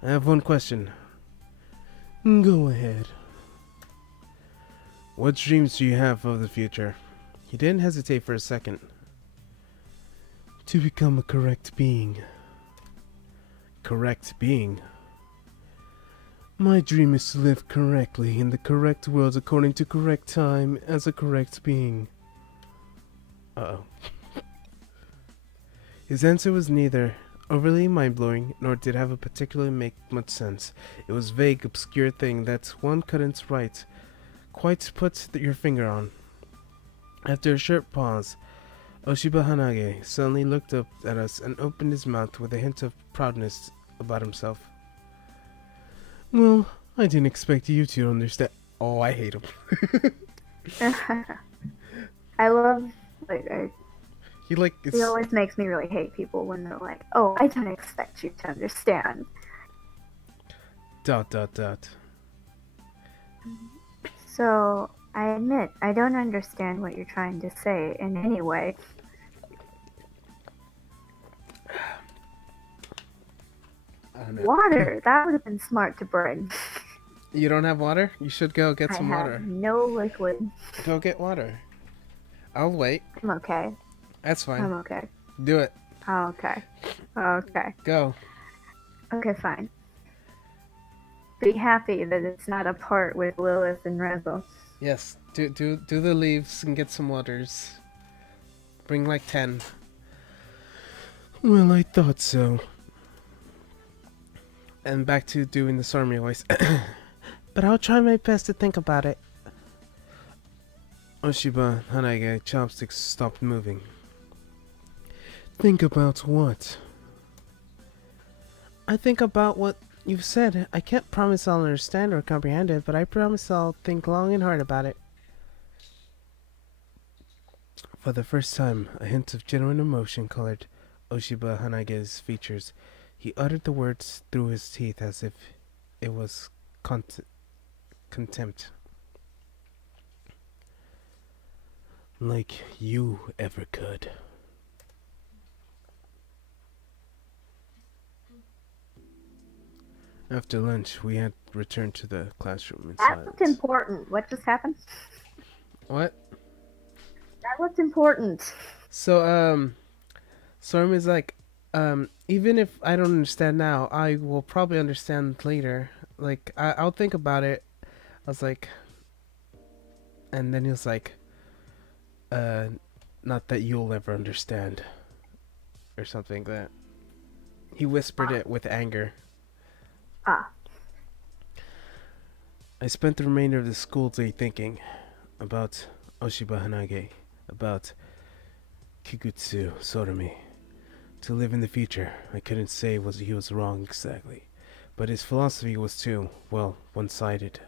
I have one question. Go ahead. What dreams do you have of the future? He didn't hesitate for a second. To become a correct being. Correct being? My dream is to live correctly in the correct world according to correct time as a correct being. Uh-oh. His answer was neither overly mind-blowing, nor did it have a particularly make much sense. It was a vague, obscure thing that one couldn't quite put your finger on. After a short pause, Oshiba Hanage suddenly looked up at us and opened his mouth with a hint of proudness about himself. Well, I didn't expect you to understand. Oh, I hate him. I love, He it always makes me really hate people when they're like, oh, I don't expect you to understand. ... So, I admit, I don't understand what you're trying to say in any way. I don't know. Water! That would have been smart to bring. You don't have water? You should go get some I have water. no liquid. Go get water. I'll wait. I'm okay. That's fine. I'm okay. Do it. Oh, okay. Okay. Go. Okay, fine. Be happy that it's not a part with Lilith and Rezo. Yes. Do the leaves and get some waters. Bring like 10. Well, I thought so. And back to doing the Sormi voice. But I'll try my best to think about it. Oshiba Hanage chopsticks stopped moving. Think about what? I think about what you've said. I can't promise I'll understand or comprehend it, but I promise I'll think long and hard about it. For the first time, a hint of genuine emotion colored Oshiba Hanage's features. He uttered the words through his teeth as if it was contempt. Like you ever could. After lunch, we had returned to the classroom in That looked silence. important. What just happened? What? That looked important. So, Storm is like, even if I don't understand now, I will probably understand later. Like, I'll think about it. I was like, and then he was like, not that you'll ever understand. Or something like that. He whispered it with anger. Ah. I spent the remainder of the school day thinking about Oshiba Hanage, about Kikutsu Soromi. To live in the future, I couldn't say he was wrong exactly, but his philosophy was too, well, one-sided.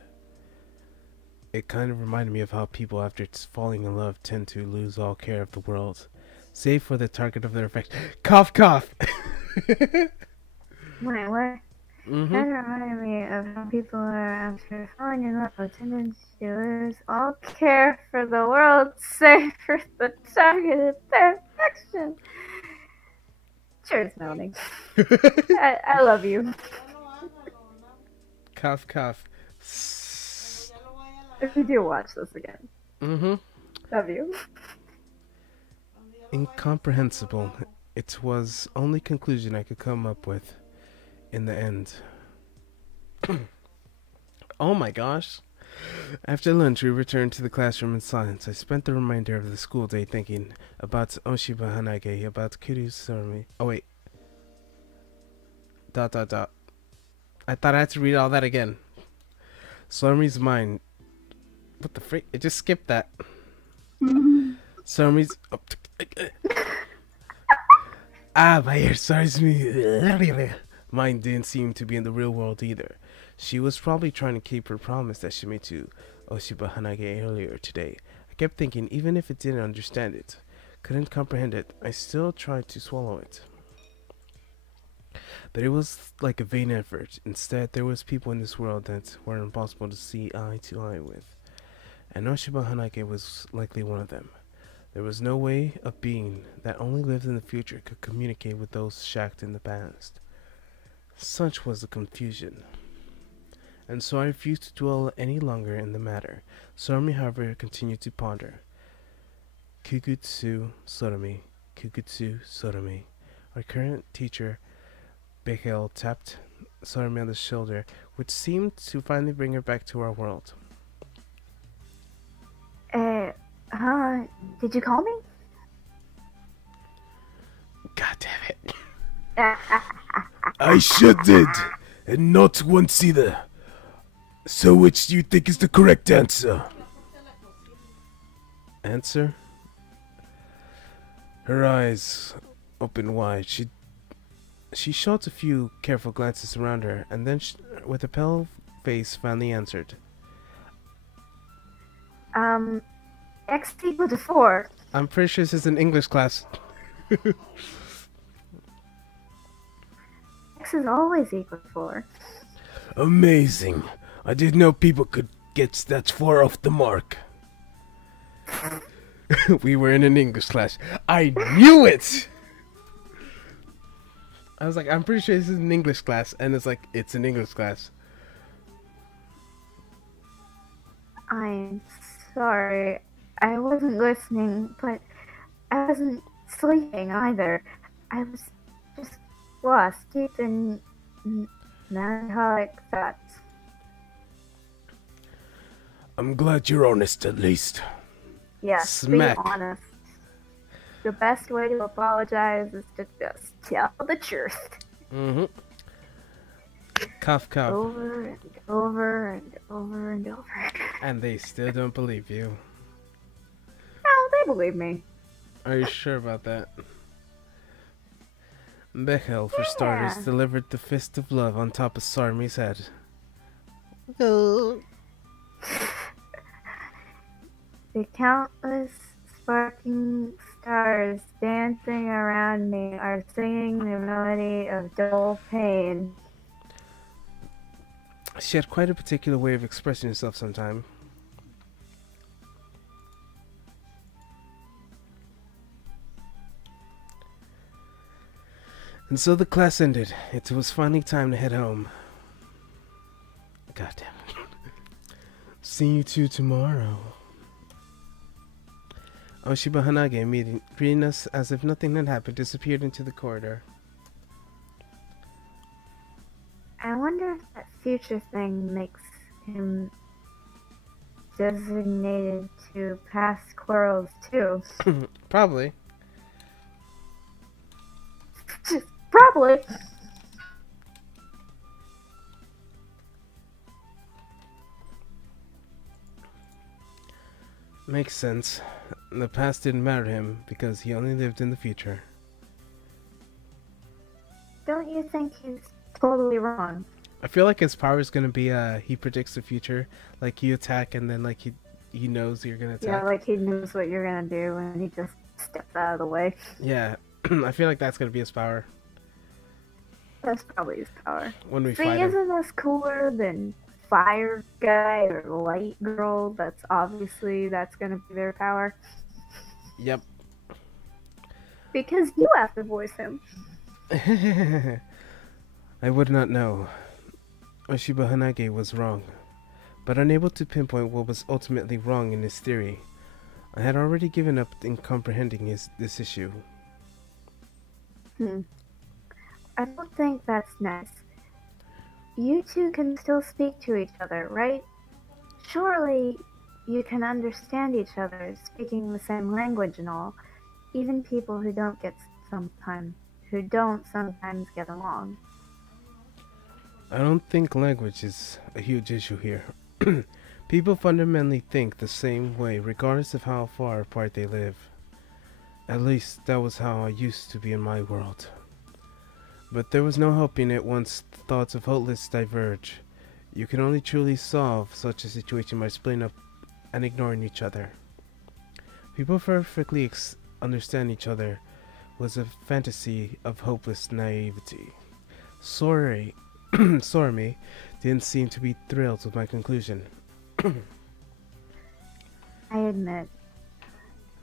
It kind of reminded me of how people after falling in love tend to lose all care of the world, save for the target of their affection. Cough, cough! Wait, what? Mm-hmm. That reminded me of how people are after falling in love with tendency to lose all care for the world, save for the target of their affection. Cheers, Melanie. I love you. Cough, cough. If you do watch this again. Mm-hmm. Love you. Incomprehensible. It was only conclusion I could come up with in the end. Oh my gosh. After lunch, we returned to the classroom in silence. I spent the remainder of the school day thinking about Oshiba Hanage, about Kiryu Soromi. Oh wait. ... I thought I had to read all that again. Soromi's mind. What the frick? It just skipped that. Soromi's. My ear, sorry, me. Mine didn't seem to be in the real world either. She was probably trying to keep her promise that she made to Oshiba Hanage earlier today. I kept thinking, even if it didn't understand it, couldn't comprehend it, I still tried to swallow it. But it was like a vain effort. Instead, there was people in this world that were impossible to see eye to eye with. And Oshiba Hanage was likely one of them. There was no way of being that only lived in the future could communicate with those shacked in the past. Such was the confusion. And so I refused to dwell any longer in the matter. Soromi, however, continued to ponder. Kukutsu Soromi, Kukutsu Soromi. Our current teacher, Babel, tapped Soromi on the shoulder, which seemed to finally bring her back to our world. Did you call me? God damn it. I sure did, and not once either. So which do you think is the correct answer? Answer? Her eyes opened wide. She shot a few careful glances around her, and then, with a pale face, finally answered. X equal to 4. I'm pretty sure this is an English class. X is always equal to 4. Amazing. I didn't know people could get that far off the mark. We were in an English class. I knew it! I was like, I'm pretty sure this is an English class. And it's like, it's an English class. I'm sorry. I wasn't listening, but I wasn't sleeping either. I was just lost deep in melancholic thoughts. I'm glad you're honest at least. Yes, Smack. be honest. The best way to apologize is to just tell the truth. Mm-hmm. Cough, cough. Over and over and over and over. And they still don't believe you. Oh, they believe me. Are you sure about that? Bechel, for starters, Yeah. delivered the fist of love on top of Sarmi's head. The countless sparking stars dancing around me are singing the melody of dull pain. She had quite a particular way of expressing herself sometime. And so the class ended. It was finally time to head home. God damn it. See you two tomorrow. Oshiba Hanage, greeting us as if nothing had happened, disappeared into the corridor. I wonder if that future thing makes him designated to past quarrels too. Probably. Probably. Makes sense. The past didn't matter to him because he only lived in the future. Don't you think he's totally wrong? I feel like his power is gonna be he predicts the future. Like you attack and then like he knows you're gonna attack. Yeah, like he knows what you're gonna do and he just steps out of the way. Yeah. I feel like that's gonna be his power. That's probably his power. When we See, fight him. isn't this cooler than Fire Guy or Light Girl? That's gonna be their power. Yep. Because you have to voice him. I would not know. Oshiba Hanage was wrong, but unable to pinpoint what was ultimately wrong in his theory. I had already given up in comprehending this issue. I don't think that's nice. You two can still speak to each other, right? Surely you can understand each other, speaking the same language and all. Even people who don't sometimes get along. I don't think language is a huge issue here. People fundamentally think the same way regardless of how far apart they live. At least that was how I used to be in my world. But there was no helping it once thoughts of hopeless diverge. You can only truly solve such a situation by splitting up and ignoring each other. People perfectly understand each other was a fantasy of hopeless naivety. Sorry, Sormi didn't seem to be thrilled with my conclusion. I admit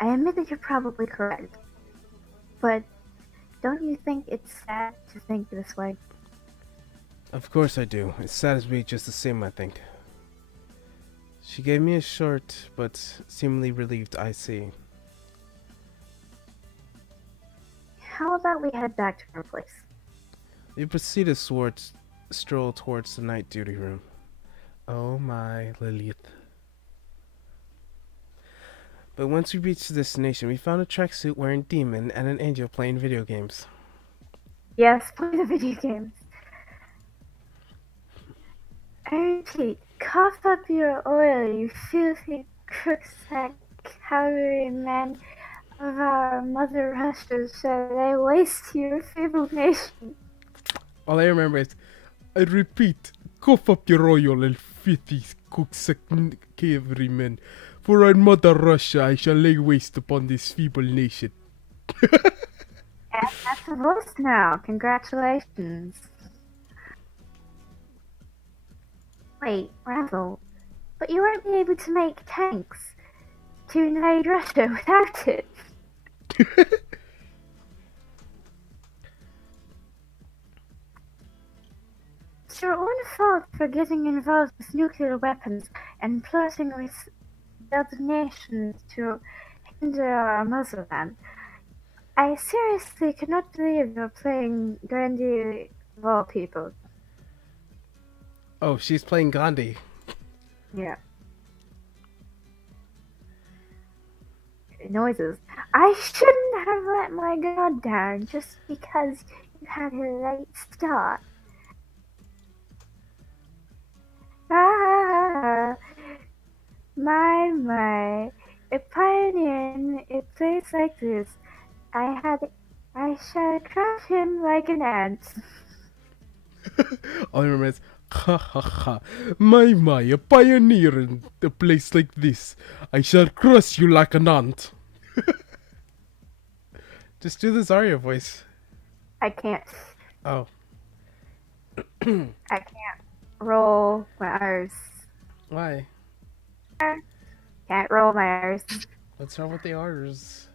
that you're probably correct. But don't you think it's sad to think this way? Of course I do. It saddens me just the same, I think. She gave me a short but seemingly relieved I see. How about we head back to our place? We proceeded to stroll towards the night duty room. Oh my, Lilith. But once we reached the destination, we found a tracksuit wearing demon and an angel playing video games. Yes, play the video games. I repeat, cough up your oil, you filthy crooksack cavalryman of our mother Russia, so they waste your feeble nation. All I remember is, I repeat, cough up your oil and filthy crooksack cavalryman. For our mother Russia, I shall lay waste upon this feeble nation. And that's a voice now. Congratulations. Wait, Razzle, but you won't be able to make tanks to invade Russia without it. It's your own fault for getting involved with nuclear weapons and plotting with other nations to hinder our motherland. I seriously cannot believe you're playing Gandhi of all people. Oh, she's playing Gandhi. Yeah. Noises. I shouldn't have let my guard down just because you had a late start. Ah, my, a pioneer in a place like this. I shall crush him like an ant. All I remember is, ha ha ha, my, a pioneer in a place like this. I shall crush you like an ant. Just do the Zarya voice. I can't. Oh. I can't roll my R's. Why? Can't roll my R's. What's wrong with the R's?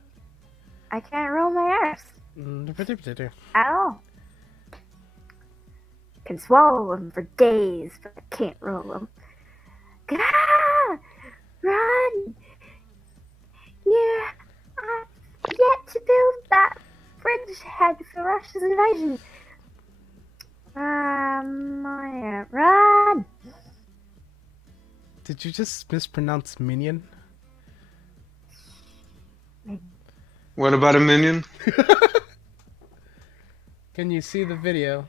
I can't roll my R's at all. Can swallow them for days, but I can't roll them. Ah! Run! Yeah, I've yet to build that bridgehead for Russia's invasion. Maya, run! Did you just mispronounce minion? What about a minion? Can you see the video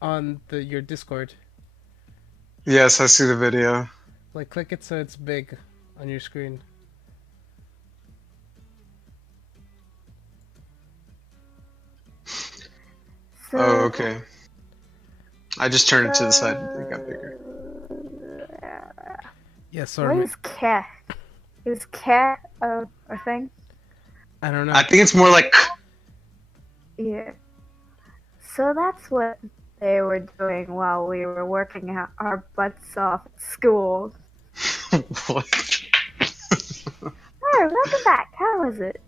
on your Discord? Yes, I see the video. Like, click it so it's big on your screen. So, Oh, okay. I just turned it to the side and it got bigger. Yeah, sorry. what is cat? Is cat a thing? I don't know. I think it's more like. Yeah. So that's what they were doing while we were working our butts off at school. What? Oh, welcome back. How was it?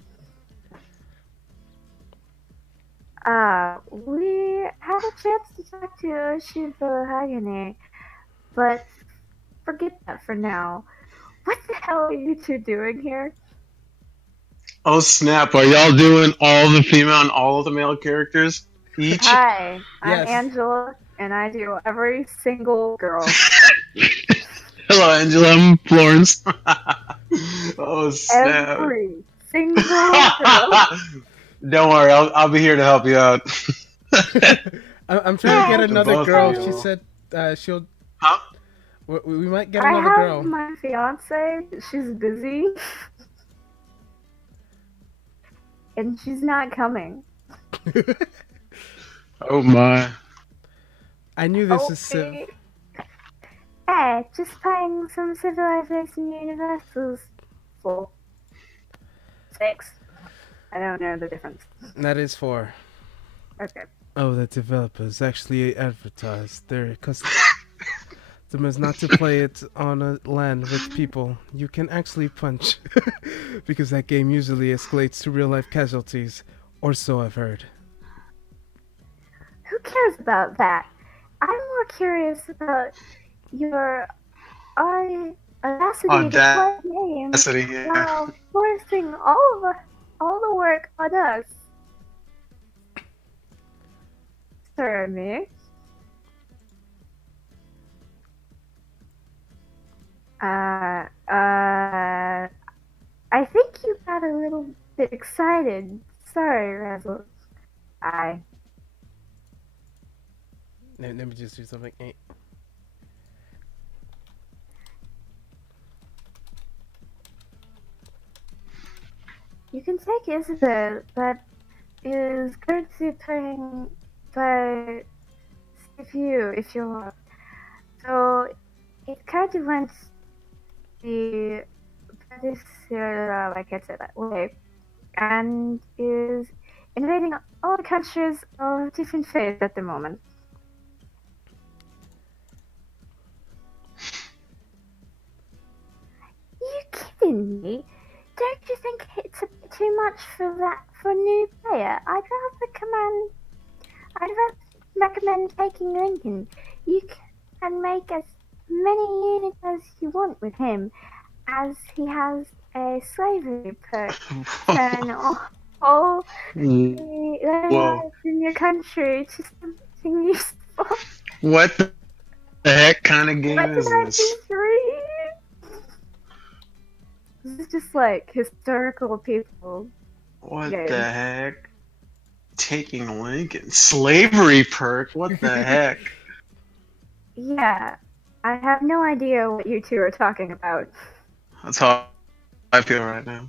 We had a chance to talk to Shiva Hagane, but forget that for now. What the hell are you two doing here? Oh snap! Are y'all doing all the female and all of the male characters each? Hi, I'm Yes. Angela, and I do every single girl. Hello, Angela. I'm Florence. Oh snap! Every single girl. Don't worry, I'll be here to help you out. I'm trying to get another both girl. of you. She said she'll. Huh? We might get I another have girl. my fiance. She's busy. And she's not coming. Oh my! I knew this is Civ. Okay. Hey, just playing some Civilization Universals. 4. 6. I don't know the difference. That is 4. Okay. Oh, the developers actually advertised their customers not to play it on a land with people you can actually punch, because that game usually escalates to real-life casualties, or so I've heard. Who cares about that? I'm more curious about your audacity to play games Audacity, yeah. while forcing all the work on us. Sorry, me. I think you got a little bit excited. Sorry, Razzle. Let me just do something. You can take Isabel, that is currently playing by CPU if you want. So it kind of went the like I said that way, and is invading all the countries of different faiths at the moment. You kidding me? Don't you think it's a bit too much for a new player? I'd recommend taking Lincoln. You can make as many units as you want with him, as he has a slavery perk. Turn all the lives in your country to something useful. What the heck kind of game What is did I this? just read? This is just like historical people. What game. the heck? Taking Lincoln. Slavery perk? What the heck? Yeah, I have no idea what you two are talking about. That's how I feel right now.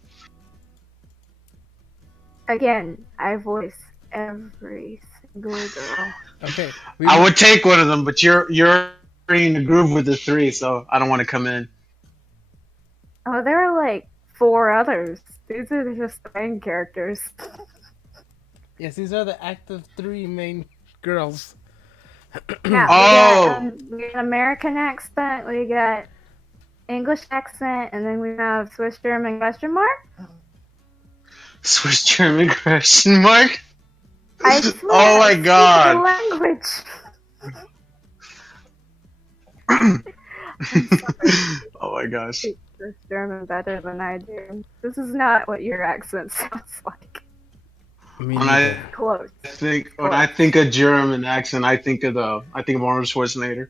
Again, I voice every single girl. Okay. I would take one of them, but you're in the groove with the 3, so I don't want to come in. Oh, there are like 4 others. These are just the main characters. Yes, these are the active 3 main girls. Yeah, Oh, we got American accent, we got English accent, and then we have Swiss German question mark. Swiss German question mark? I swear, Oh my I speak god. the language. I'm sorry. Oh my gosh. You speak Swiss German better than I do. This is not what your accent sounds like. Me When I neither. Close. when I think of German accent, I think of Arnold Schwarzenegger.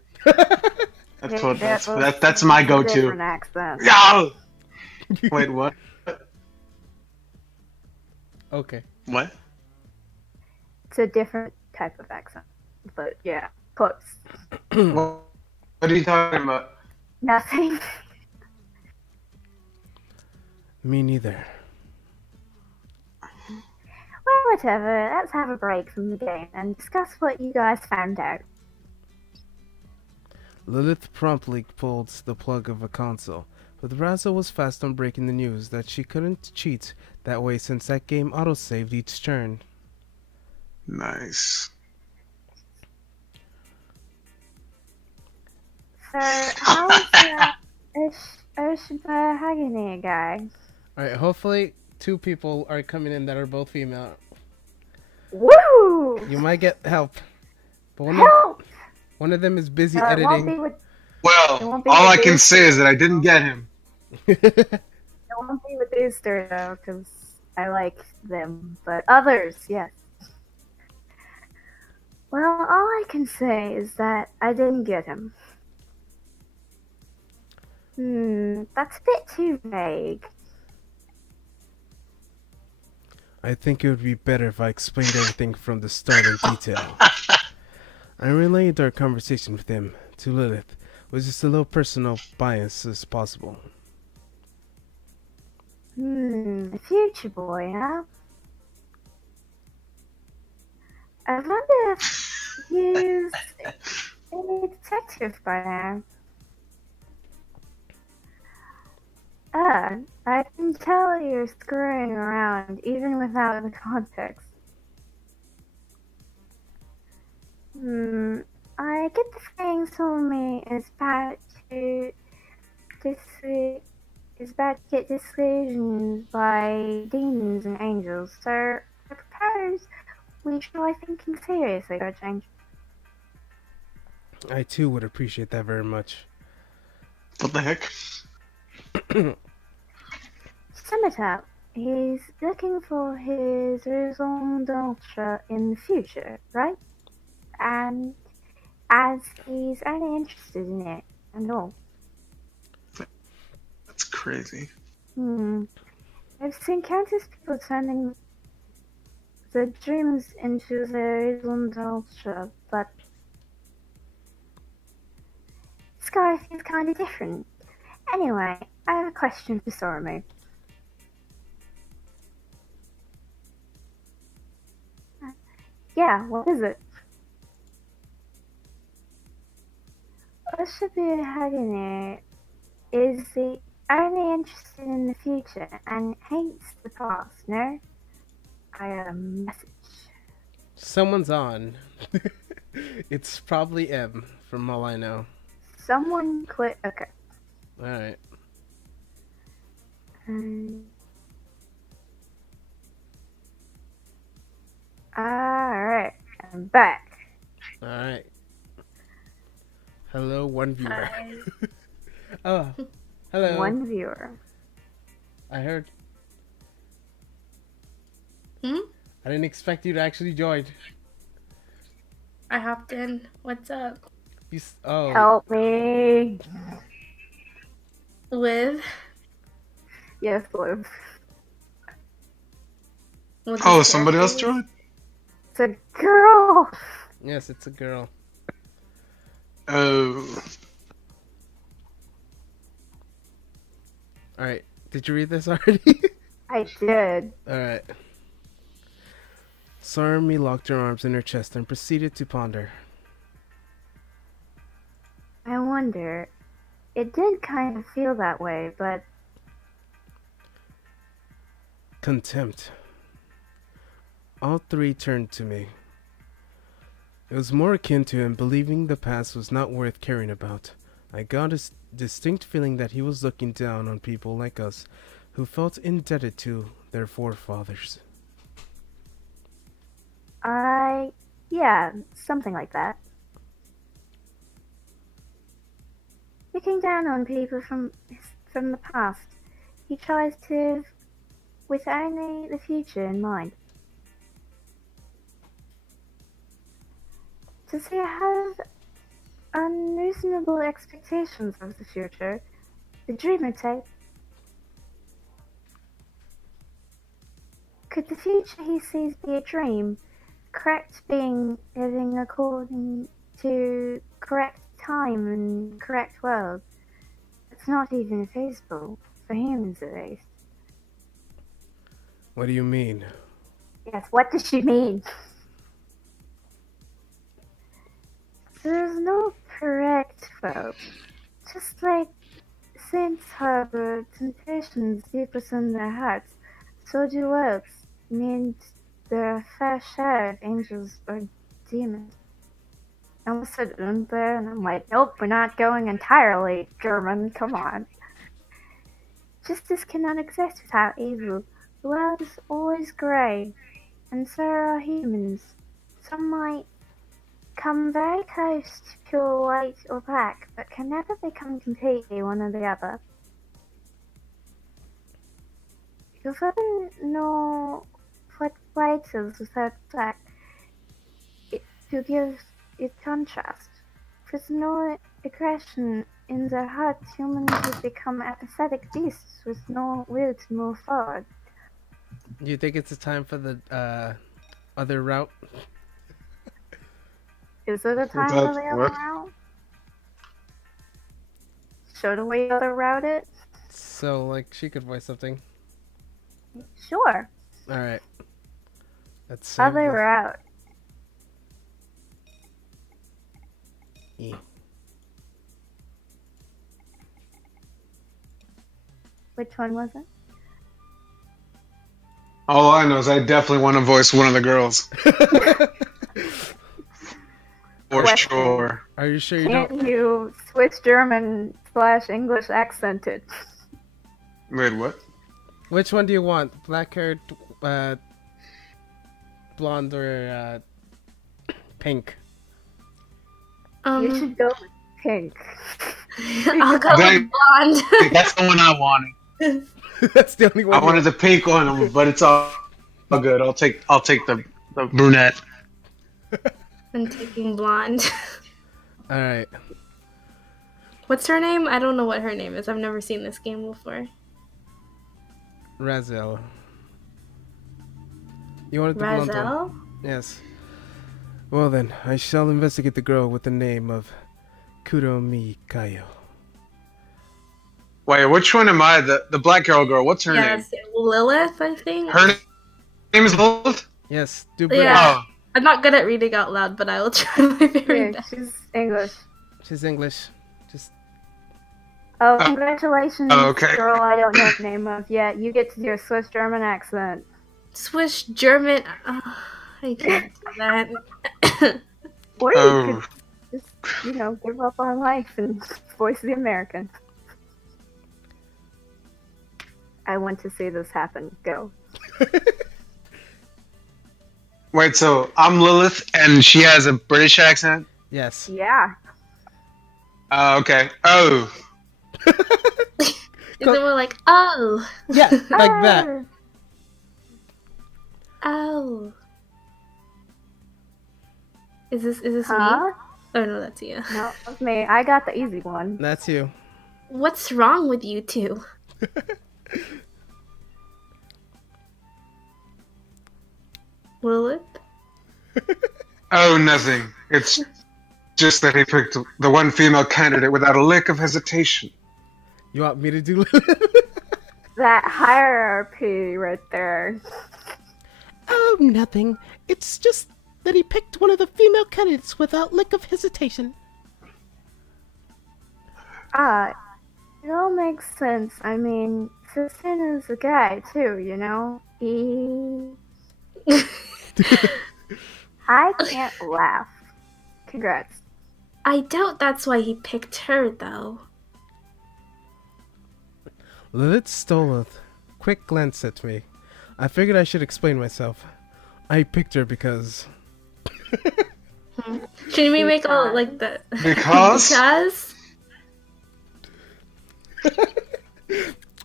That's my go-to. Different accent. Yeah. Wait, what? Okay. What? It's a different type of accent. But yeah, close. What are you talking about? Nothing. Me neither. Well, whatever. Let's have a break from the game and discuss what you guys found out. Lilith promptly pulled the plug of a console, but Razzle was fast on breaking the news that she couldn't cheat that way since that game autosaved each turn. Nice. So, how's that Hagane guy? Alright, hopefully 2 people are coming in that are both female. Woo! You might get help. But Help! one of them is busy It won't editing. be with Well, all I can say is that I didn't get him. It won't be with Easter though, because I like them. But others, yes. Well, all I can say is that I didn't get him. That's a bit too vague. I think it would be better if I explained everything from the start in detail. I relayed our conversation with him to Lilith with just a little personal bias as possible. Future boy, huh? I wonder if he's a detective by now. I can tell you're screwing around even without the context. I get the feeling Soulmate is about to get disillusioned by demons and angels, so I propose we try thinking seriously for a change. I too would appreciate that very much. What the heck? Sum it up. He's looking for his raison d'etre in the future, right? And as he's only interested in it and all. That's crazy. I've seen countless people turning the dreams into their raison d'etre, but this guy feels kind of different. Anyway, I have a question for Soromu. Yeah, what is it? Oshibu Hagane is the only interested in the future and hates the past, no? I got a message. Someone's on. It's probably M, from all I know. Someone quit. Okay. Alright. Alright, I'm back. Alright. Hello, one viewer. Oh, hello. One viewer. I heard. Hmm? I didn't expect you to actually join. I hopped in. What's up? Oh. Help me. Liv? Yes, Liv. What Oh, is somebody else this? joined? It's a girl. Yes, it's a girl. Oh. Alright, did you read this already? I did. Alright. Sarmi locked her arms in her chest and proceeded to ponder. I wonder. It did kind of feel that way, but Contempt. All three turned to me. It was more akin to him believing the past was not worth caring about. I got a distinct feeling that he was looking down on people like us who felt indebted to their forefathers. Yeah, something like that. Looking down on people from the past, he tries to live with only the future in mind. Does he have unreasonable expectations of the future? The dreamer type? Could the future he sees be a dream? Correct being living according to correct time and correct world. It's not even feasible, for humans at least. What do you mean? Yes, what does she mean? There's no correct world. Just like saints harbor temptations deepest in their hearts, so do worlds need their fair share of angels or demons. I almost said there, and I'm like, nope, we're not going entirely German, come on. Justice cannot exist without evil. The world is always grey, and so are humans. Some might come very close to pure white or black, but can never become completely one or the other. You'll never know what white is without black. To give it contrast. There's no aggression in their hearts. Humans would become apathetic beasts with no will to move forward. Do you think it's a time for the other route? Is it a time for the other route? Should we other route it? So, like, she could voice something. Sure. Alright. Let's Other route. E. Which one was it? All I know is I definitely want to voice one of the girls. For sure. Are you sure you Can't don't? you switch German / English accented? Wait, what? Which one do you want? Black-haired, blonde, or pink? You should go with pink. I'll go with blonde. That's the one I wanted. That's the only one. I wanted the pink one, but it's all good. I'll take the brunette. I'm taking blonde. All right. What's her name? I don't know what her name is. I've never seen this game before. Razel. You wanted the blonde one? Razel? Yes. Well then, I shall investigate the girl with the name of Kuromi Kayo. Wait, which one am I? The black girl? What's her name? Yes, Lilith, I think. Her name is Lilith? Yes, do British. Yeah. Oh. I'm not good at reading out loud, but I will try my very Yeah, best. she's English. She's English. Just Oh, congratulations, okay. girl I don't know the name of yet. You get to do a Swiss German accent. Swiss German. Oh, I can't do that. Or you Oh. could just, give up on life and voice the American. I want to see this happen. Go. Wait, so I'm Lilith and she has a British accent? yes. Yeah. Okay. Oh. Is it more like, oh, Yeah, like that. oh? Is this Huh? me? Oh no, that's you. No, that's me. I got the easy one. That's you. What's wrong with you two? Lilith? Oh, nothing. It's just that he picked the one female candidate without a lick of hesitation. You want me to do? That hierarchy right there. Oh, nothing. It's just that he picked one of the female candidates without lick of hesitation. Ah, It all makes sense. I mean, Tristan is a guy too, you know? I can't laugh. Congrats. I doubt that's why he picked her, though. Lilith stole a quick glance at me. I figured I should explain myself. I picked her because... Should we make all like the Because? because?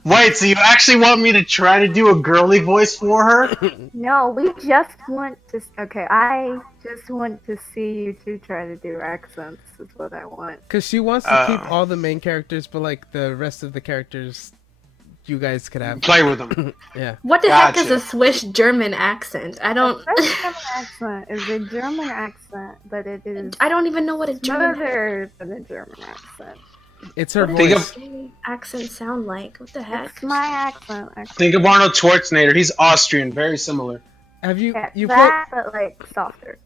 Wait, so you actually want me to try to do a girly voice for her? No, we just want to. Okay, I just want to see you two try to do accents. Is what I want. Because she wants to keep all the main characters, but like the rest of the characters, you guys could have. Play with them. Yeah. What the heck is Gotcha. a Swiss German accent? I don't. French German accent is a German accent, but it is I don't even know what a German smoother than a German accent. It's her Think voice. accent sound like. What the heck? It's my accent. Actually. Think of Arnold Schwarzenegger. He's Austrian, very similar. Have you Yeah, you that, but like softer.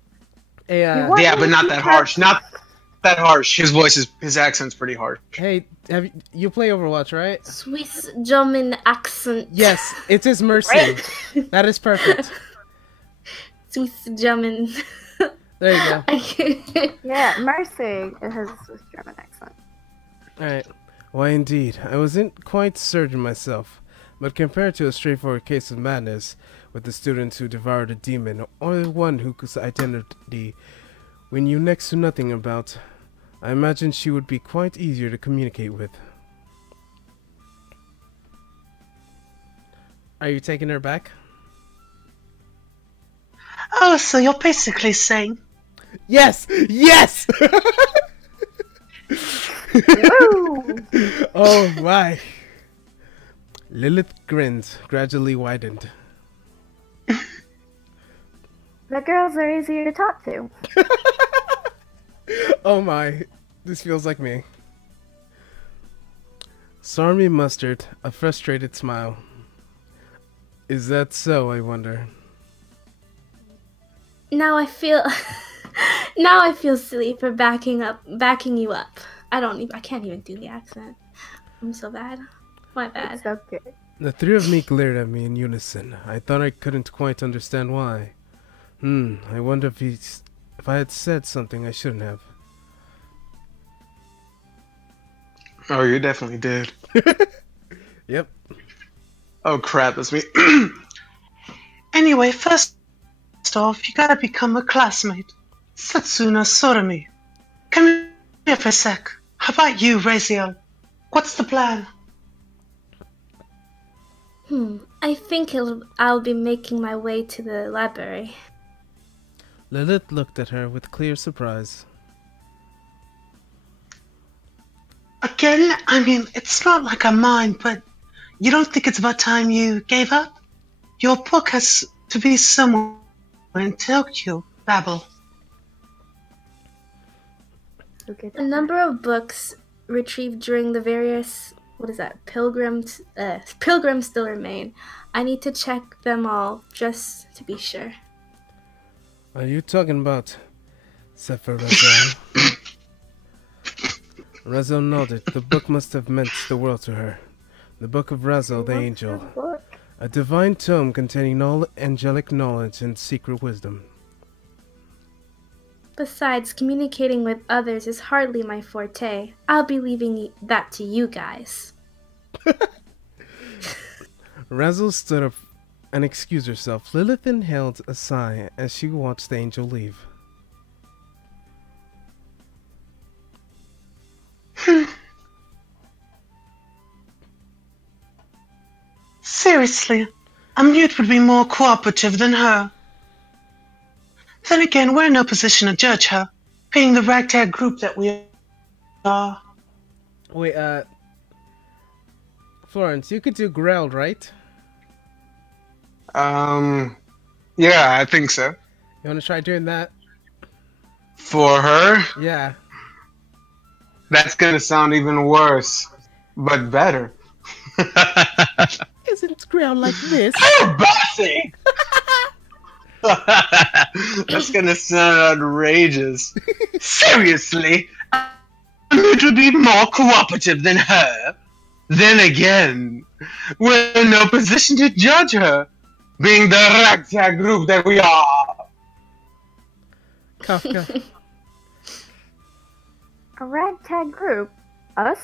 play a You want- Yeah, but not that harsh. Not that harsh. His accent's pretty harsh. hey, have you play Overwatch, right? Swiss German accent. Yes, it is Mercy. That is perfect. Swiss German. There you go. Yeah, Mercy. It has a Swiss German accent. Alright. Why indeed, I wasn't quite certain myself, but compared to a straightforward case of madness with the student who devoured a demon or the one whose identity we knew next to nothing about, I imagined she would be quite easier to communicate with. Are you taking her back? Oh, so you're basically saying... Yes! Yes! Woo! Oh my. Lilith grinned, gradually widened. The girls are easier to talk to. Oh my, this feels like me. Sarmi mustered a frustrated smile. Is that so, I wonder? Now I feel now I feel silly for backing you up. I can't even do the accent. I'm so bad. My bad. It's okay. The three of me glared at me in unison. I thought I couldn't quite understand why. I wonder if I had said something I shouldn't have. Oh, you definitely did. Yep. Oh crap, that's me. Anyway, first off, you gotta become a classmate. Satsuna Sorami. Come here for a sec. How about you, Raziel? What's the plan? I think I'll be making my way to the library. Lilith looked at her with clear surprise. Again, I mean, it's not like I mind, but you don't think it's about time you gave up? Your book has to be somewhere in Tokyo, Babel. Okay. A number of books retrieved during the various pilgrims still remain. I need to check them all just to be sure. Are you talking about Sefer Razel? Razel nodded. The book must have meant the world to her. The Book of Razel the Angel. Look. A divine tome containing all angelic knowledge and secret wisdom. Besides, communicating with others is hardly my forte. I'll be leaving that to you guys. Razel stood up and excused herself. Lilith inhaled a sigh as she watched the angel leave. Seriously, a mute would be more cooperative than her. Then again, we're in no position to judge her, being the ragtag group that we are. Wait, Florence, you could do growled, right? Yeah, I think so. You want to try doing that? For her, Yeah. that's gonna sound even worse, but better. Isn't growl like this? Oh, bossy! That's gonna sound outrageous. Seriously, it would be more cooperative than her. Then again, we're in no position to judge her, being the ragtag group that we are. Kafka. A ragtag group? Us?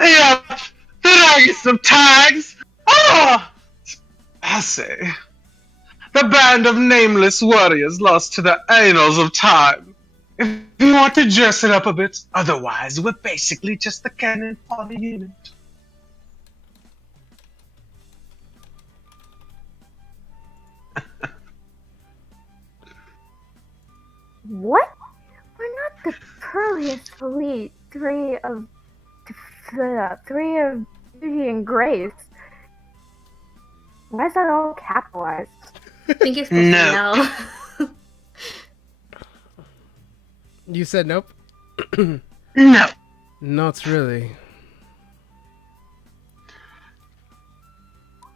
Yeah, the raggest of tags. Ah! I say, the band of nameless warriors lost to the annals of time. If you want to dress it up a bit, otherwise we're basically just the cannon fodder unit. What? We're not the pearliest elite three of beauty and grace. Why is that all capitalized? I think you're supposed No. to know. You said nope? No. Not really.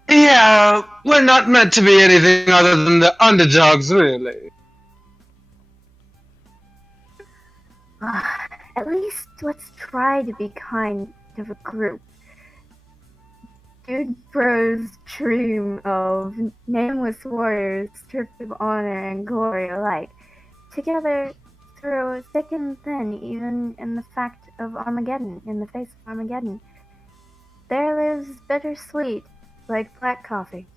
Yeah, we're not meant to be anything other than the underdogs, really. At least let's try to be kind of a group. Dude Bro's dream of nameless warriors stripped of honor and glory alike, together through thick and thin, even in the fact of Armageddon, in the face of Armageddon. There lives bittersweet, like black coffee.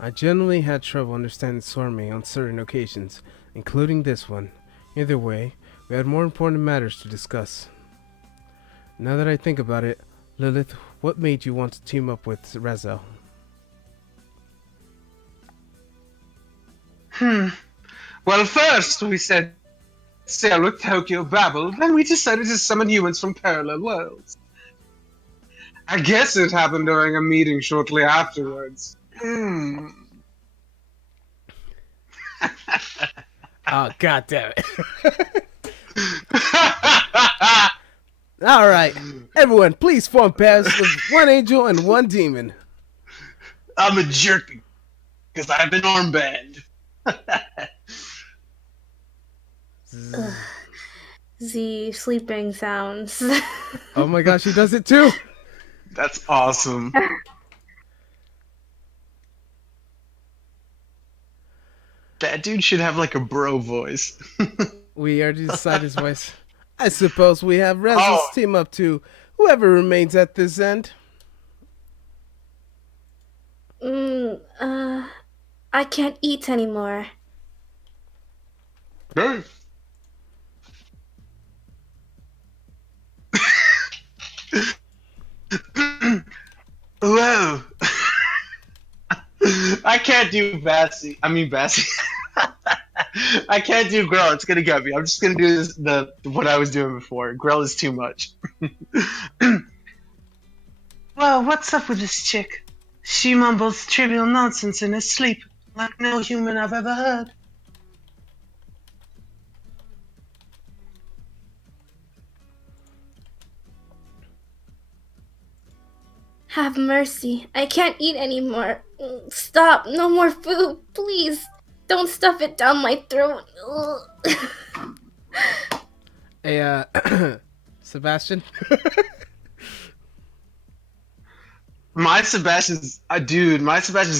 I generally had trouble understanding Sorme on certain occasions, including this one. Either way, we had more important matters to discuss. Now that I think about it, Lilith, what made you want to team up with Razel? Well, first we said sail with Tokyo Babel, then we decided to summon humans from parallel worlds. I guess it happened during a meeting shortly afterwards. Oh, god damn it. Alright, everyone, please form pairs of one angel and one demon. I'm a jerk because I've been armband. Z sleeping sounds. Oh my gosh, he does it too! That's awesome. That dude should have like a bro voice. We already decided his voice. I suppose we have Razel's team up to whoever remains at this end. I can't eat anymore. No. Whoa. I can't do Bassy. I can't do Grell. It's gonna get me. I'm just gonna do what I was doing before. Grell is too much. Well, what's up with this chick? She mumbles trivial nonsense in her sleep, like no human I've ever heard. Have mercy. I can't eat anymore. Stop. No more food. Please. Don't stuff it down my throat. Hey, Sebastian? My Sebastian's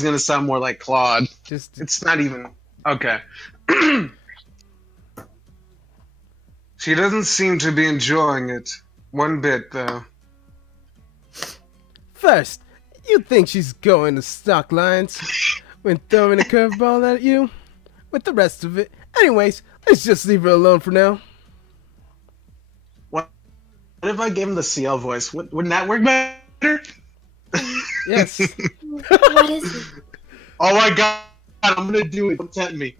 gonna sound more like Claude. It's not even okay. She doesn't seem to be enjoying it one bit, though. First, you think she's going to stock lines when throwing a curveball at you? With the rest of it. Anyways, let's just leave her alone for now. What if I gave him the CL voice? Wouldn't that work better? Yes. What is it? Oh my god, I'm gonna do it. Don't tempt me.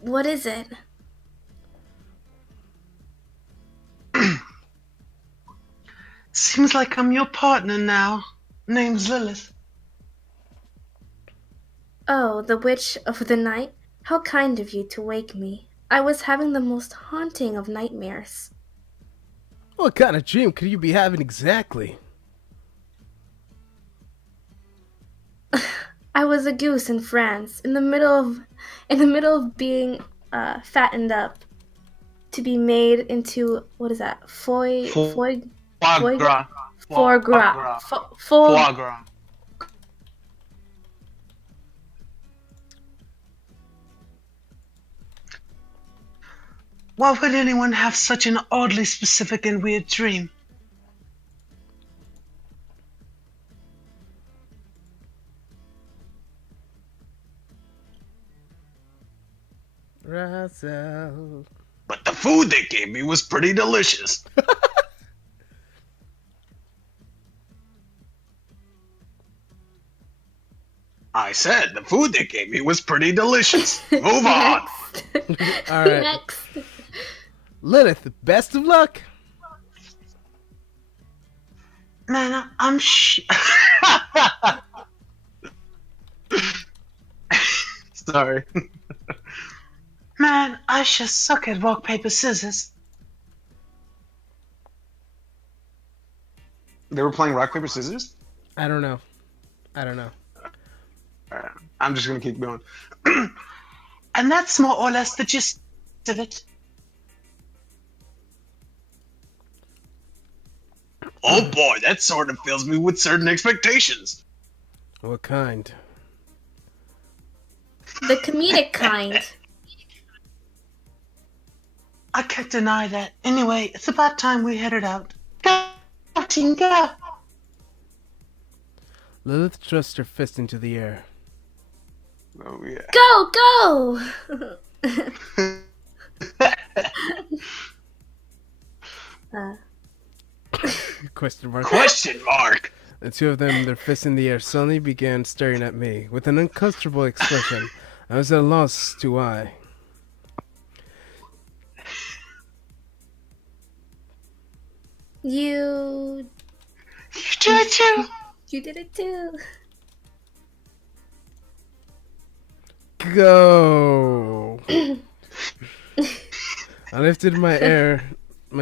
What is it? Seems like I'm your partner now. Name's Lilith. Oh, the witch of the night? How kind of you to wake me. I was having the most haunting of nightmares. What kind of dream could you be having exactly? I was a goose in France, in the middle of being fattened up to be made into, what is that? Foie Foie gras. foie gras. Foie. Foie gras. Why would anyone have such an oddly specific and weird dream? Russell. But the food they gave me was pretty delicious. I said the food they gave me was pretty delicious. Move on. All right. Next. Lilith, best of luck. Man, Sorry. Man, I just suck at rock, paper, scissors. They were playing rock, paper, scissors? I don't know. Alright, I'm just gonna keep going. And that's more or less the gist of it. Oh boy, that sort of fills me with certain expectations. What kind? The comedic kind. I can't deny that. Anyway, it's about time we headed out. Go, team, go! Lilith thrusts her fist into the air. Oh yeah. Go! Question mark. Question mark. The two of them, their fists in the air, suddenly began staring at me with an uncomfortable expression. I was at a loss to why. You do it too! You did it too. Go! I lifted my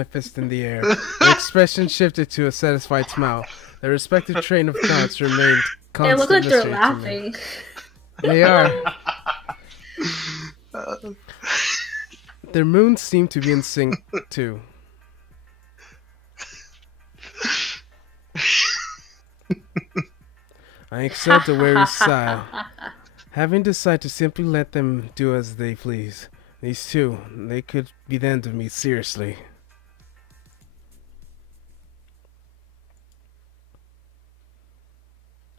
fist in the air. The expression shifted to a satisfied smile. Their respective train of thoughts remained They look constant like they're mystery to me. laughing. They are. Their moons seem to be in sync too. I exhaled a weary sigh, having decided to simply let them do as they please. These two, they could be the end of me, seriously.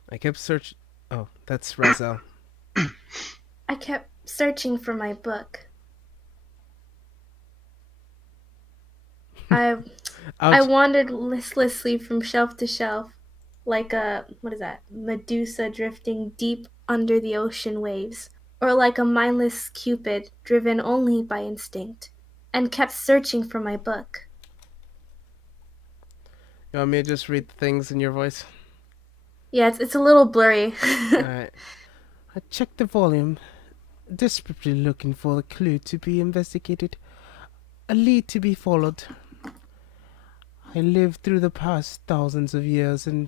I kept searching. Oh, that's Razel. I kept searching for my book. I wandered listlessly from shelf to shelf, like a, what is that, Medusa drifting deep under the ocean waves, or like a mindless Cupid driven only by instinct, and kept searching for my book. You want me to just read things in your voice? Yeah, it's a little blurry. Alright. I checked the volume, desperately looking for a clue to be investigated, a lead to be followed. I lived through the past thousands of years in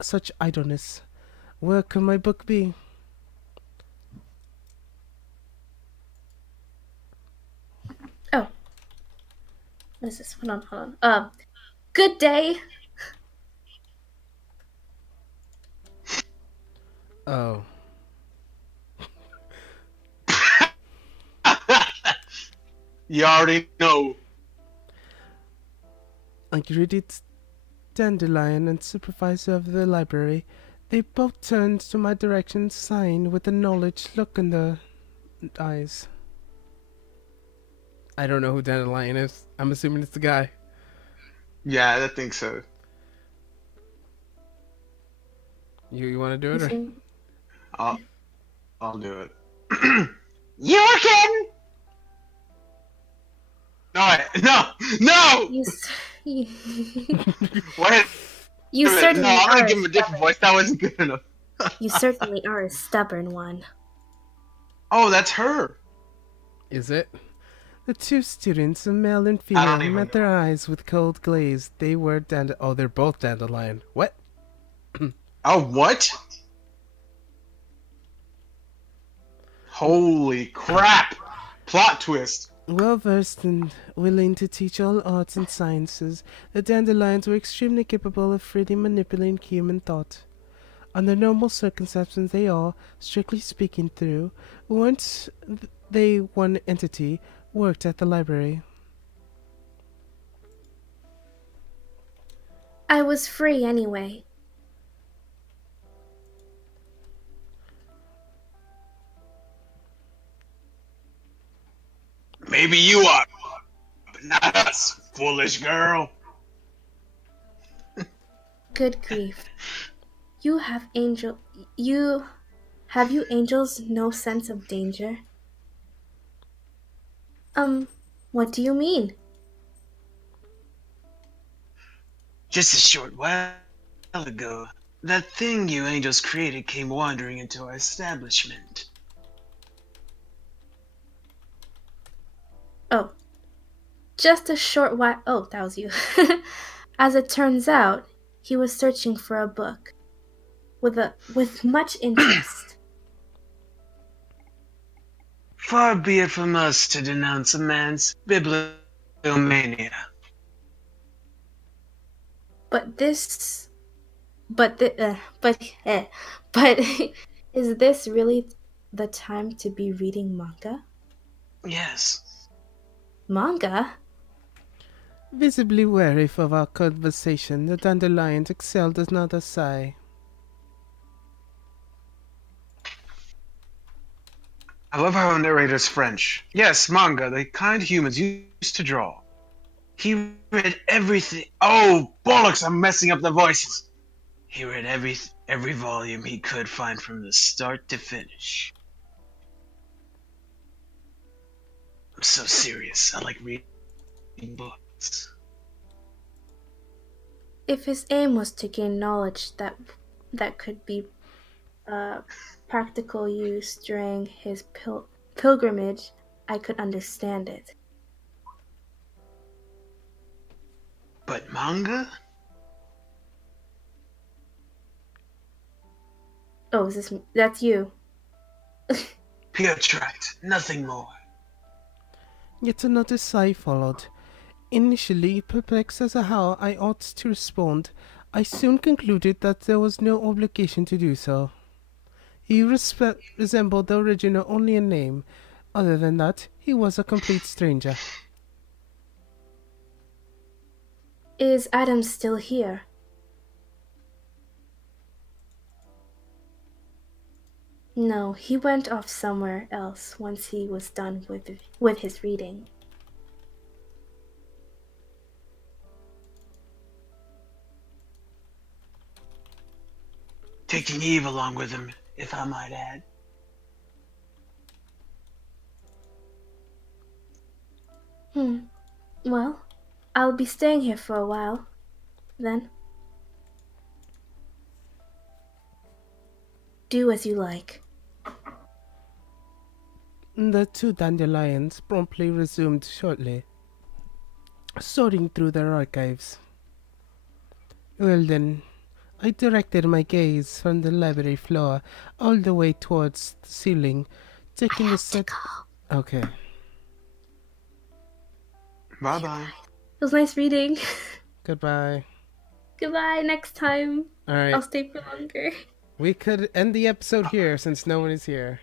such idleness. Where could my book be? Oh. What is this? Hold on. Good day. Oh. You already know. I greeted Dandelion and supervisor of the library. They both turned to my direction, sighing with a knowledge look in their eyes. I don't know who Dandelion is. I'm assuming it's the guy. Yeah, I think so. You want to do it? Or? I'll do it. You again? No! Wait. You certainly No, I'm are. gonna give him a different voice. That wasn't good enough. You certainly are a stubborn one. Oh, that's her. Is it? The two students, a male and I don't female, even met their eyes with cold glaze. They were Oh, they're both Dandelion. What? Oh, what? Holy crap! Plot twist. Well versed and willing to teach all arts and sciences, the dandelions were extremely capable of freely manipulating human thought. Under normal circumstances, they are, strictly speaking, through. Once they one entity worked at the library. I was free anyway. Maybe you are, but not us, foolish girl. Good grief. Have you angels no sense of danger? What do you mean? Just a short while ago, that thing you angels created came wandering into our establishment. Oh. Just a short while. Oh, that was you. As it turns out, he was searching for a book. With much interest. Far be it from us to denounce a man's bibliomania. But is this really the time to be reading manga? Yes. Manga? Visibly wary of our conversation, the dandelions exhaled another sigh. I love how our narrator's French. Yes, manga, the kind humans used to draw. He read everything. Oh, bollocks, I'm messing up the voices. He read every volume he could find from the start to finish. I'm so serious. I like reading books. If his aim was to gain knowledge that could be practical use during his pilgrimage, I could understand it. But manga? Oh, that's you. Pure tract, nothing more. Yet another sigh followed. Initially perplexed as to how I ought to respond, I soon concluded that there was no obligation to do so. He resembled the original only in name. Other than that, he was a complete stranger. Is Adam still here? No, he went off somewhere else once he was done with his reading. Taking Eve along with him, if I might add. Well, I'll be staying here for a while, then. Do as you like. The two dandelions promptly resumed shortly, sorting through their archives. Well then, I directed my gaze from the library floor all the way towards the ceiling, taking the set. Okay. Bye-bye. It was nice reading. Goodbye. Goodbye, next time. Alright. I'll stay for longer. We could end the episode here since no one is here.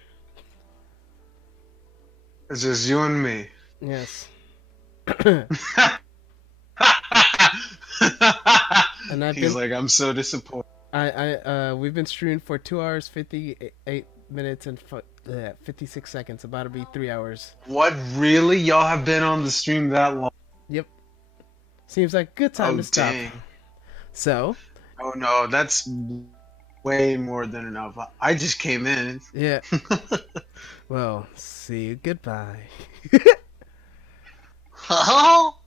It's just you and me. Yes. And He's like, I'm so disappointed. We've been streaming for 2 hours, 58 minutes, and 56 seconds. About to be 3 hours. What, really? Y'all have been on the stream that long? Yep. Seems like a good time to stop. Dang. So? Oh no, that's way more than enough. I just came in. Yeah. Well, see you. Goodbye. Oh!